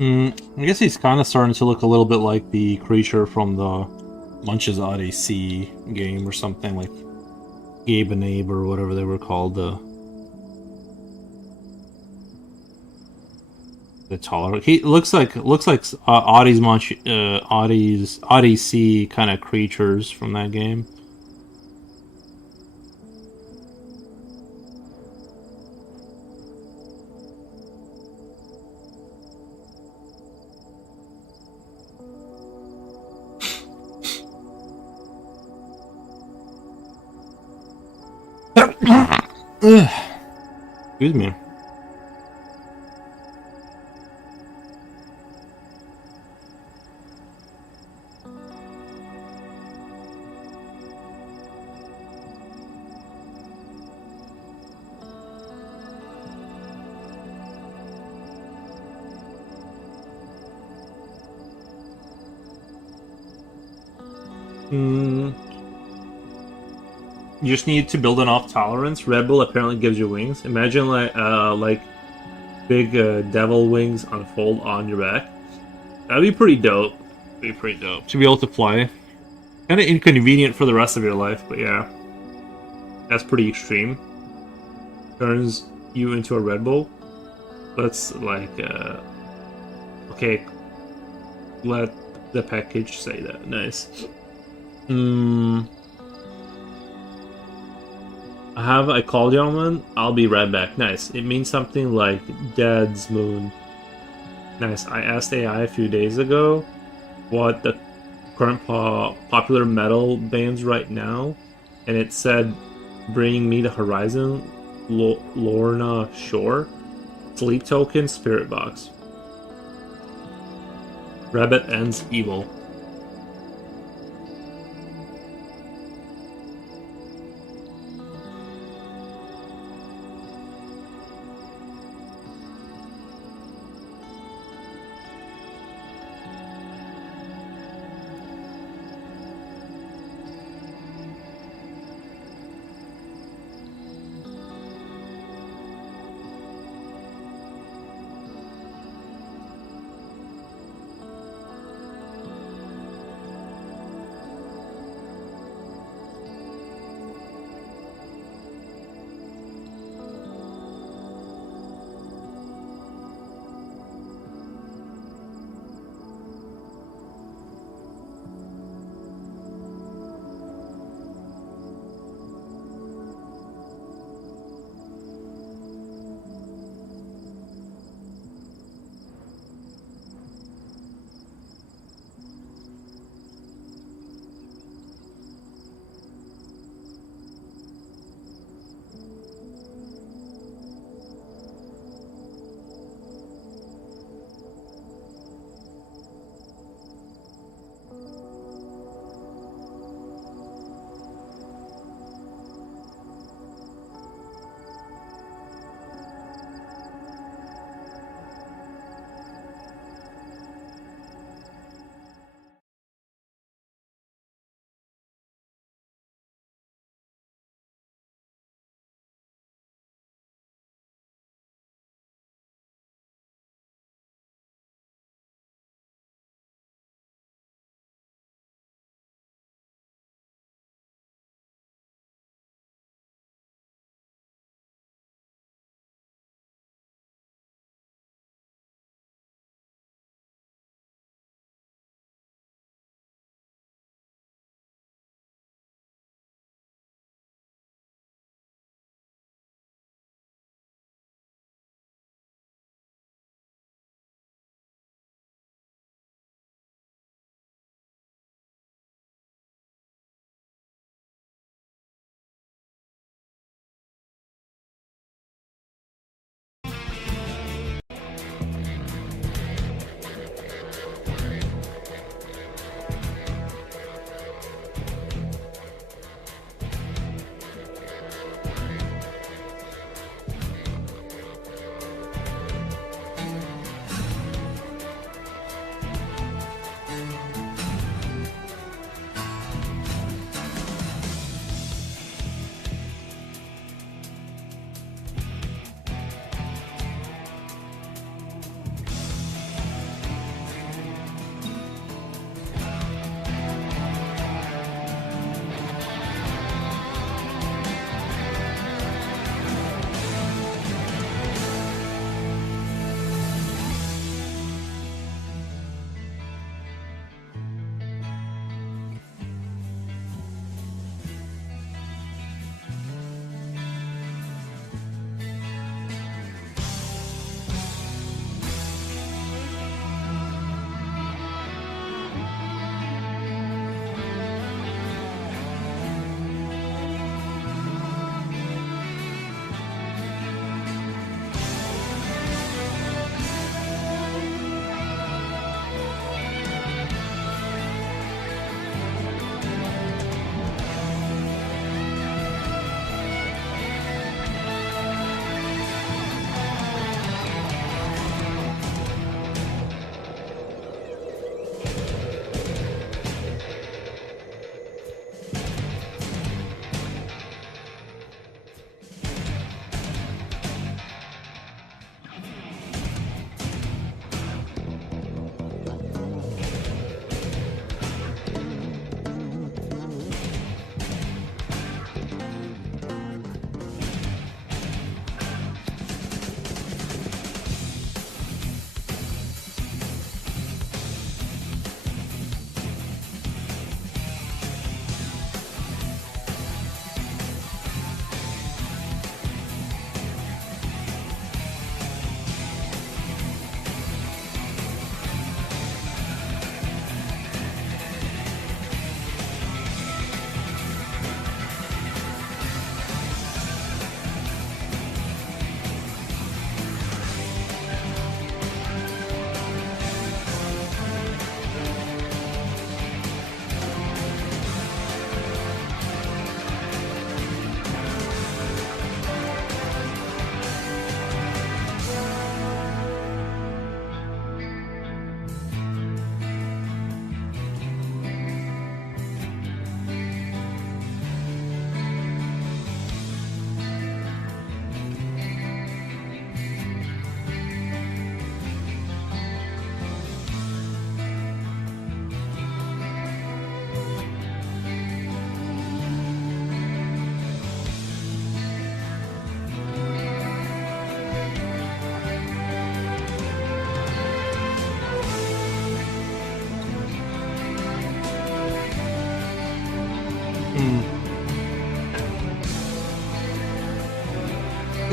I guess he's kind of starting to look a little bit like the creature from the Munch's Odyssey game or something, like Gabe and Abe or whatever they were called. The taller. He looks like Audie's Odyssey kind of creatures from that game. Excuse me. You just need to build enough tolerance. Red Bull apparently gives you wings. Imagine like big devil wings unfold on your back. That'd be pretty dope. Be pretty dope to be able to fly. Kind of inconvenient for the rest of your life, but yeah, that's pretty extreme. Turns you into a Red Bull. Let's like okay. Let the package say that. Nice. I call gentleman? I'll be right back. Nice. It means something like Dad's Moon. Nice. I asked AI a few days ago what the current popular metal bands right now, and it said Bringing Me to Horizon, Lorna Shore, Sleep Token, Spirit Box. Rabbit Ends Evil.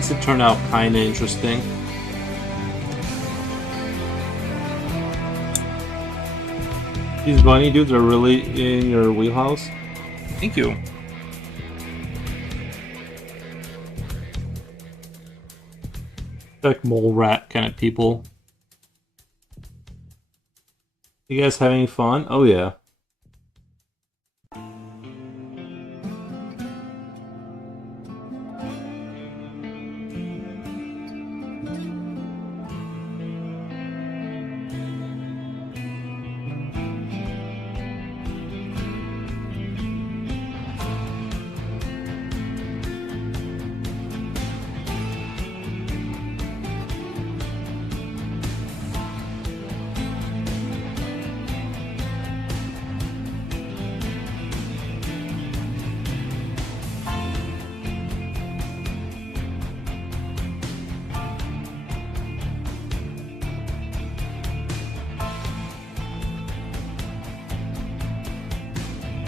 This would turn out kind of interesting. These bunny dudes are really in your wheelhouse. Thank you. Like mole rat kind of people. You guys having fun? Oh yeah.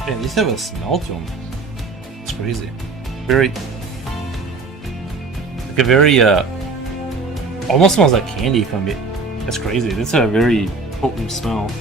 Man, these have a smell to them. It's crazy. Very, like a very, almost smells like candy from it. That's crazy. That's a very potent smell.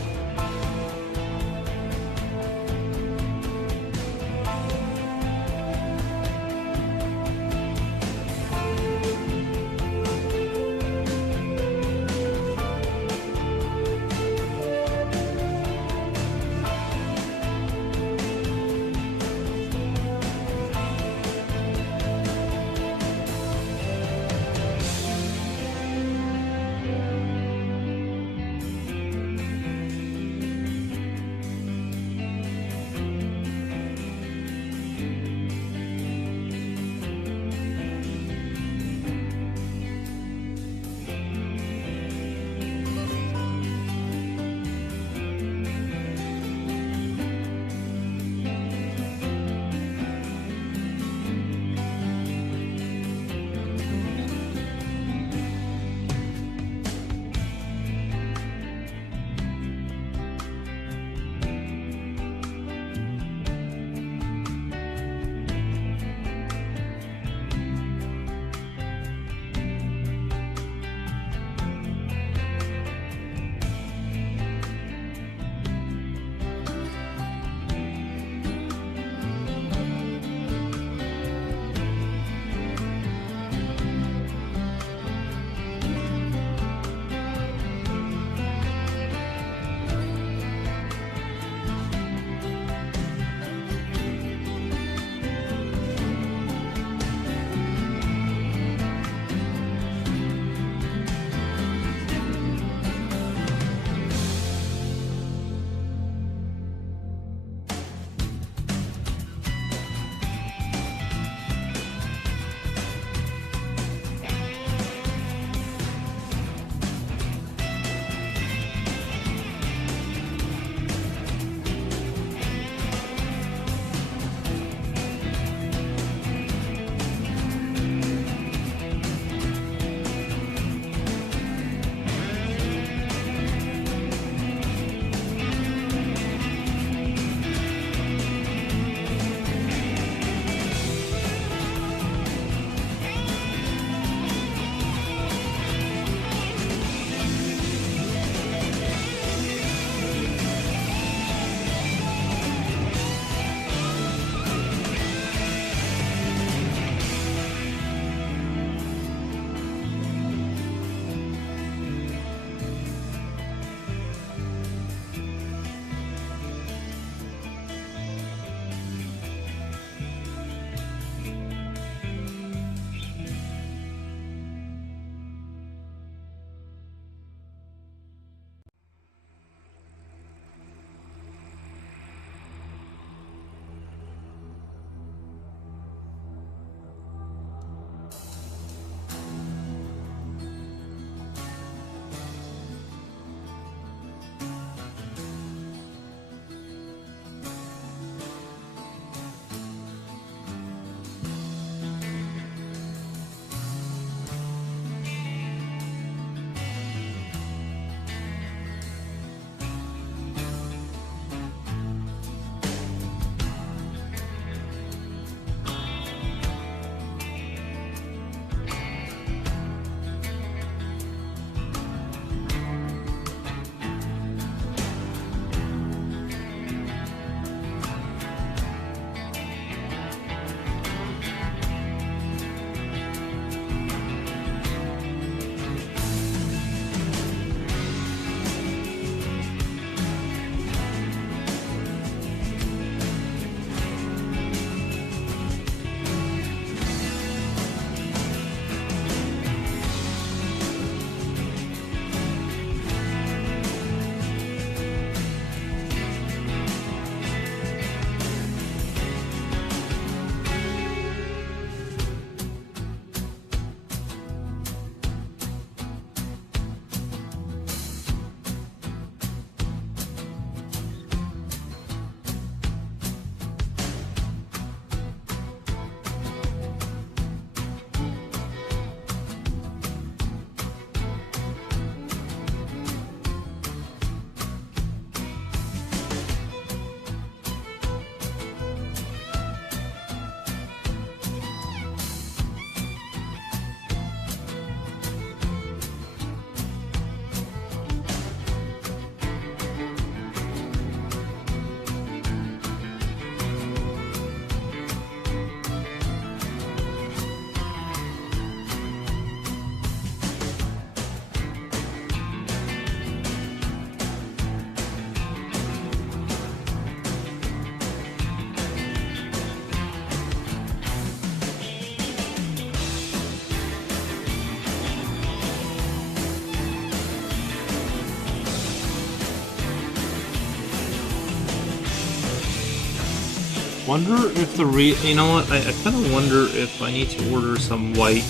Wonder if you know what? I kind of wonder if I need to order some white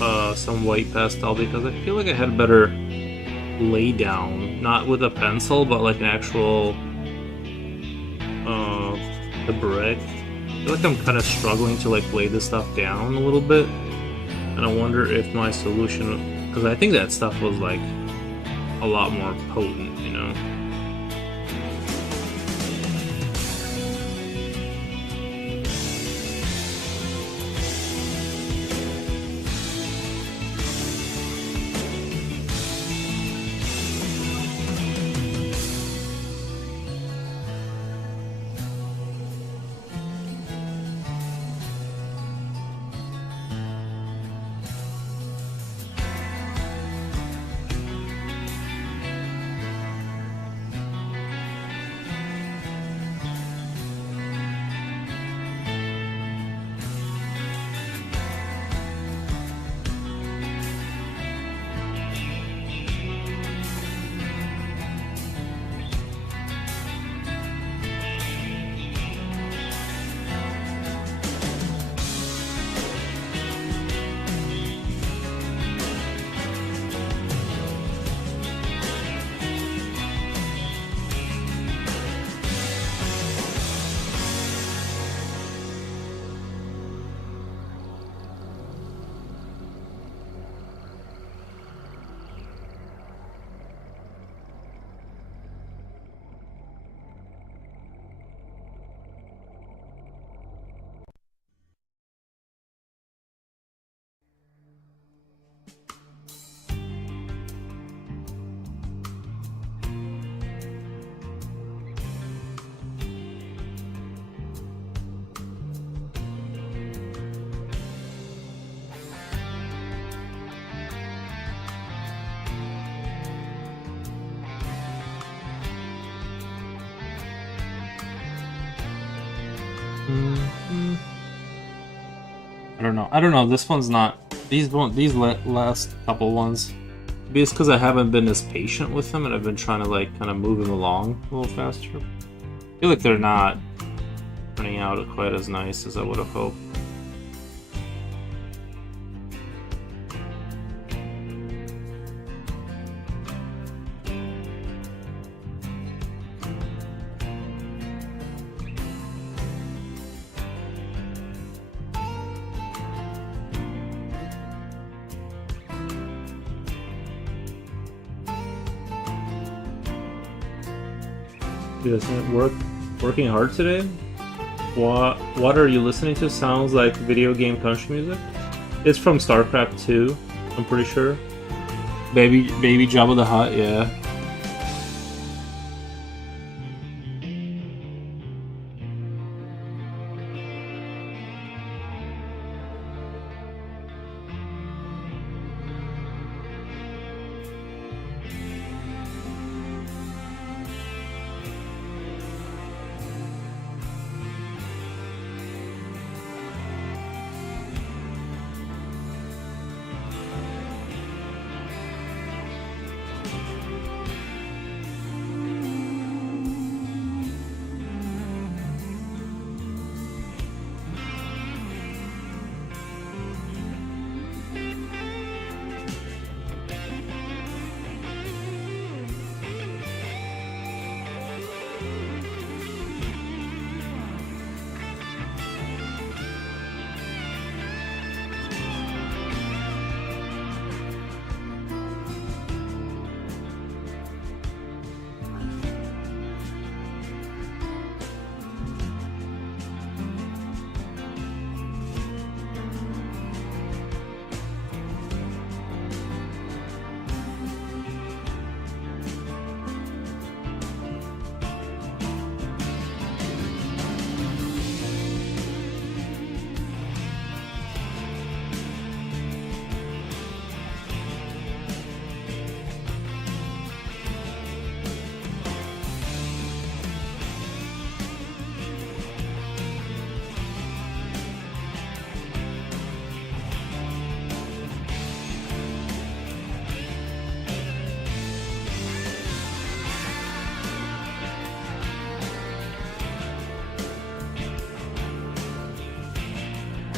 pastel because I feel like I had better lay down, not with a pencil, but like an actual the brick. I feel like I'm kind of struggling to like lay this stuff down a little bit, and I wonder if my solution, because I think that stuff was like a lot more potent, you know. I don't know. This one's not. These last couple ones. Maybe it's because I haven't been as patient with them, and I've been trying to like kind of move them along a little faster. I feel like they're not turning out quite as nice as I would have hoped. Isn't it working hard today? What are you listening to? Sounds like video game country music. It's from StarCraft 2, I'm pretty sure. Baby Jabba the Hutt, yeah.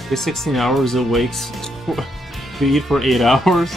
Every 16 hours it wakes to eat for 8 hours.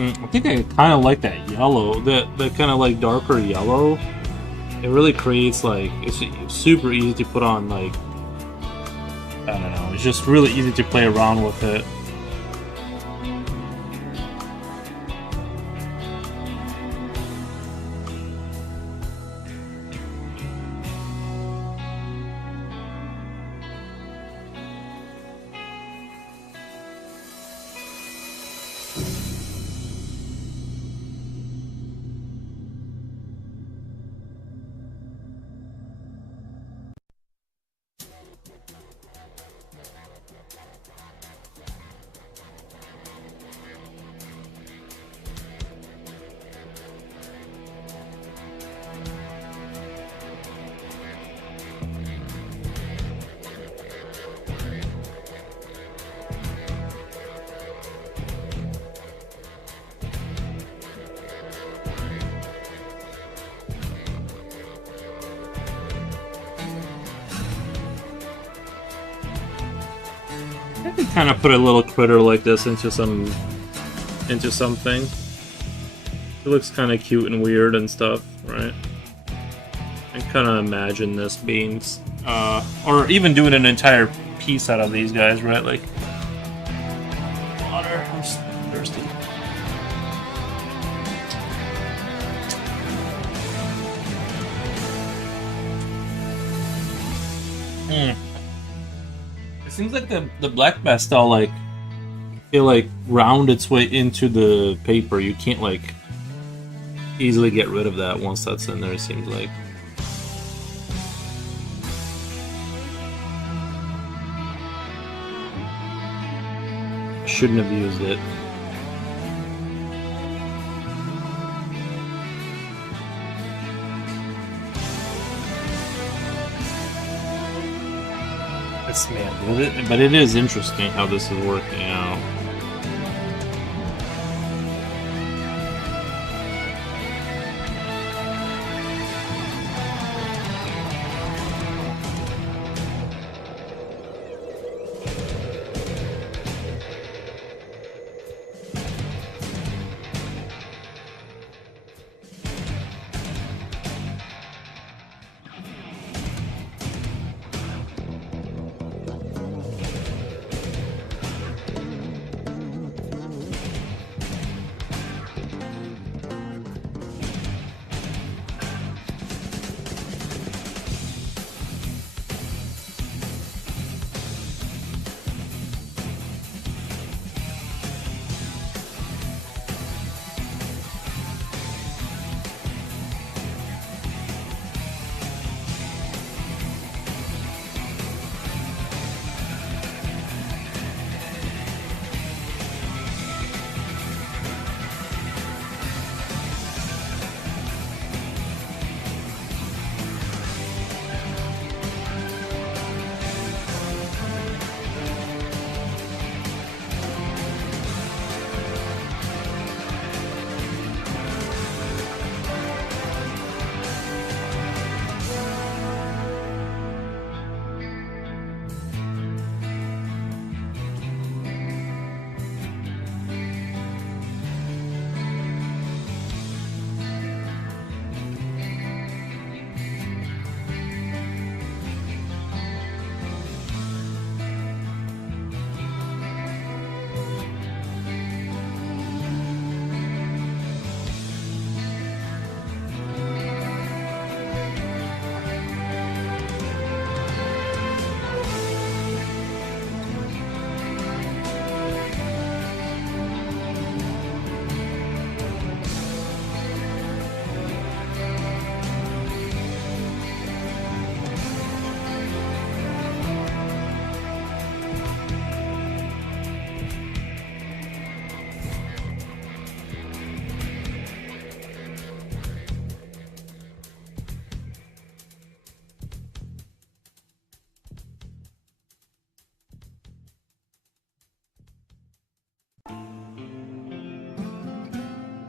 I think I kind of like that yellow, that kind of like darker yellow. It really creates like, it's super easy to put on, like, I don't know, it's just really easy to play around with it. I could kind of put a little critter like this into something. It looks kind of cute and weird and stuff, right? I kind of imagine this being, or even doing an entire piece out of these guys, right? Like, water. I'm just thirsty. It seems like the black pastel, like, it like round its way into the paper. You can't like easily get rid of that once that's in there, it seems like. I shouldn't have used it. It's man, but it is interesting how this is working out.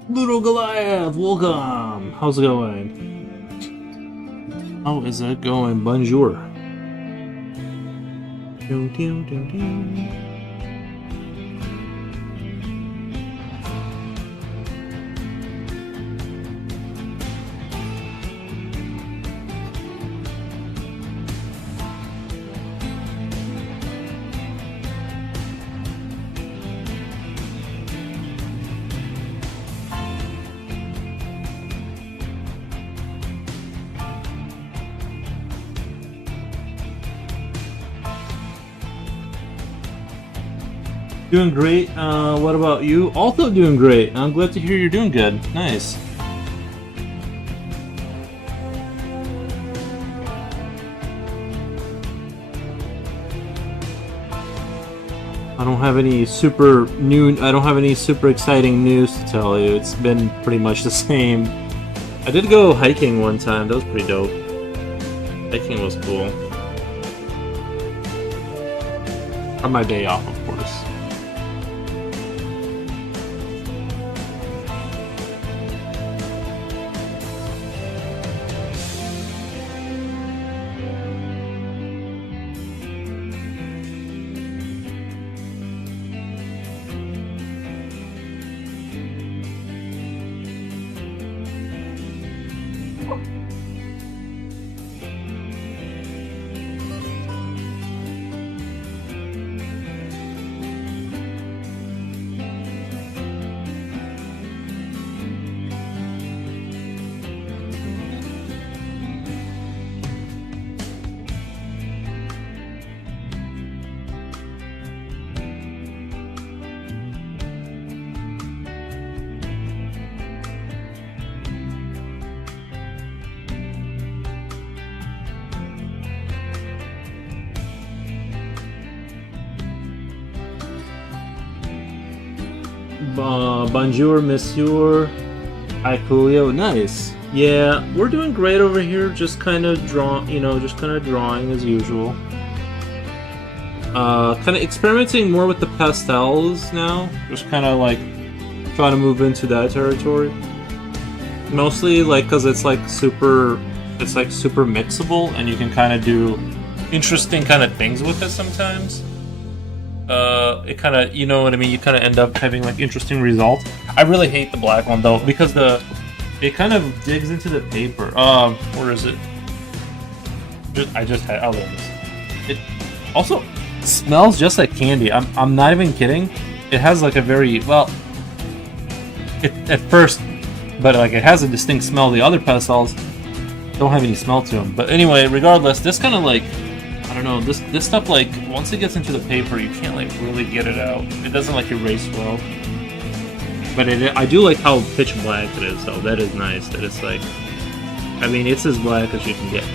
Little Goliath, welcome! How's it going? How is it going? Bonjour. Doo, doo, doo, doo. Doing great. What about you? Also doing great. I'm glad to hear you're doing good. Nice. I don't have any super exciting news to tell you. It's been pretty much the same. I did go hiking one time. That was pretty dope. Hiking was cool. On my day off, of course. Bonjour, monsieur. Hi, Julio. Nice. Yeah, we're doing great over here. Just kind of drawing as usual. kind of experimenting more with the pastels now. Just kind of like trying to move into that territory. Mostly like because it's like super mixable, and you can kind of do interesting kind of things with it sometimes. It kind of, you know what I mean? You kind of end up having like interesting results. I really hate the black one though because it kind of digs into the paper. Where is it? I just had. Oh, there it is. It also smells just like candy. I'm not even kidding. It has like a very at first, but like it has a distinct smell. The other pastels don't have any smell to them. But anyway, regardless, this kind of like, I don't know, this stuff like once it gets into the paper, you can't like really get it out. It doesn't like erase well. But I do like how pitch black it is. So that is nice. That it's like, I mean, it's as black as you can get.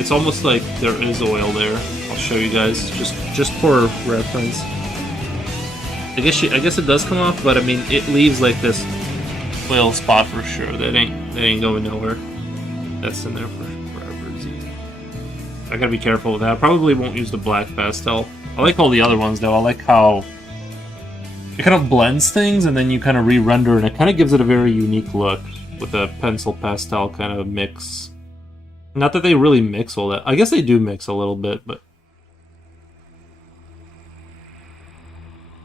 It's almost like there is oil there. I'll show you guys just for reference. I guess it does come off, but I mean it leaves like this oil spot for sure. That ain't going nowhere. That's in there for forever. I gotta be careful with that. I probably won't use the black pastel. I like all the other ones though. I like how it kind of blends things and then you kind of re-render, and it kind of gives it a very unique look with a pencil pastel kind of mix. Not that they really mix all that. I guess they do mix a little bit, but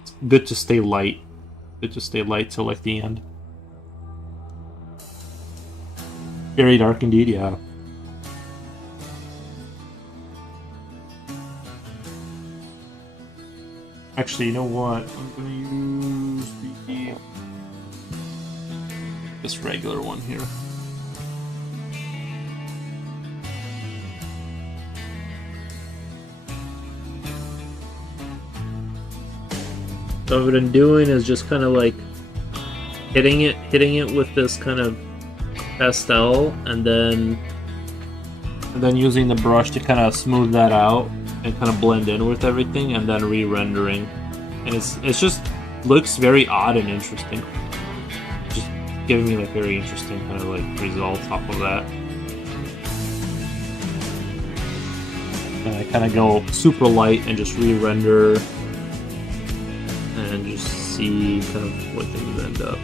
it's good to stay light. Good to stay light till like the end. Very dark indeed, yeah. Actually, you know what? I'm gonna use this regular one here. So what I'm doing is just kind of like hitting it with this kind of pastel, and then using the brush to kind of smooth that out and kind of blend in with everything, and then re-rendering. And it's just looks very odd and interesting. Just giving me like very interesting kind of like results off of that. And I kind of go super light and just re-render. And just see kind of what things end up.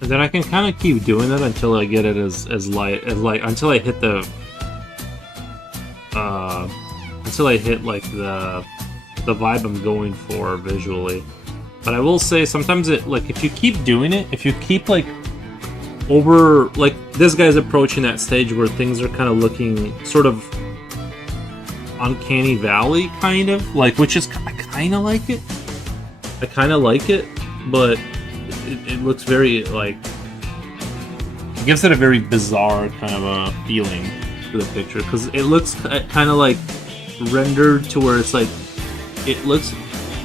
And then I can kind of keep doing that until I get it as light until I hit the like the vibe I'm going for visually. But I will say sometimes it like if you keep doing it, if you keep like over like this guy's approaching that stage where things are kind of looking sort of uncanny valley kind of like, which is I kind of like it. I kind of like it, but it looks very like it gives it a very bizarre kind of a feeling to the picture because it looks kind of like rendered to where it's like it looks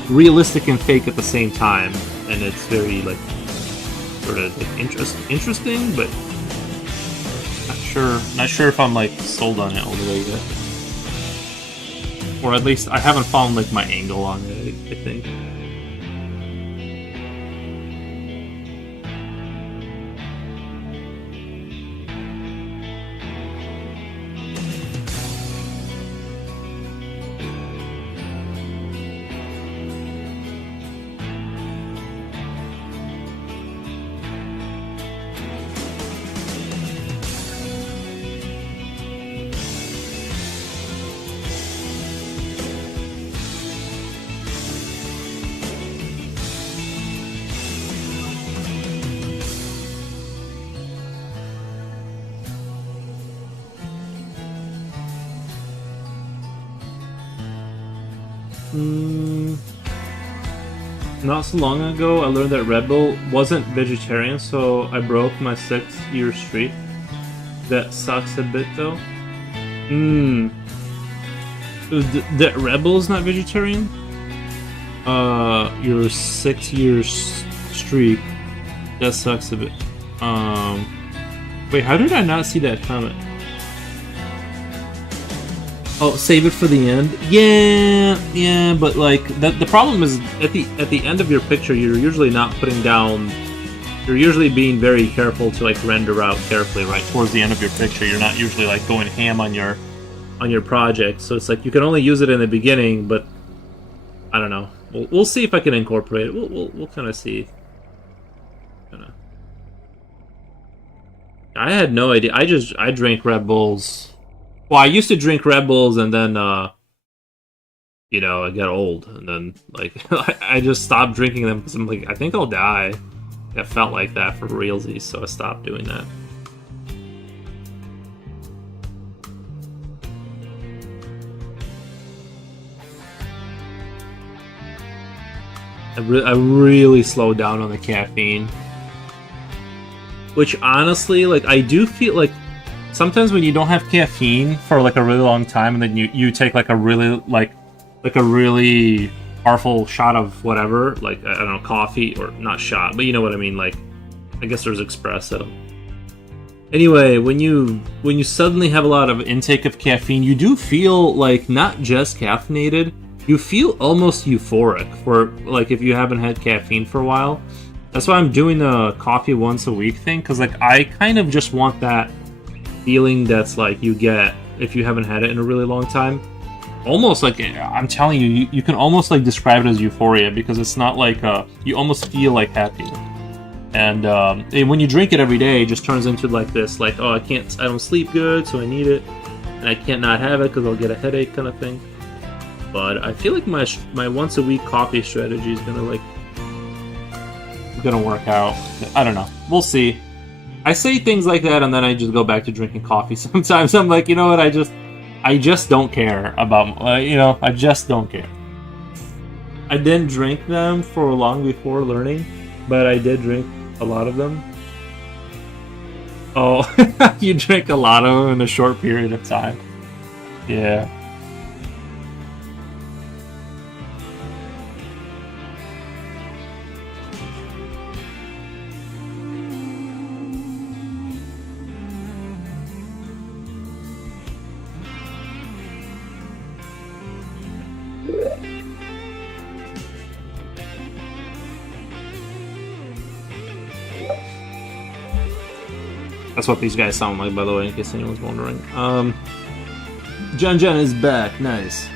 realistic and fake at the same time, and it's very like sort of like interesting, but not sure if I'm like sold on it all the way yet, or at least I haven't found like my angle on it. I think. not so long ago, I learned that Red Bull wasn't vegetarian, so I broke my 6-year streak. That sucks a bit, though. That Red Bull is not vegetarian? Your 6-year streak. That sucks a bit. Wait, how did I not see that comment? Oh, save it for the end. Yeah, but like the problem is at the end of your picture, you're usually not putting down. You're usually being very careful to like render out carefully, right? Towards the end of your picture, you're not usually like going ham on your project. So it's like you can only use it in the beginning, but I don't know. We'll see if I can incorporate it. We'll kind of see. I had no idea. I drank Red Bulls. Well, I used to drink Red Bulls, and then, you know, I got old, and then, like, I just stopped drinking them because I'm like, I think I'll die. It felt like that for realsies, so I stopped doing that. I really slowed down on the caffeine. Which, honestly, like, I do feel like sometimes when you don't have caffeine for like a really long time, and then you take like a really powerful shot of whatever, like I don't know, coffee, or not shot, but you know what I mean. Like, I guess there's espresso. Anyway, when you suddenly have a lot of intake of caffeine, you do feel like not just caffeinated. You feel almost euphoric for like if you haven't had caffeine for a while. That's why I'm doing the coffee once a week thing, because like I kind of just want that feeling that's like you get if you haven't had it in a really long time. Almost like, I'm telling you, you can almost like describe it as euphoria, because it's not like you almost feel like happy. And when you drink it every day, it just turns into like this, like, oh, I don't sleep good, so I need it, and I can't not have it because I'll get a headache kind of thing. But I feel like my once a week coffee strategy is gonna work out. I don't know. We'll see. I say things like that, and then I just go back to drinking coffee. Sometimes I'm like, you know what? I just don't care about. I just don't care. I didn't drink them for long before learning, but I did drink a lot of them. Oh, you drink a lot of them in a short period of time. Yeah. That's what these guys sound like, by the way, in case anyone's wondering. Jen is back. Nice.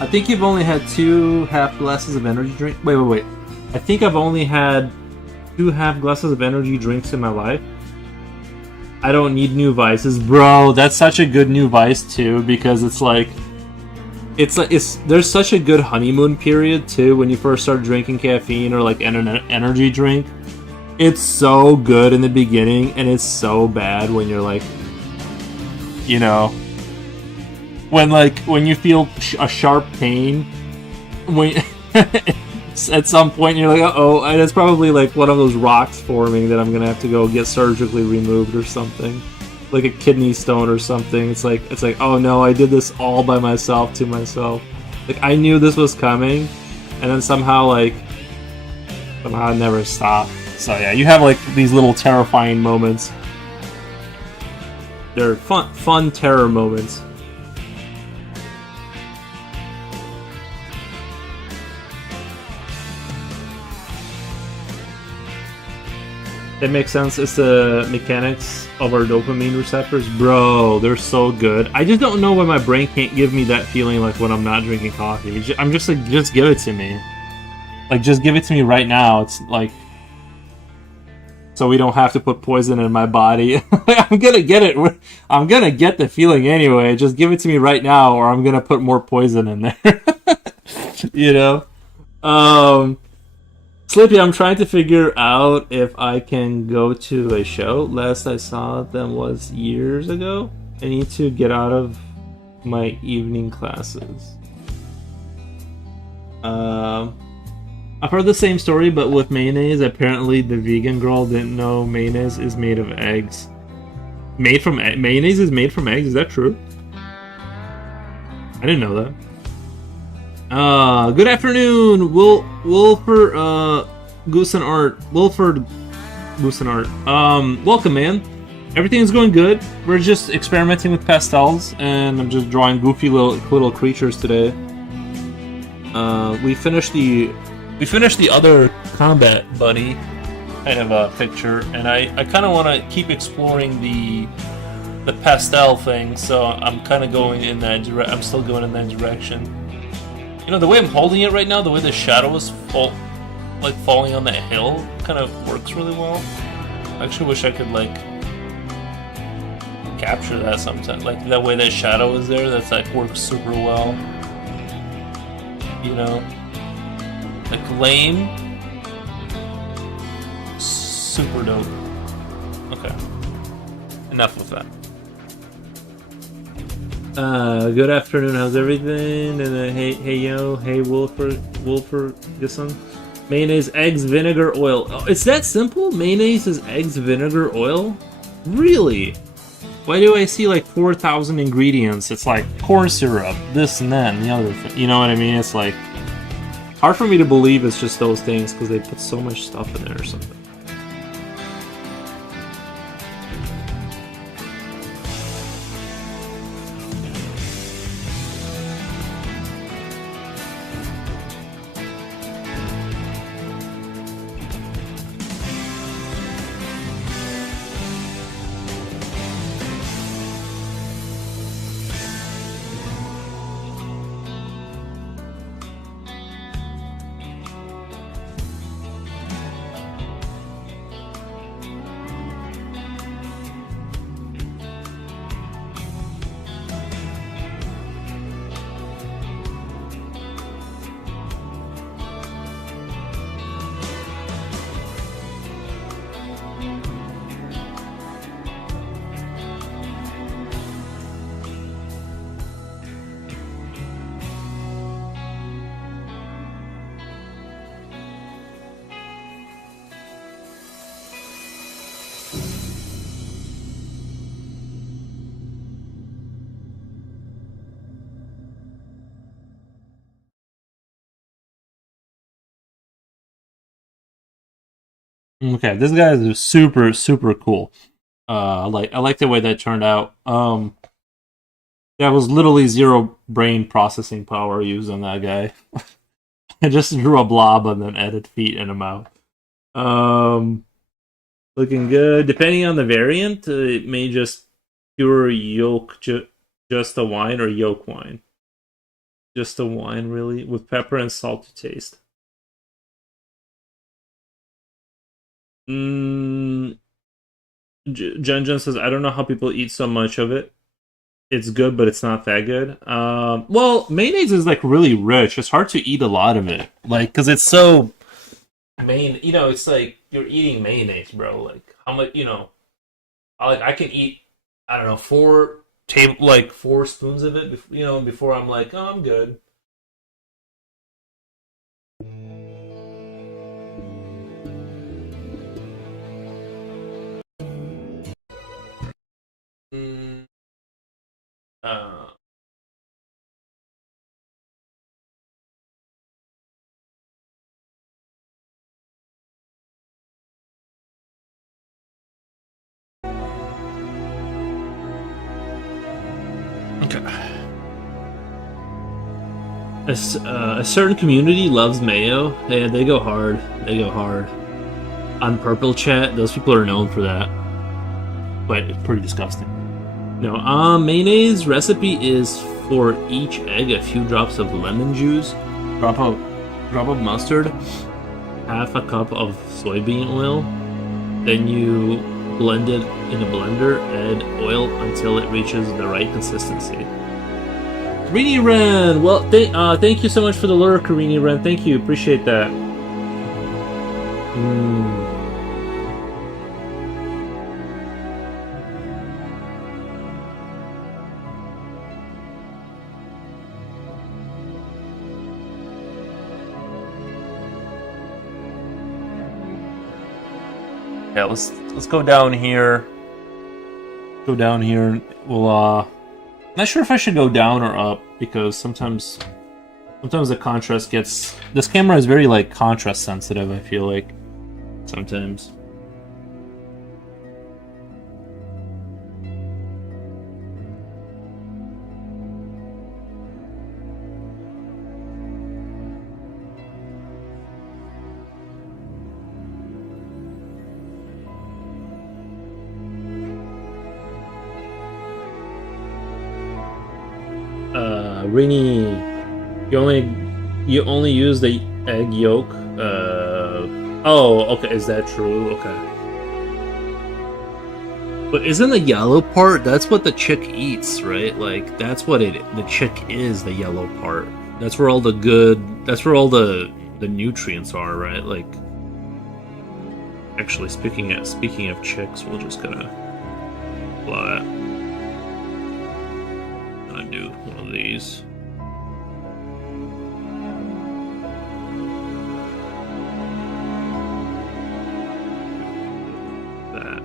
I think you've only had 2 half glasses of energy drink. Wait. I think I've only had 2 half glasses of energy drinks in my life. I don't need new vices. Bro, that's such a good new vice, too, because it's like... there's such a good honeymoon period, too, when you first start drinking caffeine or, like, an energy drink. It's so good in the beginning, and it's so bad when you're like, you know, when you feel a sharp pain, when at some point you're like, uh-oh, and it's probably like one of those rocks forming that I'm gonna have to go get surgically removed or something, like a kidney stone or something. It's like, oh no, I did this all by myself to myself. Like, I knew this was coming, and then somehow it never stopped. So yeah, you have like these little terrifying moments. They're fun terror moments. That makes sense. It's the mechanics of our dopamine receptors. Bro, they're so good. I just don't know why my brain can't give me that feeling like when I'm not drinking coffee. I'm just like, just give it to me. Like, just give it to me right now. It's like... So we don't have to put poison in my body. I'm gonna get it. I'm gonna get the feeling anyway. Just give it to me right now, or I'm gonna put more poison in there. You know? Slippy, I'm trying to figure out if I can go to a show. Last I saw them was years ago. I need to get out of my evening classes. I've heard the same story, but with mayonnaise. Apparently, the vegan girl didn't know mayonnaise is made of eggs. Mayonnaise is made from eggs. Is that true? I didn't know that. Good afternoon, Wilford, Goose and Art. Wilford, Goose and Art. Welcome, man. Everything's going good. We're just experimenting with pastels, and I'm just drawing goofy little creatures today. We finished the other combat buddy kind of a picture, and I kind of want to keep exploring the pastel thing. So I'm kind of going in that I'm still going in that direction. You know, the way I'm holding it right now, the way the shadow is falling on that hill, kind of works really well. I actually wish I could like capture that sometime. Like that way that shadow is there, that's like works super well. You know, like lame, super dope. Okay, enough with that. Good afternoon. How's everything? And hey Wolfer, listen. Mayonnaise, eggs, vinegar, oil. Oh, it's that simple? Mayonnaise is eggs, vinegar, oil? Really? Why do I see like 4,000 ingredients? It's like corn syrup, this and that, and the other thing. You know what I mean? It's like hard for me to believe it's just those things because they put so much stuff in there or something. Okay, this guy is super cool. I like the way that turned out. That was literally zero brain processing power used on that guy. I just drew a blob and then added feet and a mouth. Looking good. Depending on the variant, it may just pure yolk, just a wine or yolk wine. Just a wine, really, with pepper and salt to taste. Jen says, I don't know how people eat so much of it. It's good, but it's not that good. Well, mayonnaise is like really rich. It's hard to eat a lot of it, like because it's so You know, it's like you're eating mayonnaise, bro. Like how much? You know, I can eat. I don't know, 4 spoons of it. You know, before I'm like, oh, I'm good. Mm, uh, okay. A certain community loves mayo. They go hard. They go hard. On Purple Chat, those people are known for that. But it's pretty disgusting. No, mayonnaise recipe is for each egg a few drops of lemon juice, drop of mustard, half a cup of soybean oil. Then you blend it in a blender, add oil until it reaches the right consistency. Karini Ren, well, thank you so much for the lure, Karini Ren. Thank you, appreciate that. Yeah, let's go down here. Go down here. We'll not sure if I should go down or up because sometimes the contrast gets. This camera is very like contrast sensitive. I feel like sometimes. Rini, you only use the egg yolk. Oh, okay. Is that true? Okay. But isn't the yellow part? That's what the chick eats, right? Like that's what the chick is. The yellow part. That's where all the good. That's where all the nutrients are, right? Like. Actually, speaking of chicks, we're just gonna apply it. Gonna do one of these. That.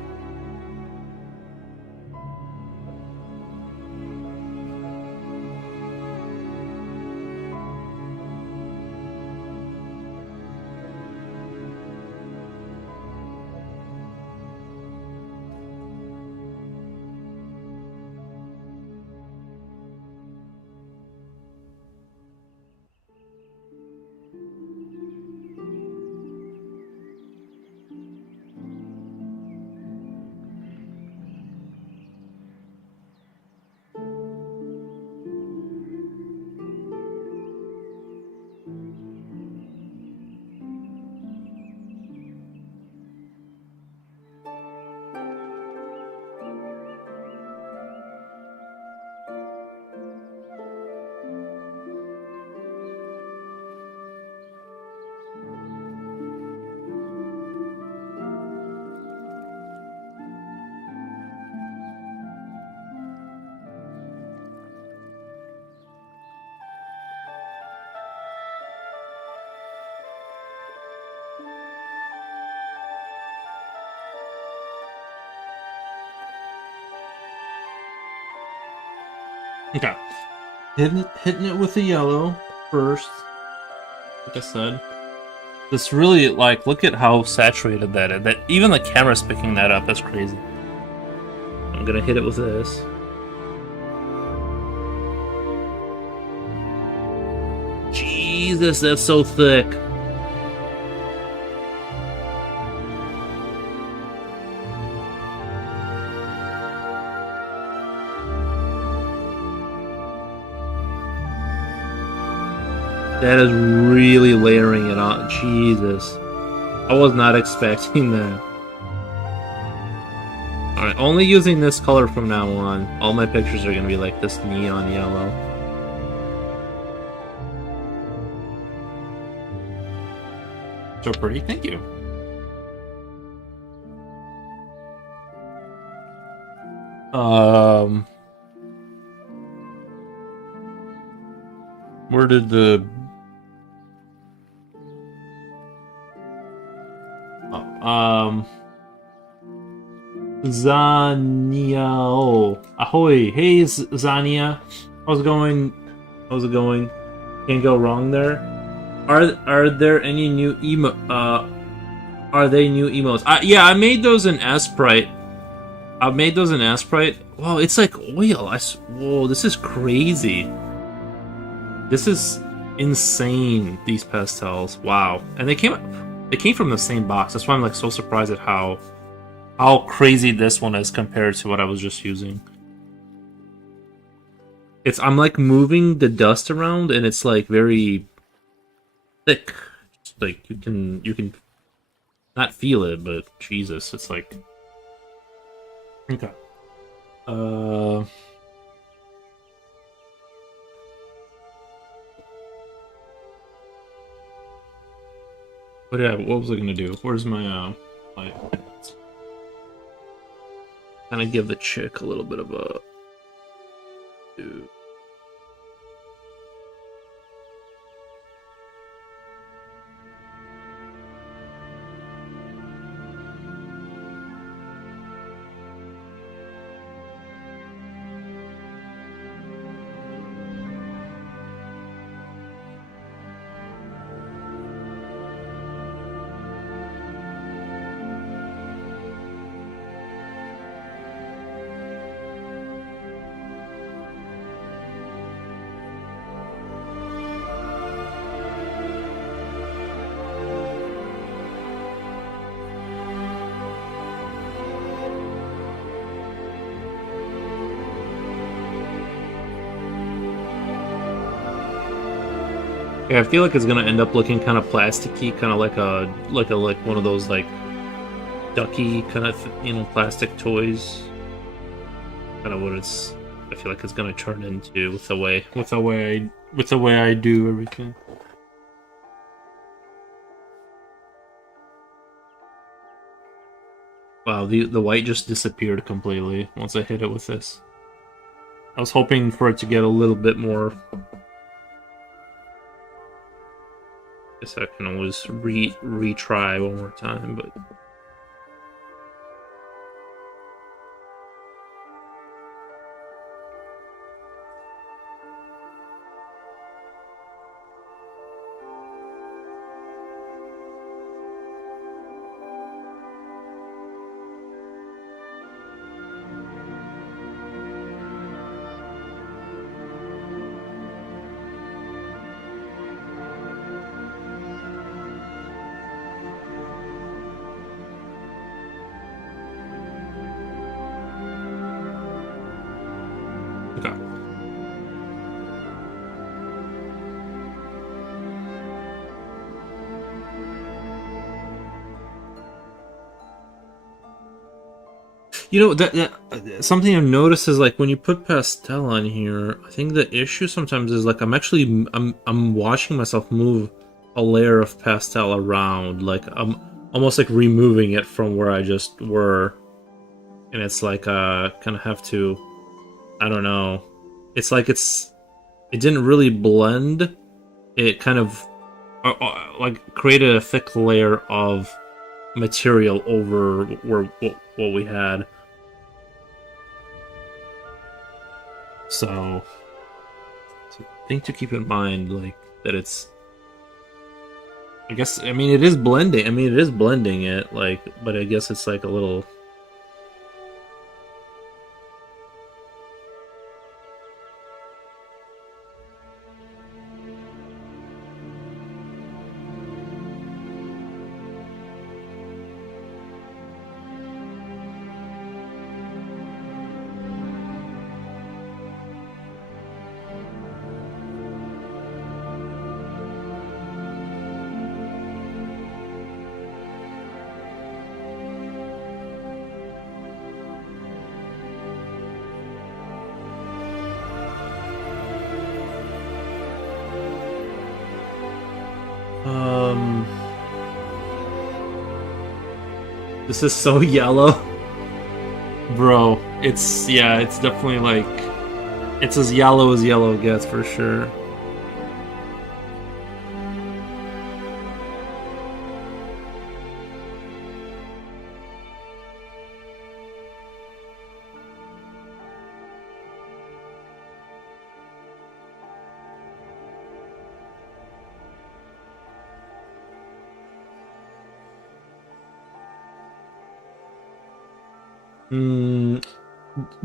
Okay. Hitting it with the yellow first. Like I said. This really, like, look at how saturated that is. That even the camera's picking that up. That's crazy. I'm gonna hit it with this. Jesus, that's so thick. That is really layering it on. Jesus. I was not expecting that. Alright, only using this color from now on. All my pictures are gonna be like this neon yellow. So pretty, thank you. Where did the... Zania. Oh, ahoy! Hey, Zania. How's it going? How's it going? Can't go wrong there. Are there any new Are they new emotes? Yeah, I made those in Sprite. I made those in Sprite. Wow, it's like oil. Whoa, this is crazy. This is insane. These pastels. Wow, and they came from the same box. That's why I'm like so surprised at how crazy this one is compared to what I was just using. I'm like moving the dust around and it's like very thick. It's like you can not feel it, but Jesus, it's like okay. But yeah, what was I gonna do? Where's my my kind of give the chick a little bit of a... Dude. Yeah, I feel like it's gonna end up looking kind of plasticky, kind of like one of those like ducky kind of plastic toys. Kind of what it's. I feel like it's gonna turn into with the way I do everything. Wow, the white just disappeared completely once I hit it with this. I was hoping for it to get a little bit more. Guess I can always retry one more time, but. Okay. You know that something I've noticed is like when you put pastel on here, I think the issue sometimes is like I'm watching myself move a layer of pastel around, like I'm almost like removing it from where I just were, and it's like kind of have to, I don't know, it's like it didn't really blend, it kind of like created a thick layer of material over what we had. So thing to keep in mind, like that it's. I guess I mean it is blending. I mean it is blending it, like, but I guess it's like a little. This is so yellow. Bro, it's definitely like it's as yellow gets for sure.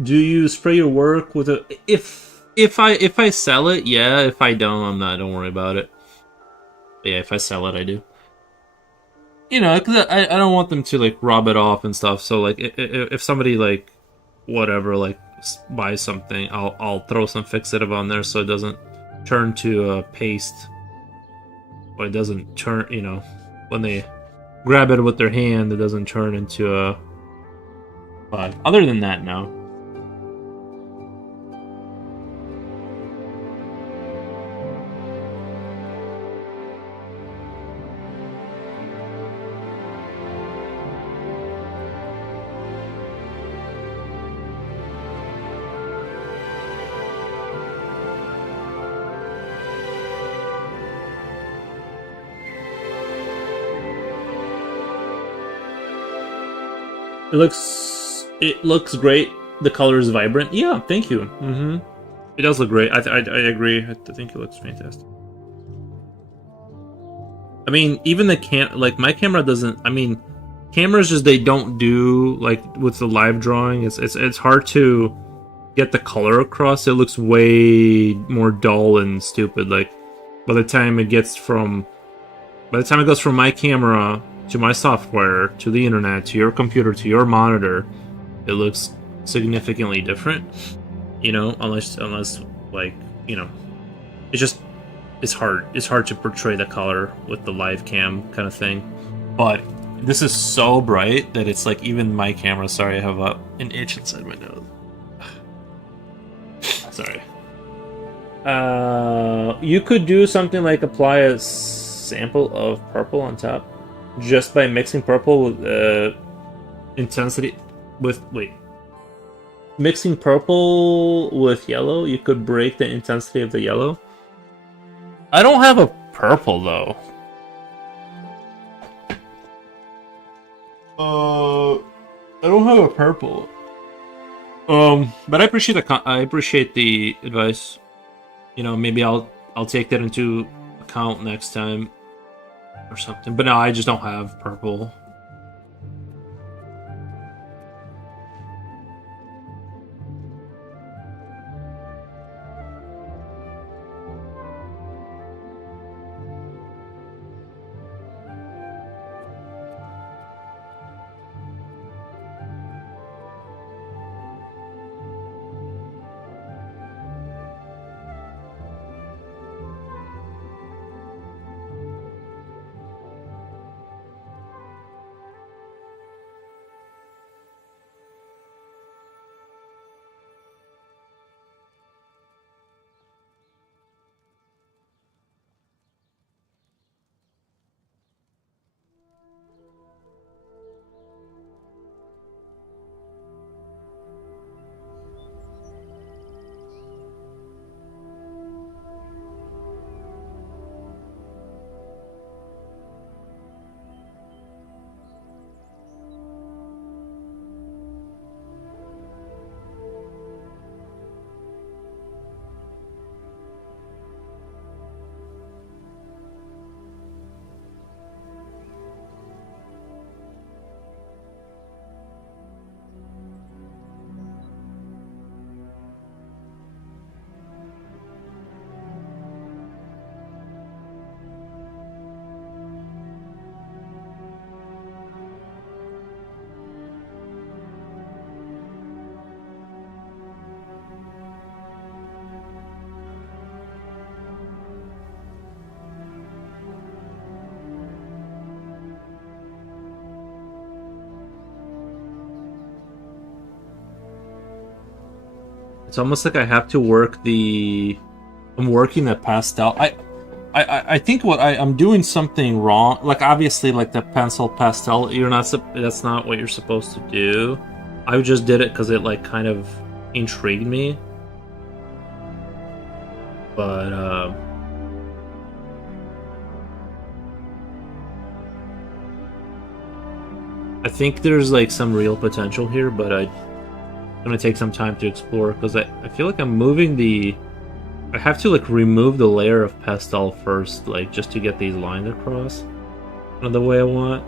Do you spray your work with a if I sell it, yeah. If I don't, I'm not. Don't worry about it. But yeah, if I sell it, I do. You know, cause I don't want them to like rob it off and stuff. So like, if somebody like whatever like buys something, I'll throw some fixative on there so it doesn't turn to a paste. Or it doesn't turn. You know, when they grab it with their hand, it doesn't turn into a. But other than that, no. It looks great. The color is vibrant. Yeah, thank you. It does look great. I agree. I think it looks fantastic. I mean, even the like my camera doesn't. I mean, cameras just they don't do like with the live drawing. It's hard to get the color across. It looks way more dull and stupid. Like by the time it goes from my camera to my software to the internet to your computer to your monitor, it looks significantly different. You know, unless like, you know, it's just it's hard to portray the color with the live cam kind of thing. But this is so bright that it's like even my camera. Sorry, I have an itch inside my nose. Sorry. You could do something like apply a sample of purple on top, just by mixing purple with intensity. Mixing purple with yellow, you could break the intensity of the yellow. I don't have a purple though. I don't have a purple. But I appreciate the advice. You know, maybe I'll take that into account next time or something. But no, I just don't have purple. It's almost like I have to work the. I'm working the pastel. I think I'm doing something wrong. Like obviously, like the pencil pastel, you're not. That's not what you're supposed to do. I just did it because it like kind of intrigued me. But I think there's like some real potential here, but I'm gonna take some time to explore because I feel like I'm moving the. I have to like remove the layer of pastel first, like just to get these lines across, the way I want.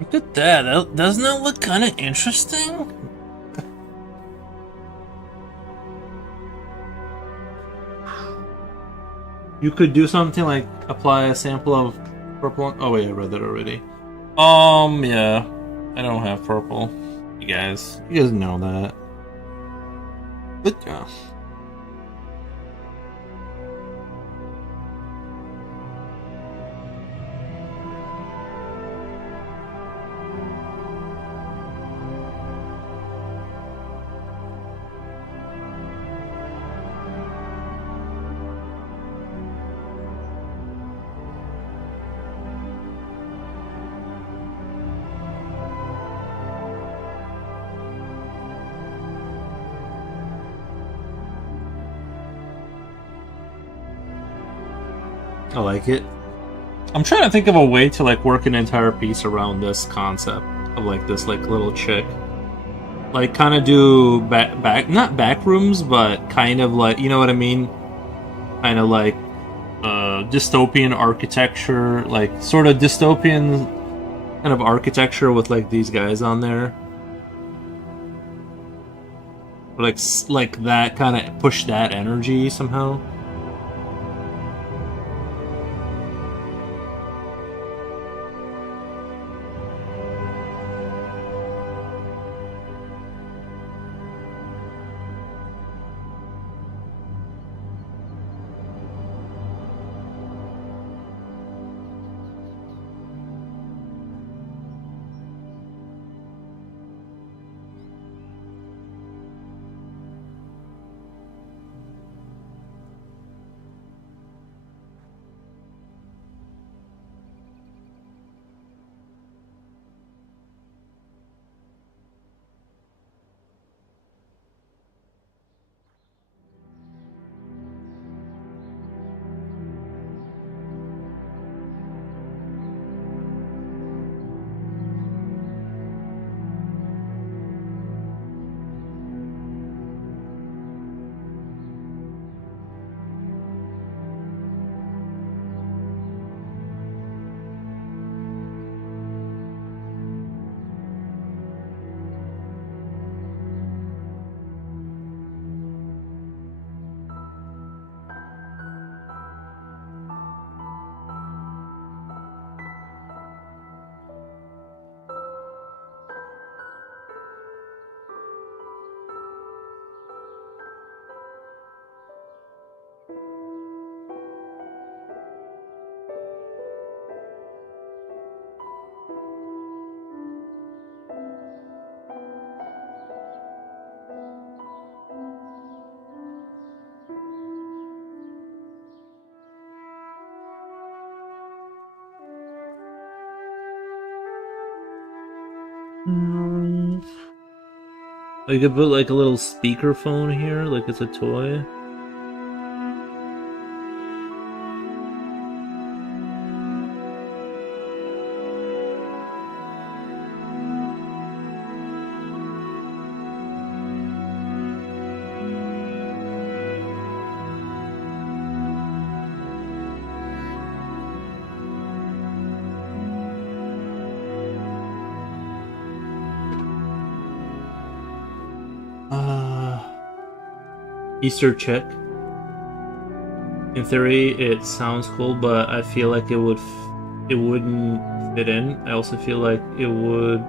Look at that. Doesn't that look kind of interesting? You could do something like apply a sample of purple. Oh wait, I read that already. Yeah, I don't have purple. You guys know that. But yeah. I like it. I'm trying to think of a way to like work an entire piece around this concept of like this like little chick. Like kind of do not back rooms, but kind of like, you know what I mean? Kind of like dystopian architecture, like sort of dystopian kind of architecture with like these guys on there. Or like that kind of push that energy somehow. I could put like a little speaker phone here, like it's a toy. Easter check. In theory, it sounds cool, but I feel like it wouldn't fit in. I also feel like it would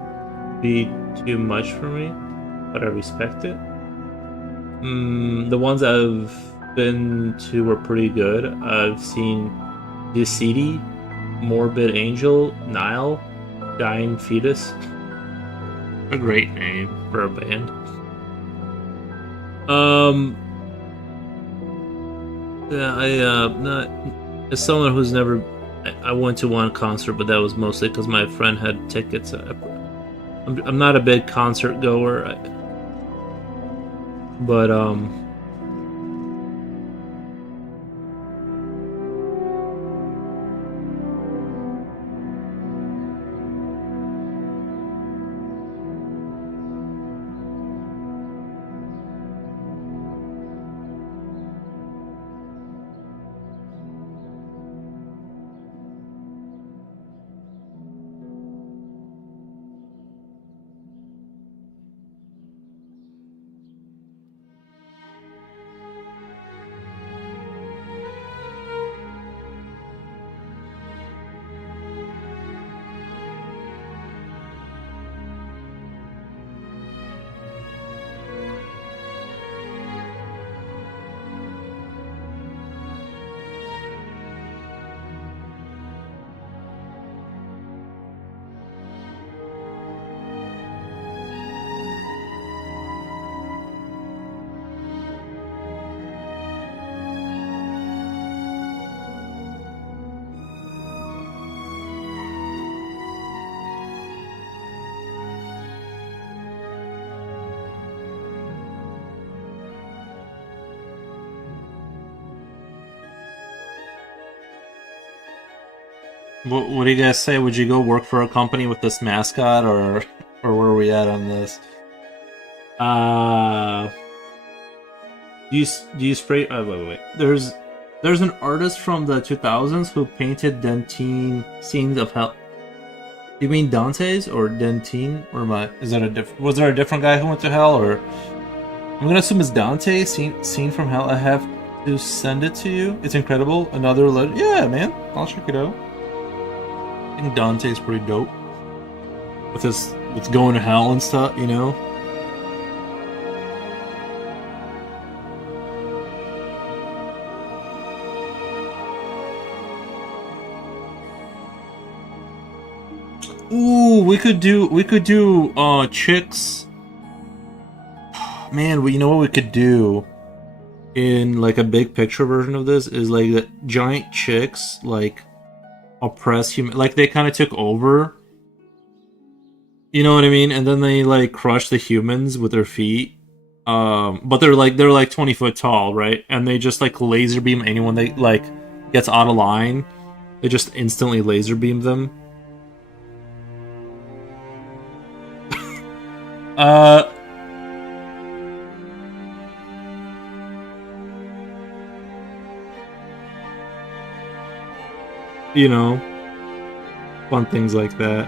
be too much for me, but I respect it. The ones I've been to were pretty good. I've seen Decidi, Morbid Angel, Nile, Dying Fetus. A great name for a band. Yeah, not as someone who's never. I went to one concert, but that was mostly because my friend had tickets. I'm not a big concert goer, but What do you guys say? Would you go work for a company with this mascot, or where are we at on this? Do you spray? Wait. There's an artist from the 2000s who painted Dentine scenes of hell. You mean Dante's or Dentine? Or is that was there a different guy who went to hell? Or I'm gonna assume it's Dante scene from hell. I have to send it to you. It's incredible. Another letter. Yeah, man. I'll check it out. I think Dante's pretty dope. With going to hell and stuff, you know. Ooh, we could do chicks. Man, you know what we could do in like a big picture version of this is like the giant chicks like oppress human, like they kind of took over. You know what I mean? And then they like crush the humans with their feet. But they're like 20 foot tall, right? And they just like laser beam anyone that like gets out of line. They just instantly laser beam them. You know, fun things like that.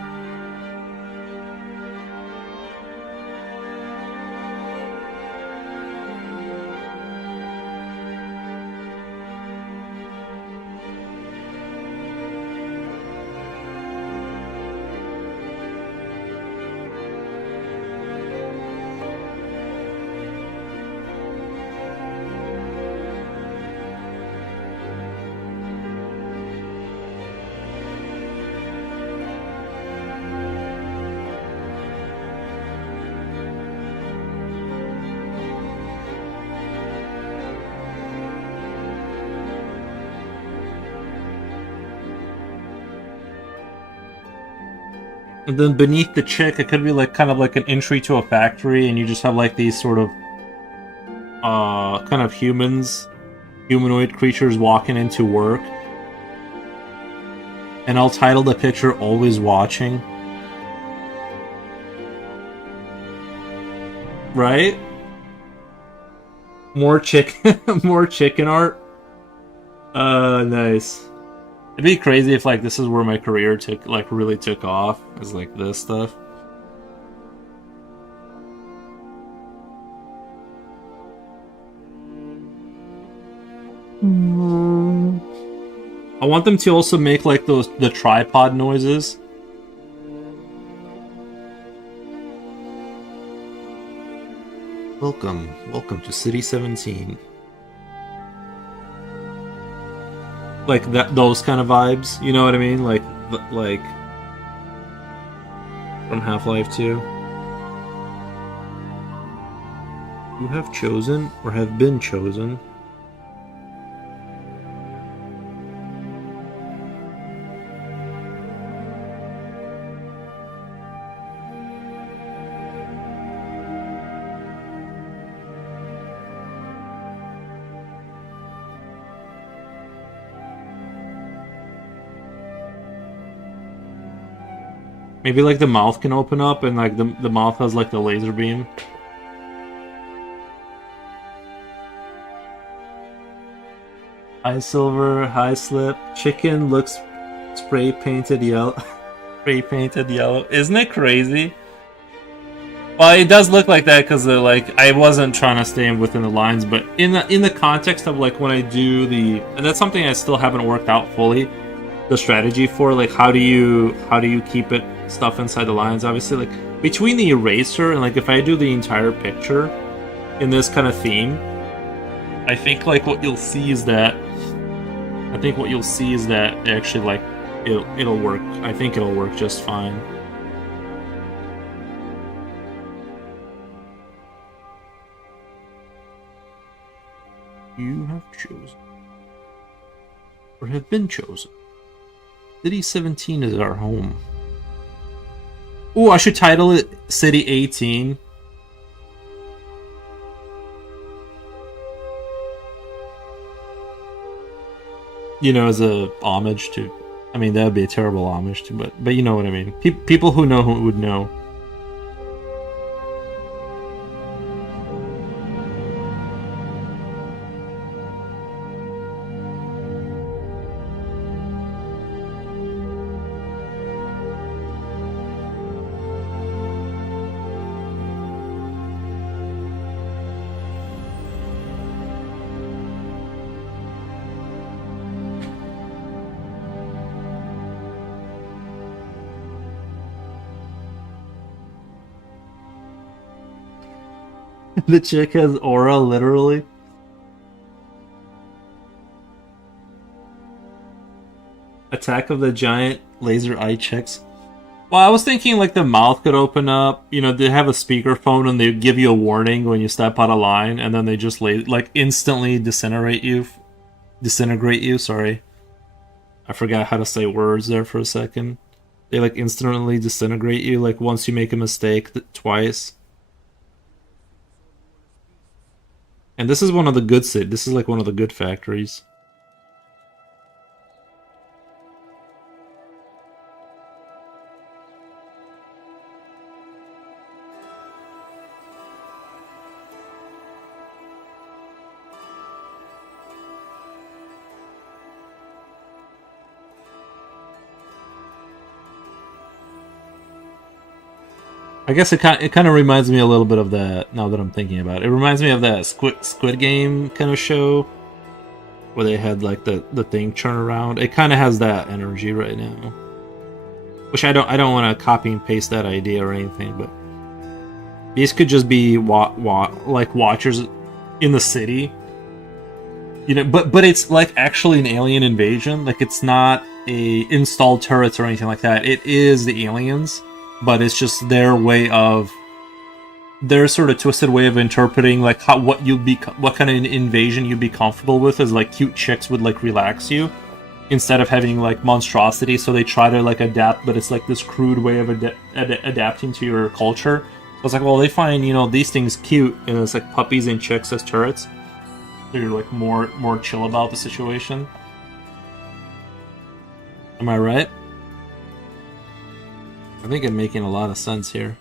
And then beneath the chick, it could be like kind of like an entry to a factory, and you just have like these sort of kind of humanoid creatures walking into work. And I'll title the picture "Always Watching." Right? More chicken art. Nice. It'd be crazy if like this is where my career really took off, is like this stuff. I want them to also make like the tripod noises. Welcome to City 17. Like those kind of vibes, you know what I mean? Like from Half-Life 2. You have chosen or have been chosen. Maybe like the mouth can open up and like the mouth has like the laser beam. Hi Silver, hi Slip. Chicken looks spray painted yellow. Spray painted yellow. Isn't it crazy? Well, it does look like that because like I wasn't trying to stay within the lines, but in the context of like when I do and that's something I still haven't worked out fully. The strategy for like how do you keep it stuff inside the lines, obviously like between the eraser and like if I do the entire picture in this kind of theme, I think like what you'll see is that actually like it'll work. I think it'll work just fine. You have chosen or have been chosen. City 17 is our home. Ooh, I should title it City 18. You know, as a homage to I mean, that would be a terrible homage to, but you know what I mean. People who know who would know. The chick has aura, literally. Attack of the Giant laser eye chicks. Well, I was thinking like the mouth could open up. You know, they have a speakerphone and they give you a warning when you step out of line, and then they just like instantly disintegrate you. Sorry, I forgot how to say words there for a second. They like instantly disintegrate you. Like once you make a mistake twice. And this is one of the good This is like one of the good factories. I guess it kind of reminds me a little bit of that. Now that I'm thinking about it, it reminds me of that Squid Game kind of show where they had like the thing turn around. It kind of has that energy right now, which I don't want to copy and paste that idea or anything, but these could just be like watchers in the city, you know. But it's like actually an alien invasion. Like it's not a installed turrets or anything like that. It is the aliens. But it's just their sort of twisted way of interpreting like what kind of invasion you'd be comfortable with, is like cute chicks would like relax you instead of having like monstrosity. So they try to like adapt, but it's like this crude way of adapting to your culture. So it's like, well, they find, you know, these things cute, and it's like puppies and chicks as turrets. So you're like more chill about the situation. Am I right? I think I'm making a lot of sense here.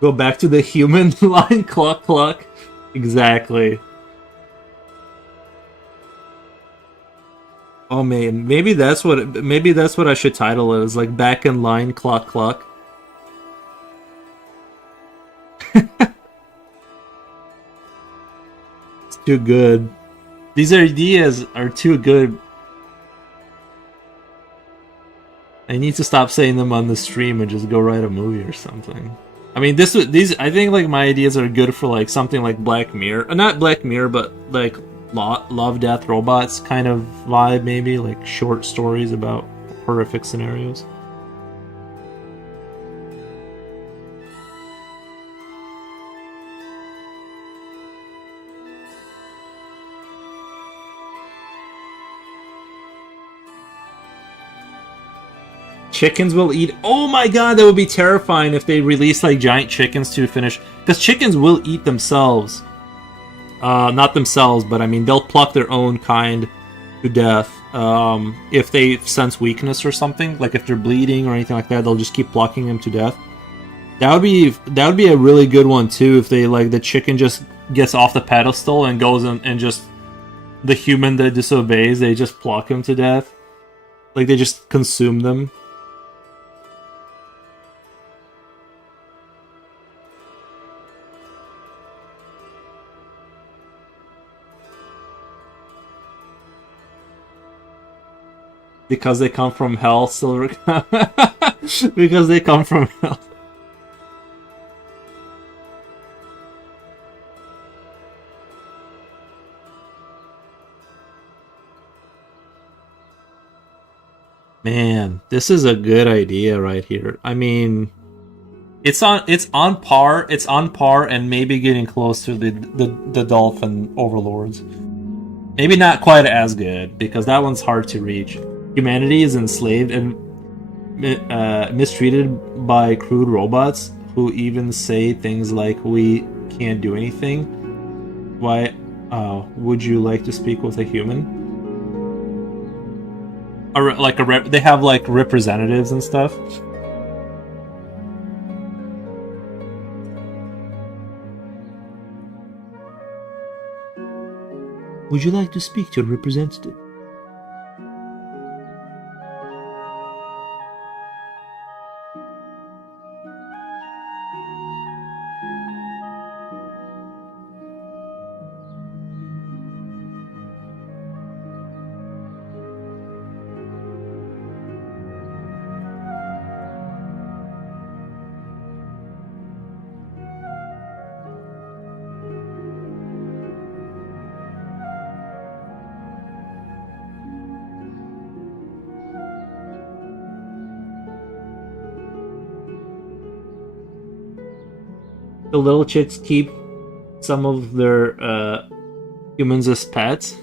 Go back to the human line, cluck cluck. Exactly. Oh man, maybe that's what I should title it, is like back in line, cluck cluck. It's too good. These ideas are too good. I need to stop saying them on the stream and just go write a movie or something. I mean, I think like my ideas are good for like something like Black Mirror, not Black Mirror, but like Love, Death, Robots kind of vibe, maybe like short stories about horrific scenarios. Chickens will eat. Oh my god, that would be terrifying if they release like giant chickens to finish. Because chickens will eat themselves. Not themselves, but I mean, they'll pluck their own kind to death. If they sense weakness or something, like if they're bleeding or anything like that, they'll just keep plucking them to death. That would be a really good one too. If they like the chicken just gets off the pedestal and goes and just the human that disobeys, they just pluck him to death. Like they just consume them. Because they come from hell, Silver. Because they come from hell. Man, this is a good idea right here. I mean, It's on par and maybe getting close to the dolphin overlords. Maybe not quite as good because that one's hard to reach. Humanity is enslaved and mistreated by crude robots who even say things like we can't do anything. Why would you like to speak with a human? They have like representatives and stuff. Would you like to speak to a representative? The little chicks keep some of their humans as pets.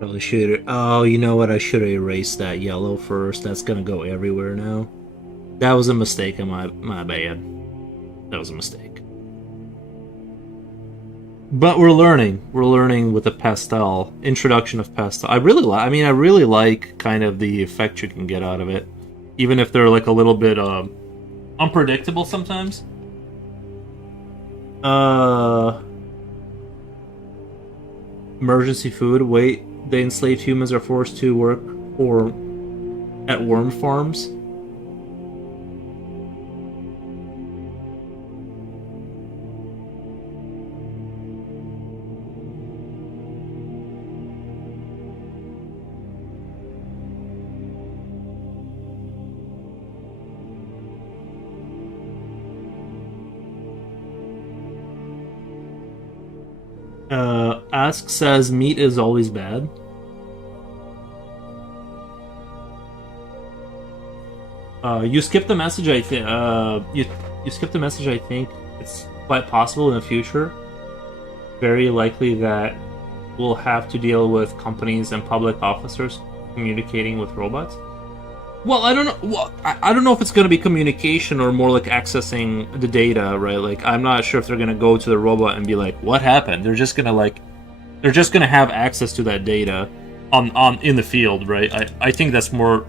Probably should. Oh, you know what? I should have erased that yellow first. That's gonna go everywhere now. That was a mistake on my bad. That was a mistake. But we're learning. We're learning with the pastel introduction of pastel. I really like. I mean, I really like kind of the effect you can get out of it, even if they're like a little bit unpredictable sometimes. Emergency food. Wait, the enslaved humans are forced to work at worm farms. Ask says meat is always bad. You skipped the message. I think you skipped the message. I think it's quite possible in the future. Very likely that we'll have to deal with companies and public officers communicating with robots. Well, I don't know. Well, I don't know if it's going to be communication or more like accessing the data, right? Like, I'm not sure if they're going to go to the robot and be like, "What happened?" They're just going to have access to that data on in the field, right? I think that's more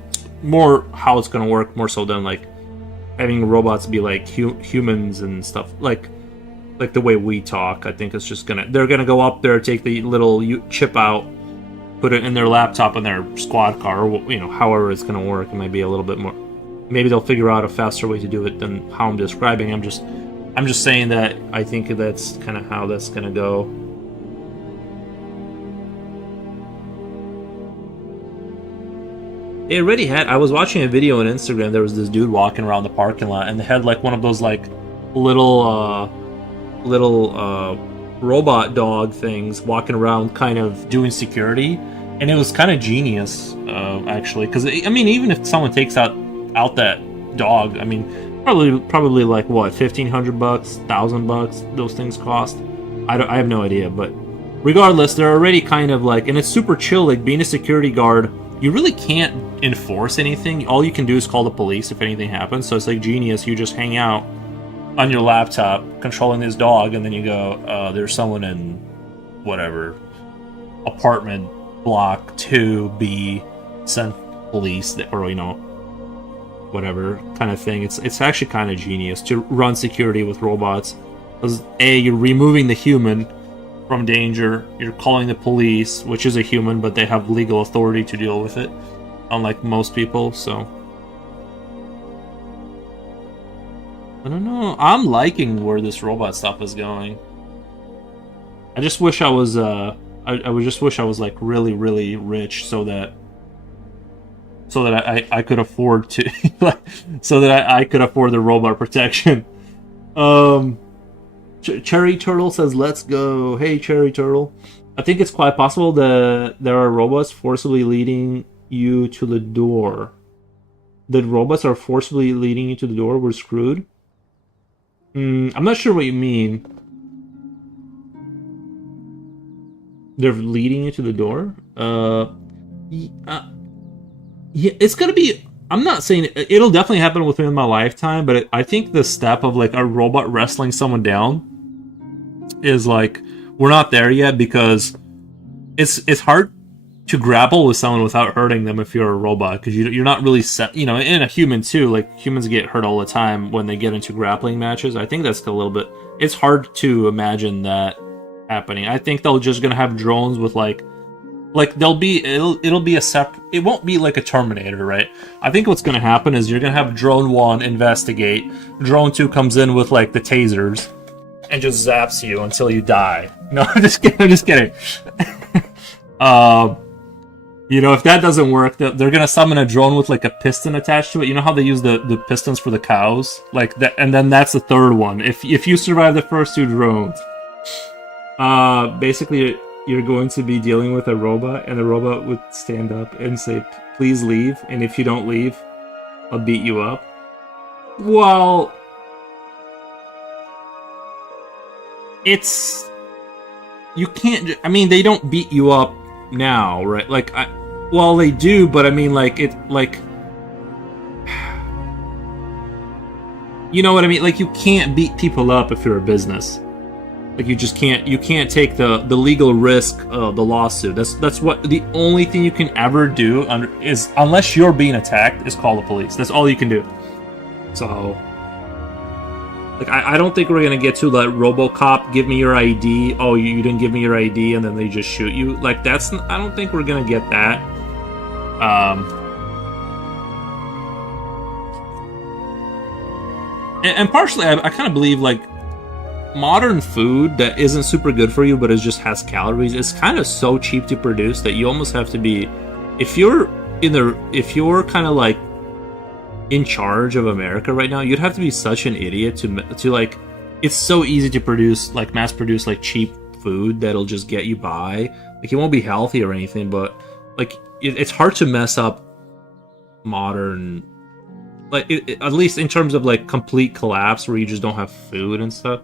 how it's going to work, more so than like having robots be like humans and stuff, like the way we talk. I think it's just they're gonna go up there, take the little chip out, put it in their laptop in their squad car, or however it's gonna work. It might be a little bit more. Maybe they'll figure out a faster way to do it than how I'm describing. I'm just saying that I think that's kind of how that's gonna go. They already had. I was watching a video on Instagram. There was this dude walking around the parking lot, and they had like one of those like little robot dog things walking around, kind of doing security, and it was kind of genius, actually. Because I mean, even if someone takes out that dog, I mean, probably like what, $1,500, $1,000 those things cost. I have no idea, but regardless, they're already kind of like, and it's super chill. Like being a security guard, you really can't enforce anything. All you can do is call the police if anything happens. So it's like genius. You just hang out on your laptop controlling this dog, and then you go, there's someone in whatever apartment block to be sent police or whatever kind of thing. It's actually kind of genius to run security with robots. Because you're removing the human from danger. You're calling the police, which is a human, but they have legal authority to deal with it, unlike most people. So I don't know. I'm liking where this robot stuff is going. I just wish I was I would just wish I was like really, really rich so that I could afford to so that I could afford the robot protection. Cherry Turtle says, "Let's go." Hey, Cherry Turtle. I think it's quite possible that there are robots forcibly leading you to the door. That robots are forcibly leading you to the door. We're screwed. I'm not sure what you mean. They're leading you to the door? Yeah, it's gonna be... I'm not saying... It'll definitely happen within my lifetime, but I think the step of, like, a robot wrestling someone down is, like... We're not there yet because it's hard to grapple with someone without hurting them if you're a robot, because you're not really set... You know, in a human, too, like, humans get hurt all the time when they get into grappling matches. I think that's a little bit... It's hard to imagine that happening. I think they're just gonna have drones with like it'll be a separate. It won't be like a Terminator, right? I think what's gonna happen is you're gonna have drone 1 investigate, drone 2 comes in with like the tasers and just zaps you until you die. No, I'm just kidding. You know, if that doesn't work, they're gonna summon a drone with like a piston attached to it. You know how they use the pistons for the cows, like that, and then that's the third one. If you survive the first 2 drones. Basically, you're going to be dealing with a robot, and the robot would stand up and say, "Please leave, and if you don't leave, I'll beat you up." Well, you can't... I mean, they don't beat you up now, right? Like, well, they do, but I mean, like, you know what I mean? Like, you can't beat people up if you're a business. Like, you just can't. You can't take the legal risk of the lawsuit. That's what the only thing you can ever do is, unless you're being attacked, is call the police. That's all you can do. So, like, I don't think we're gonna get to that RoboCop. Give me your ID. Oh, you didn't give me your ID, and then they just shoot you. Like, that's... I don't think we're gonna get that. And partially, I kind of believe like. Modern food that isn't super good for you, but it just has calories, is kind of so cheap to produce that you almost have to be... If you're kind of like in charge of America right now, you'd have to be such an idiot to like... It's so easy to produce, like, mass produce, like, cheap food that'll just get you by. Like, it won't be healthy or anything, but like it's hard to mess up modern... Like, at least in terms of like complete collapse where you just don't have food and stuff.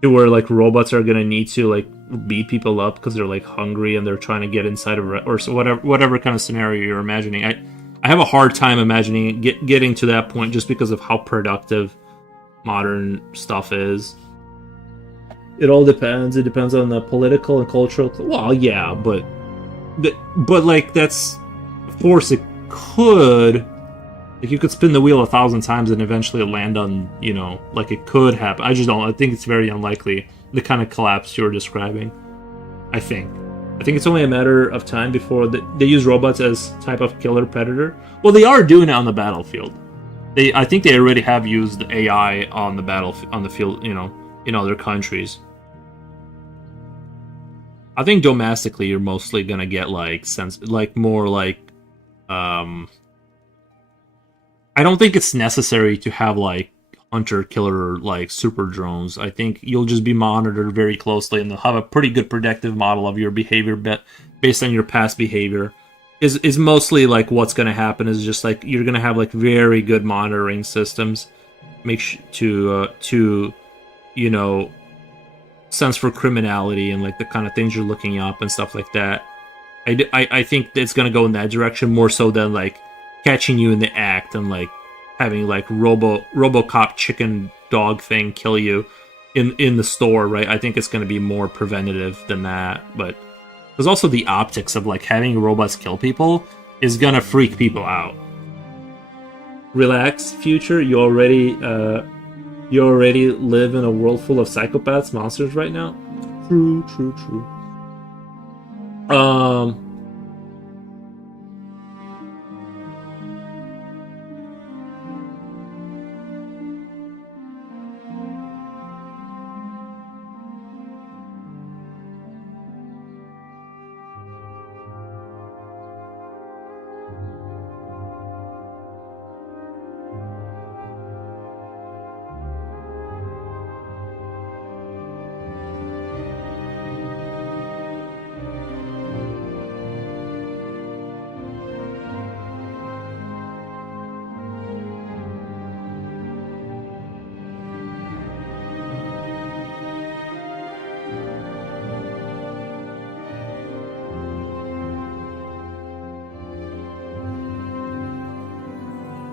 To where like robots are gonna need to like beat people up because they're like hungry and they're trying to get inside of or so whatever kind of scenario you're imagining. I have a hard time imagining getting to that point just because of how productive modern stuff is. It all depends. It depends on the political and cultural. Well, yeah, but like that's... Of course, it could... Like, you could spin the wheel 1,000 times and eventually land on, you know, like it could happen. I just don't. I think it's very unlikely, the kind of collapse you're describing. I think it's only a matter of time before they use robots as type of killer predator. Well, they are doing it on the battlefield. I think they already have used AI on the field, you know, in other countries. I think domestically, you're mostly gonna get more like. I don't think it's necessary to have like hunter-killer like super drones. I think you'll just be monitored very closely, and they'll have a pretty good predictive model of your behavior based on your past behavior. Is mostly like what's going to happen is just like you're going to have like very good monitoring systems, to you know, sense for criminality and like the kind of things you're looking up and stuff like that. I think it's going to go in that direction more so than like catching you in the act and like having like RoboCop chicken dog thing kill you in the store, right? I think it's going to be more preventative than that. But Because also the optics of like having robots kill people is gonna freak people out. Relax, future. You already live in a world full of psychopaths, monsters right now. True, true, true.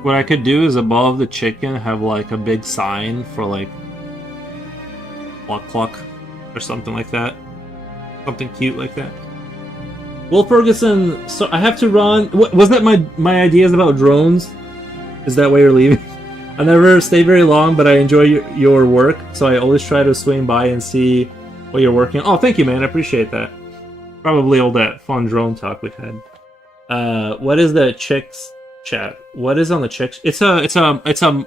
What I could do is above the chicken have like a big sign for like cluck cluck or something like that. Something cute like that. Will Ferguson, so I have to run. Was that my ideas about drones? Is that why you're leaving? I never stay very long, but I enjoy your work, so I always try to swing by and see what you're working on. Oh, thank you, man. I appreciate that. Probably all that fun drone talk we had. What is the chicks chat? What is on the chicks? It's a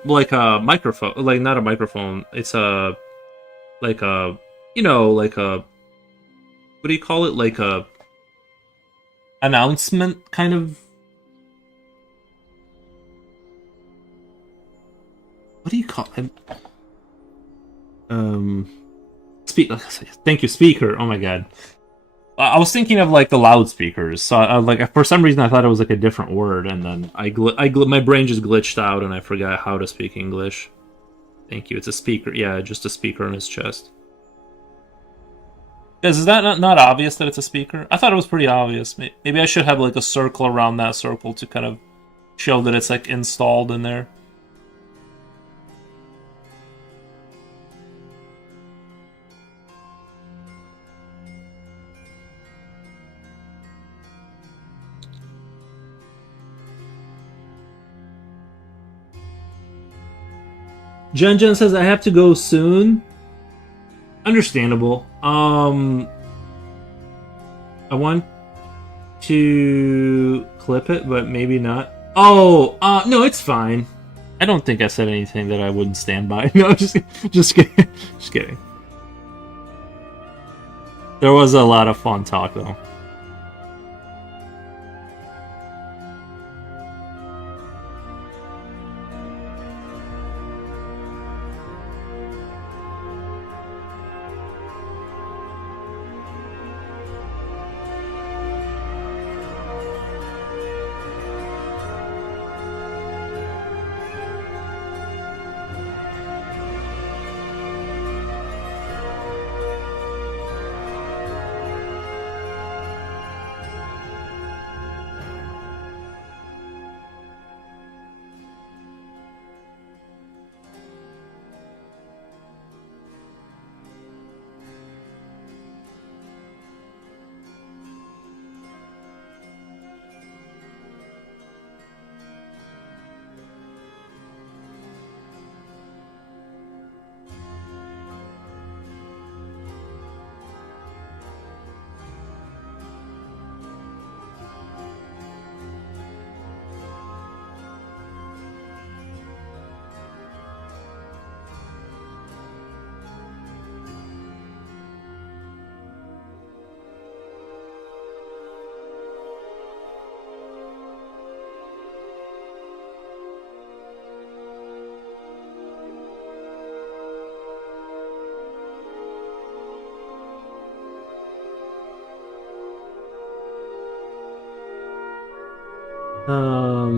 like a microphone, like not a microphone. It's a like a like a, what do you call it? Like a announcement kind of. What do you call it? Speak. Thank you, speaker. Oh my god. I was thinking of like the loudspeakers, so I like for some reason I thought it was like a different word, and then my brain just glitched out and I forgot how to speak English. Thank you. It's a speaker. Yeah, just a speaker on his chest. Guys, is that not obvious that it's a speaker? I thought it was pretty obvious. Maybe I should have like a circle around that circle to kind of show that it's like installed in there. Jen says I have to go soon. Understandable. I want to clip it, but maybe not. Oh, no, it's fine. I don't think I said anything that I wouldn't stand by. No, just kidding. Just kidding. There was a lot of fun talk though.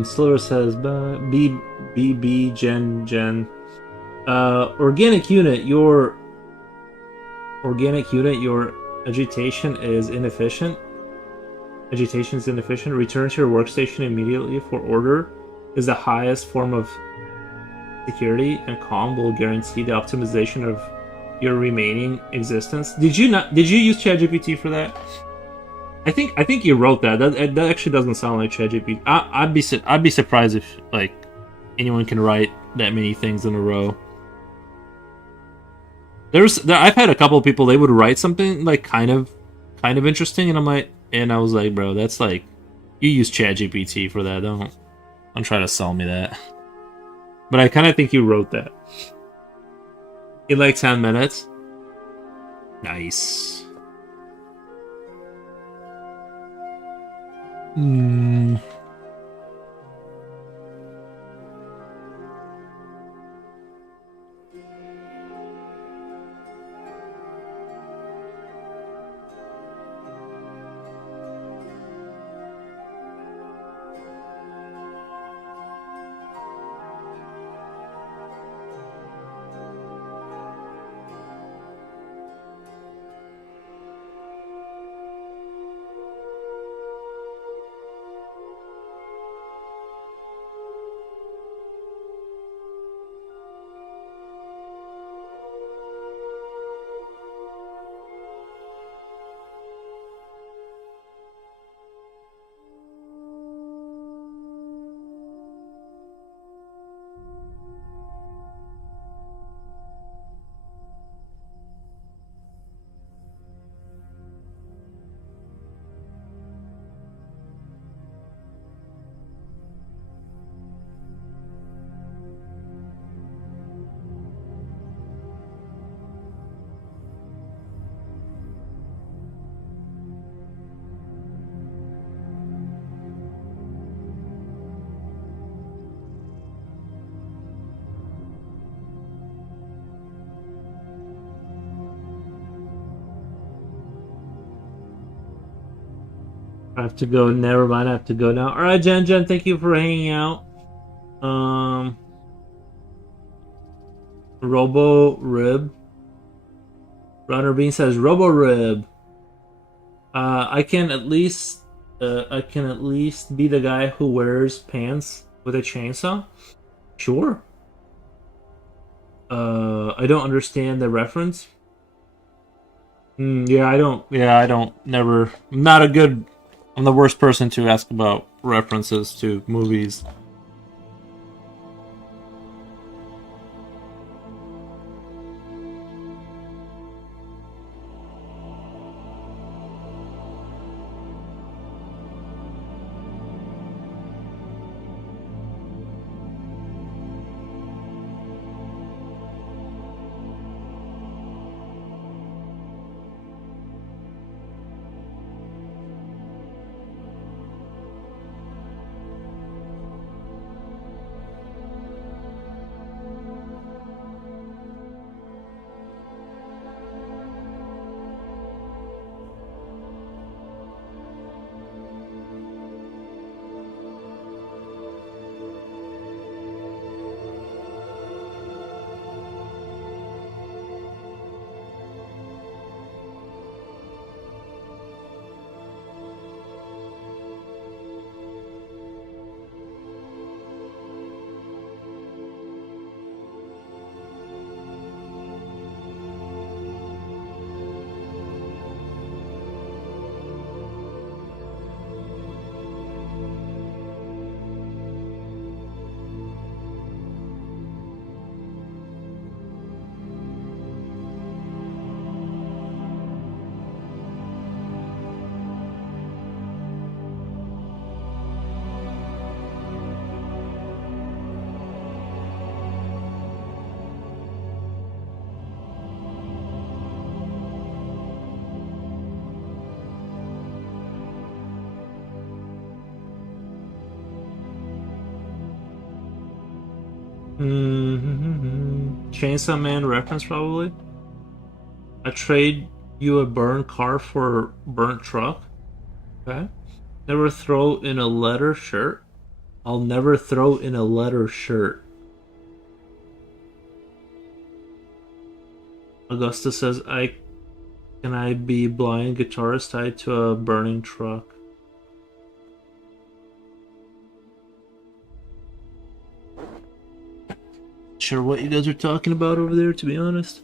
Sliver says, B, Gen. Organic unit, your agitation is inefficient. Agitation is inefficient. Return to your workstation immediately for order is the highest form of security, and calm will guarantee the optimization of your remaining existence. Did you use ChatGPT for that? I think you wrote that. That actually doesn't sound like ChatGPT. I'd be surprised if like anyone can write that many things in a row. I've had a couple of people, they would write something like kind of interesting, and I was like, bro, that's like, you use ChatGPT for that. Don't try to sell me that. But I kind of think you wrote that in like 10 minutes. Nice. I have to go. Never mind. I have to go now. All right, Jen. Thank you for hanging out. Robo Rib. Runner Bean says Robo Rib. I can at least be the guy who wears pants with a chainsaw. Sure. I don't understand the reference. Yeah, I don't. Yeah, I don't. Never. I'm not a good. I'm the worst person to ask about references to movies. Chainsaw Man reference probably. I trade you a burnt car for a burnt truck. Okay. Never throw in a leather shirt. I'll never throw in a leather shirt. Augusta says, can I be blind guitarist tied to a burning truck? Sure what you guys are talking about over there, to be honest.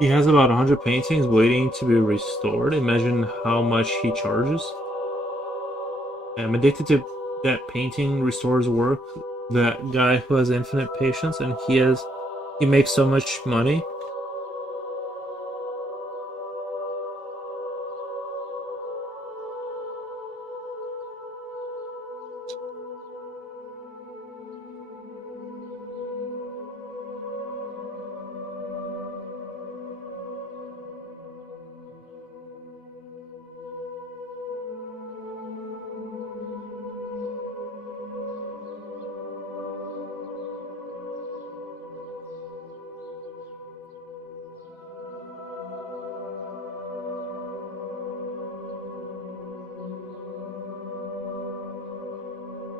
He has about 100 paintings waiting to be restored. Imagine how much he charges. I'm addicted to that painting restores work. That guy who has infinite patience, and he makes so much money.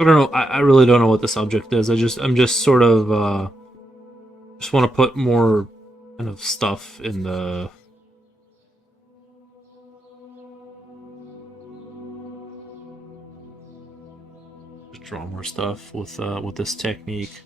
I don't know. I really don't know what the subject is. I'm just sort of just want to put more kind of stuff in the. Just draw more stuff with this technique.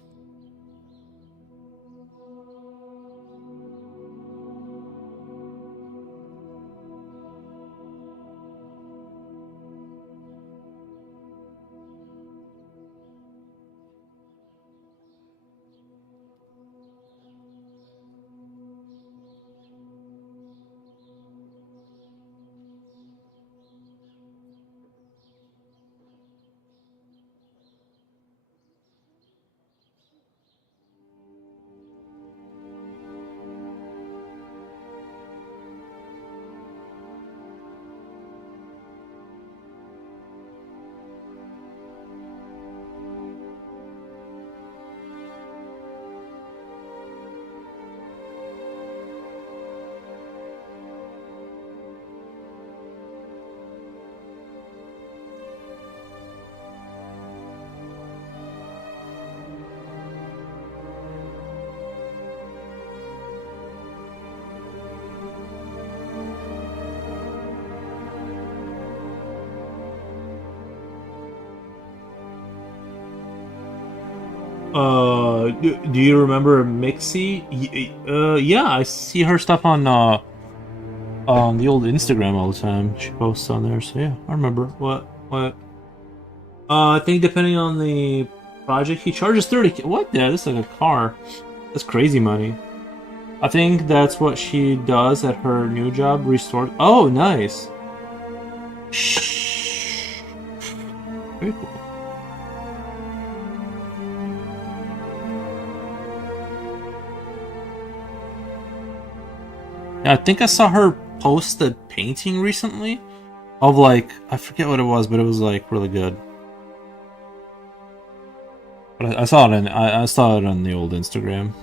Do you remember Mixie? Yeah, I see her stuff on the old Instagram all the time. She posts on there, so yeah, I remember. What? I think depending on the project, he charges 30. What? Yeah, this is like a car. That's crazy money. I think that's what she does at her new job. Restored. Oh, nice. Shh. Very cool. Yeah, I think I saw her post a painting recently of like I forget what it was, but it was like really good. But I saw it in I saw it on the old Instagram.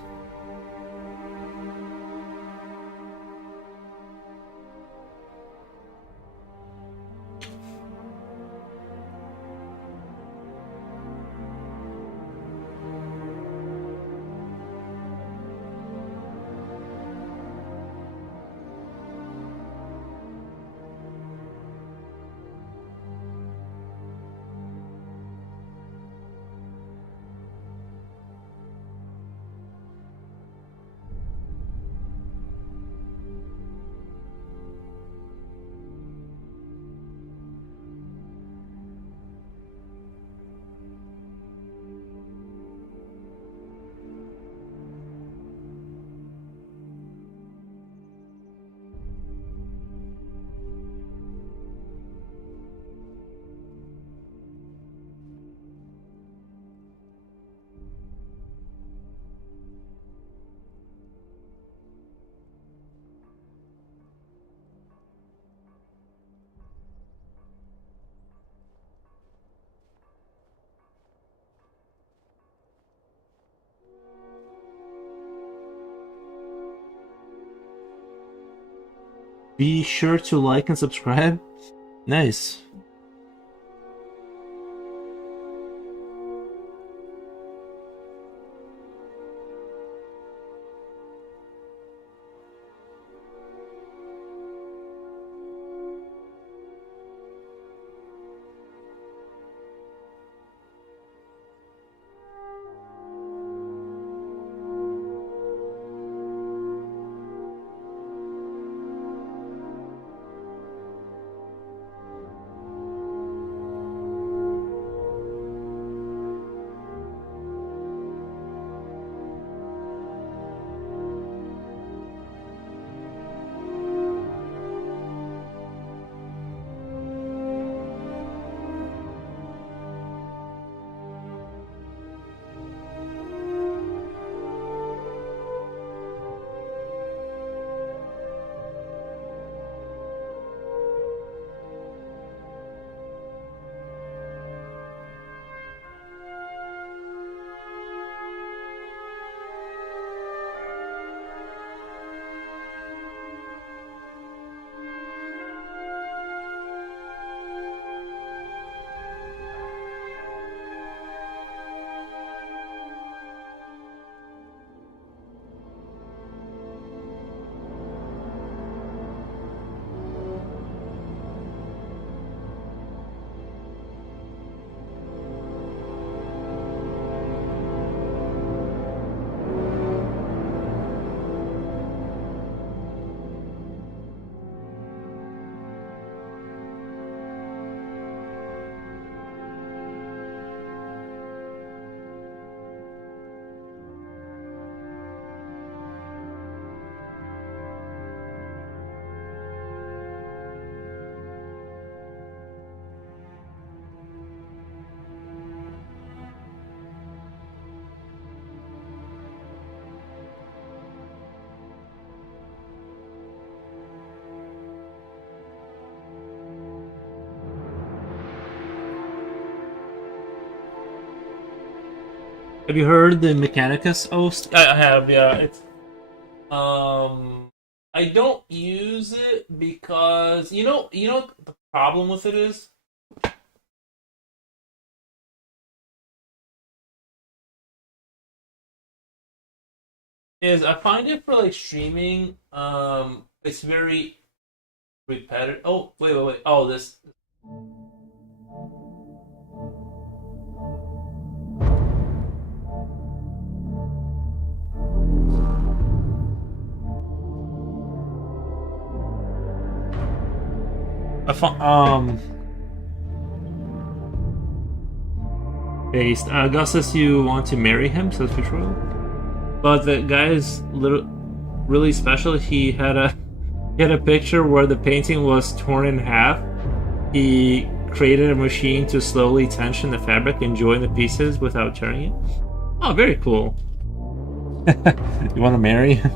Be sure to like and subscribe. Nice. Have you heard the Mechanicus host? I have, yeah. It's I don't use it because you know what the problem with it is I find it for like streaming. It's very repetitive. Oh, wait. Oh, this. Based. Gus says you want to marry him, says Patrol. But the guy is really special. He had a picture where the painting was torn in half. He created a machine to slowly tension the fabric and join the pieces without tearing it. Oh, very cool. You want to marry him?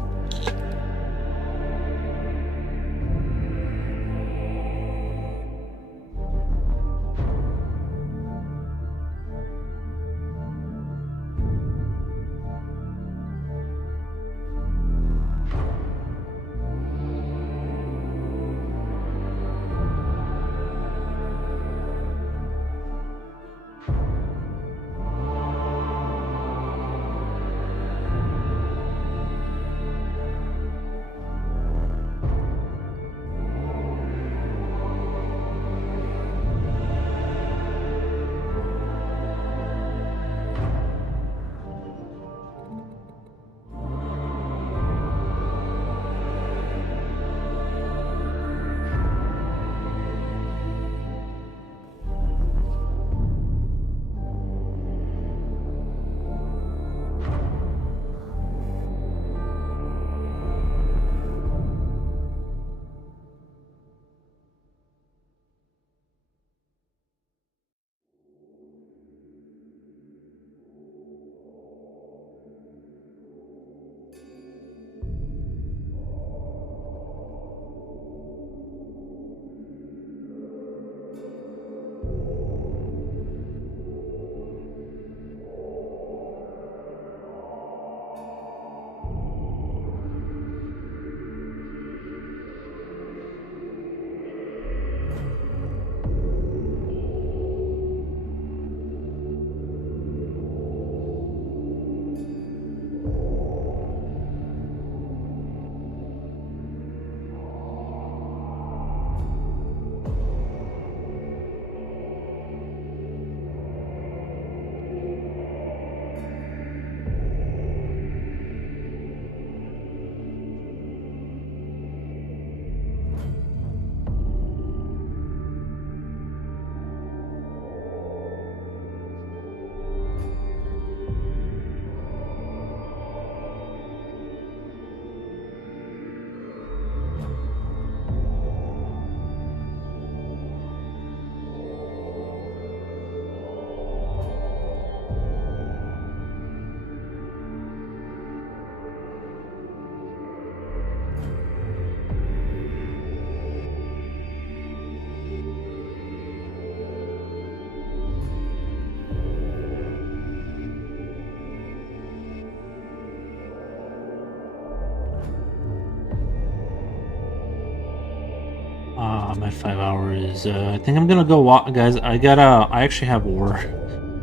My 5 hours. I think I'm gonna go walk, guys. I actually have work.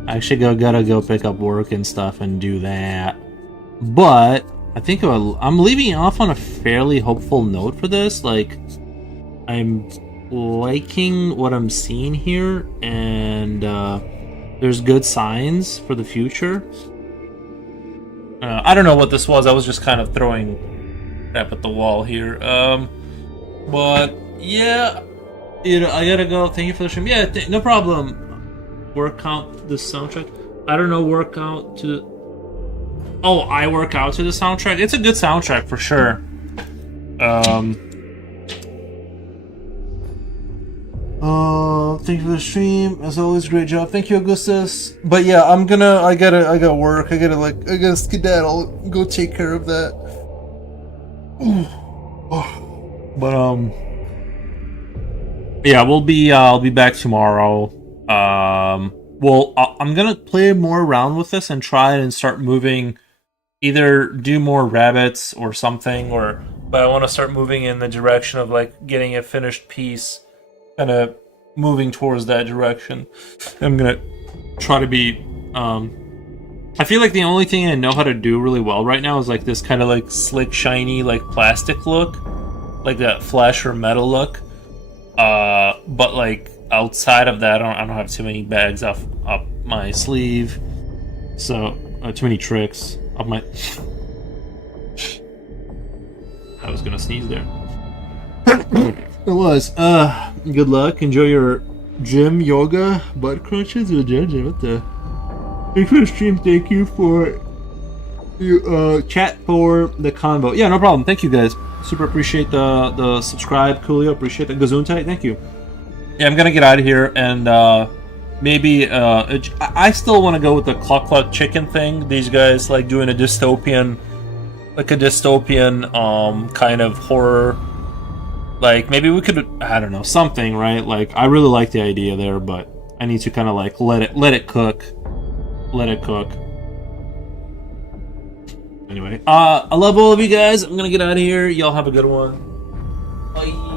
I actually gotta go pick up work and stuff and do that. But I think I'm leaving off on a fairly hopeful note for this. Like, I'm liking what I'm seeing here, and there's good signs for the future. I don't know what this was. I was just kind of throwing crap at the wall here. But yeah, I gotta go. Thank you for the stream. Yeah, no problem. Work out the soundtrack. I don't know. Work out to the. Oh, I work out to the soundtrack. It's a good soundtrack for sure. Thank you for the stream. As always, great job. Thank you, Augustus. But yeah, I got work. I gotta skedaddle. Go take care of that. But yeah, I'll be back tomorrow. Well, I'm gonna play more around with this and try and start moving, either do more rabbits or something, but I want to start moving in the direction of like getting a finished piece, kind of moving towards that direction. I'm gonna try to be. I feel like the only thing I know how to do really well right now is like this kind of like slick, shiny, like plastic look, like that flash or metal look. But like outside of that, I don't have too many bags up my sleeve, so too many tricks up my. I was gonna sneeze there. It was. Good luck. Enjoy your gym, yoga, butt crunches, or gym. What the? Thanks for the stream. Thank you for your chat for the convo. Yeah, no problem. Thank you guys. Super appreciate the subscribe, Coolio. Appreciate the Gesundheit. Thank you. Yeah, I'm gonna get out of here and maybe I still want to go with the Cluck Cluck Chicken thing. These guys like doing a dystopian kind of horror. Like maybe we could, I don't know, something, right? Like I really like the idea there, but I need to kind of like let it cook. Let it cook. Anyway, I love all of you guys. I'm gonna get out of here. Y'all have a good one. Bye.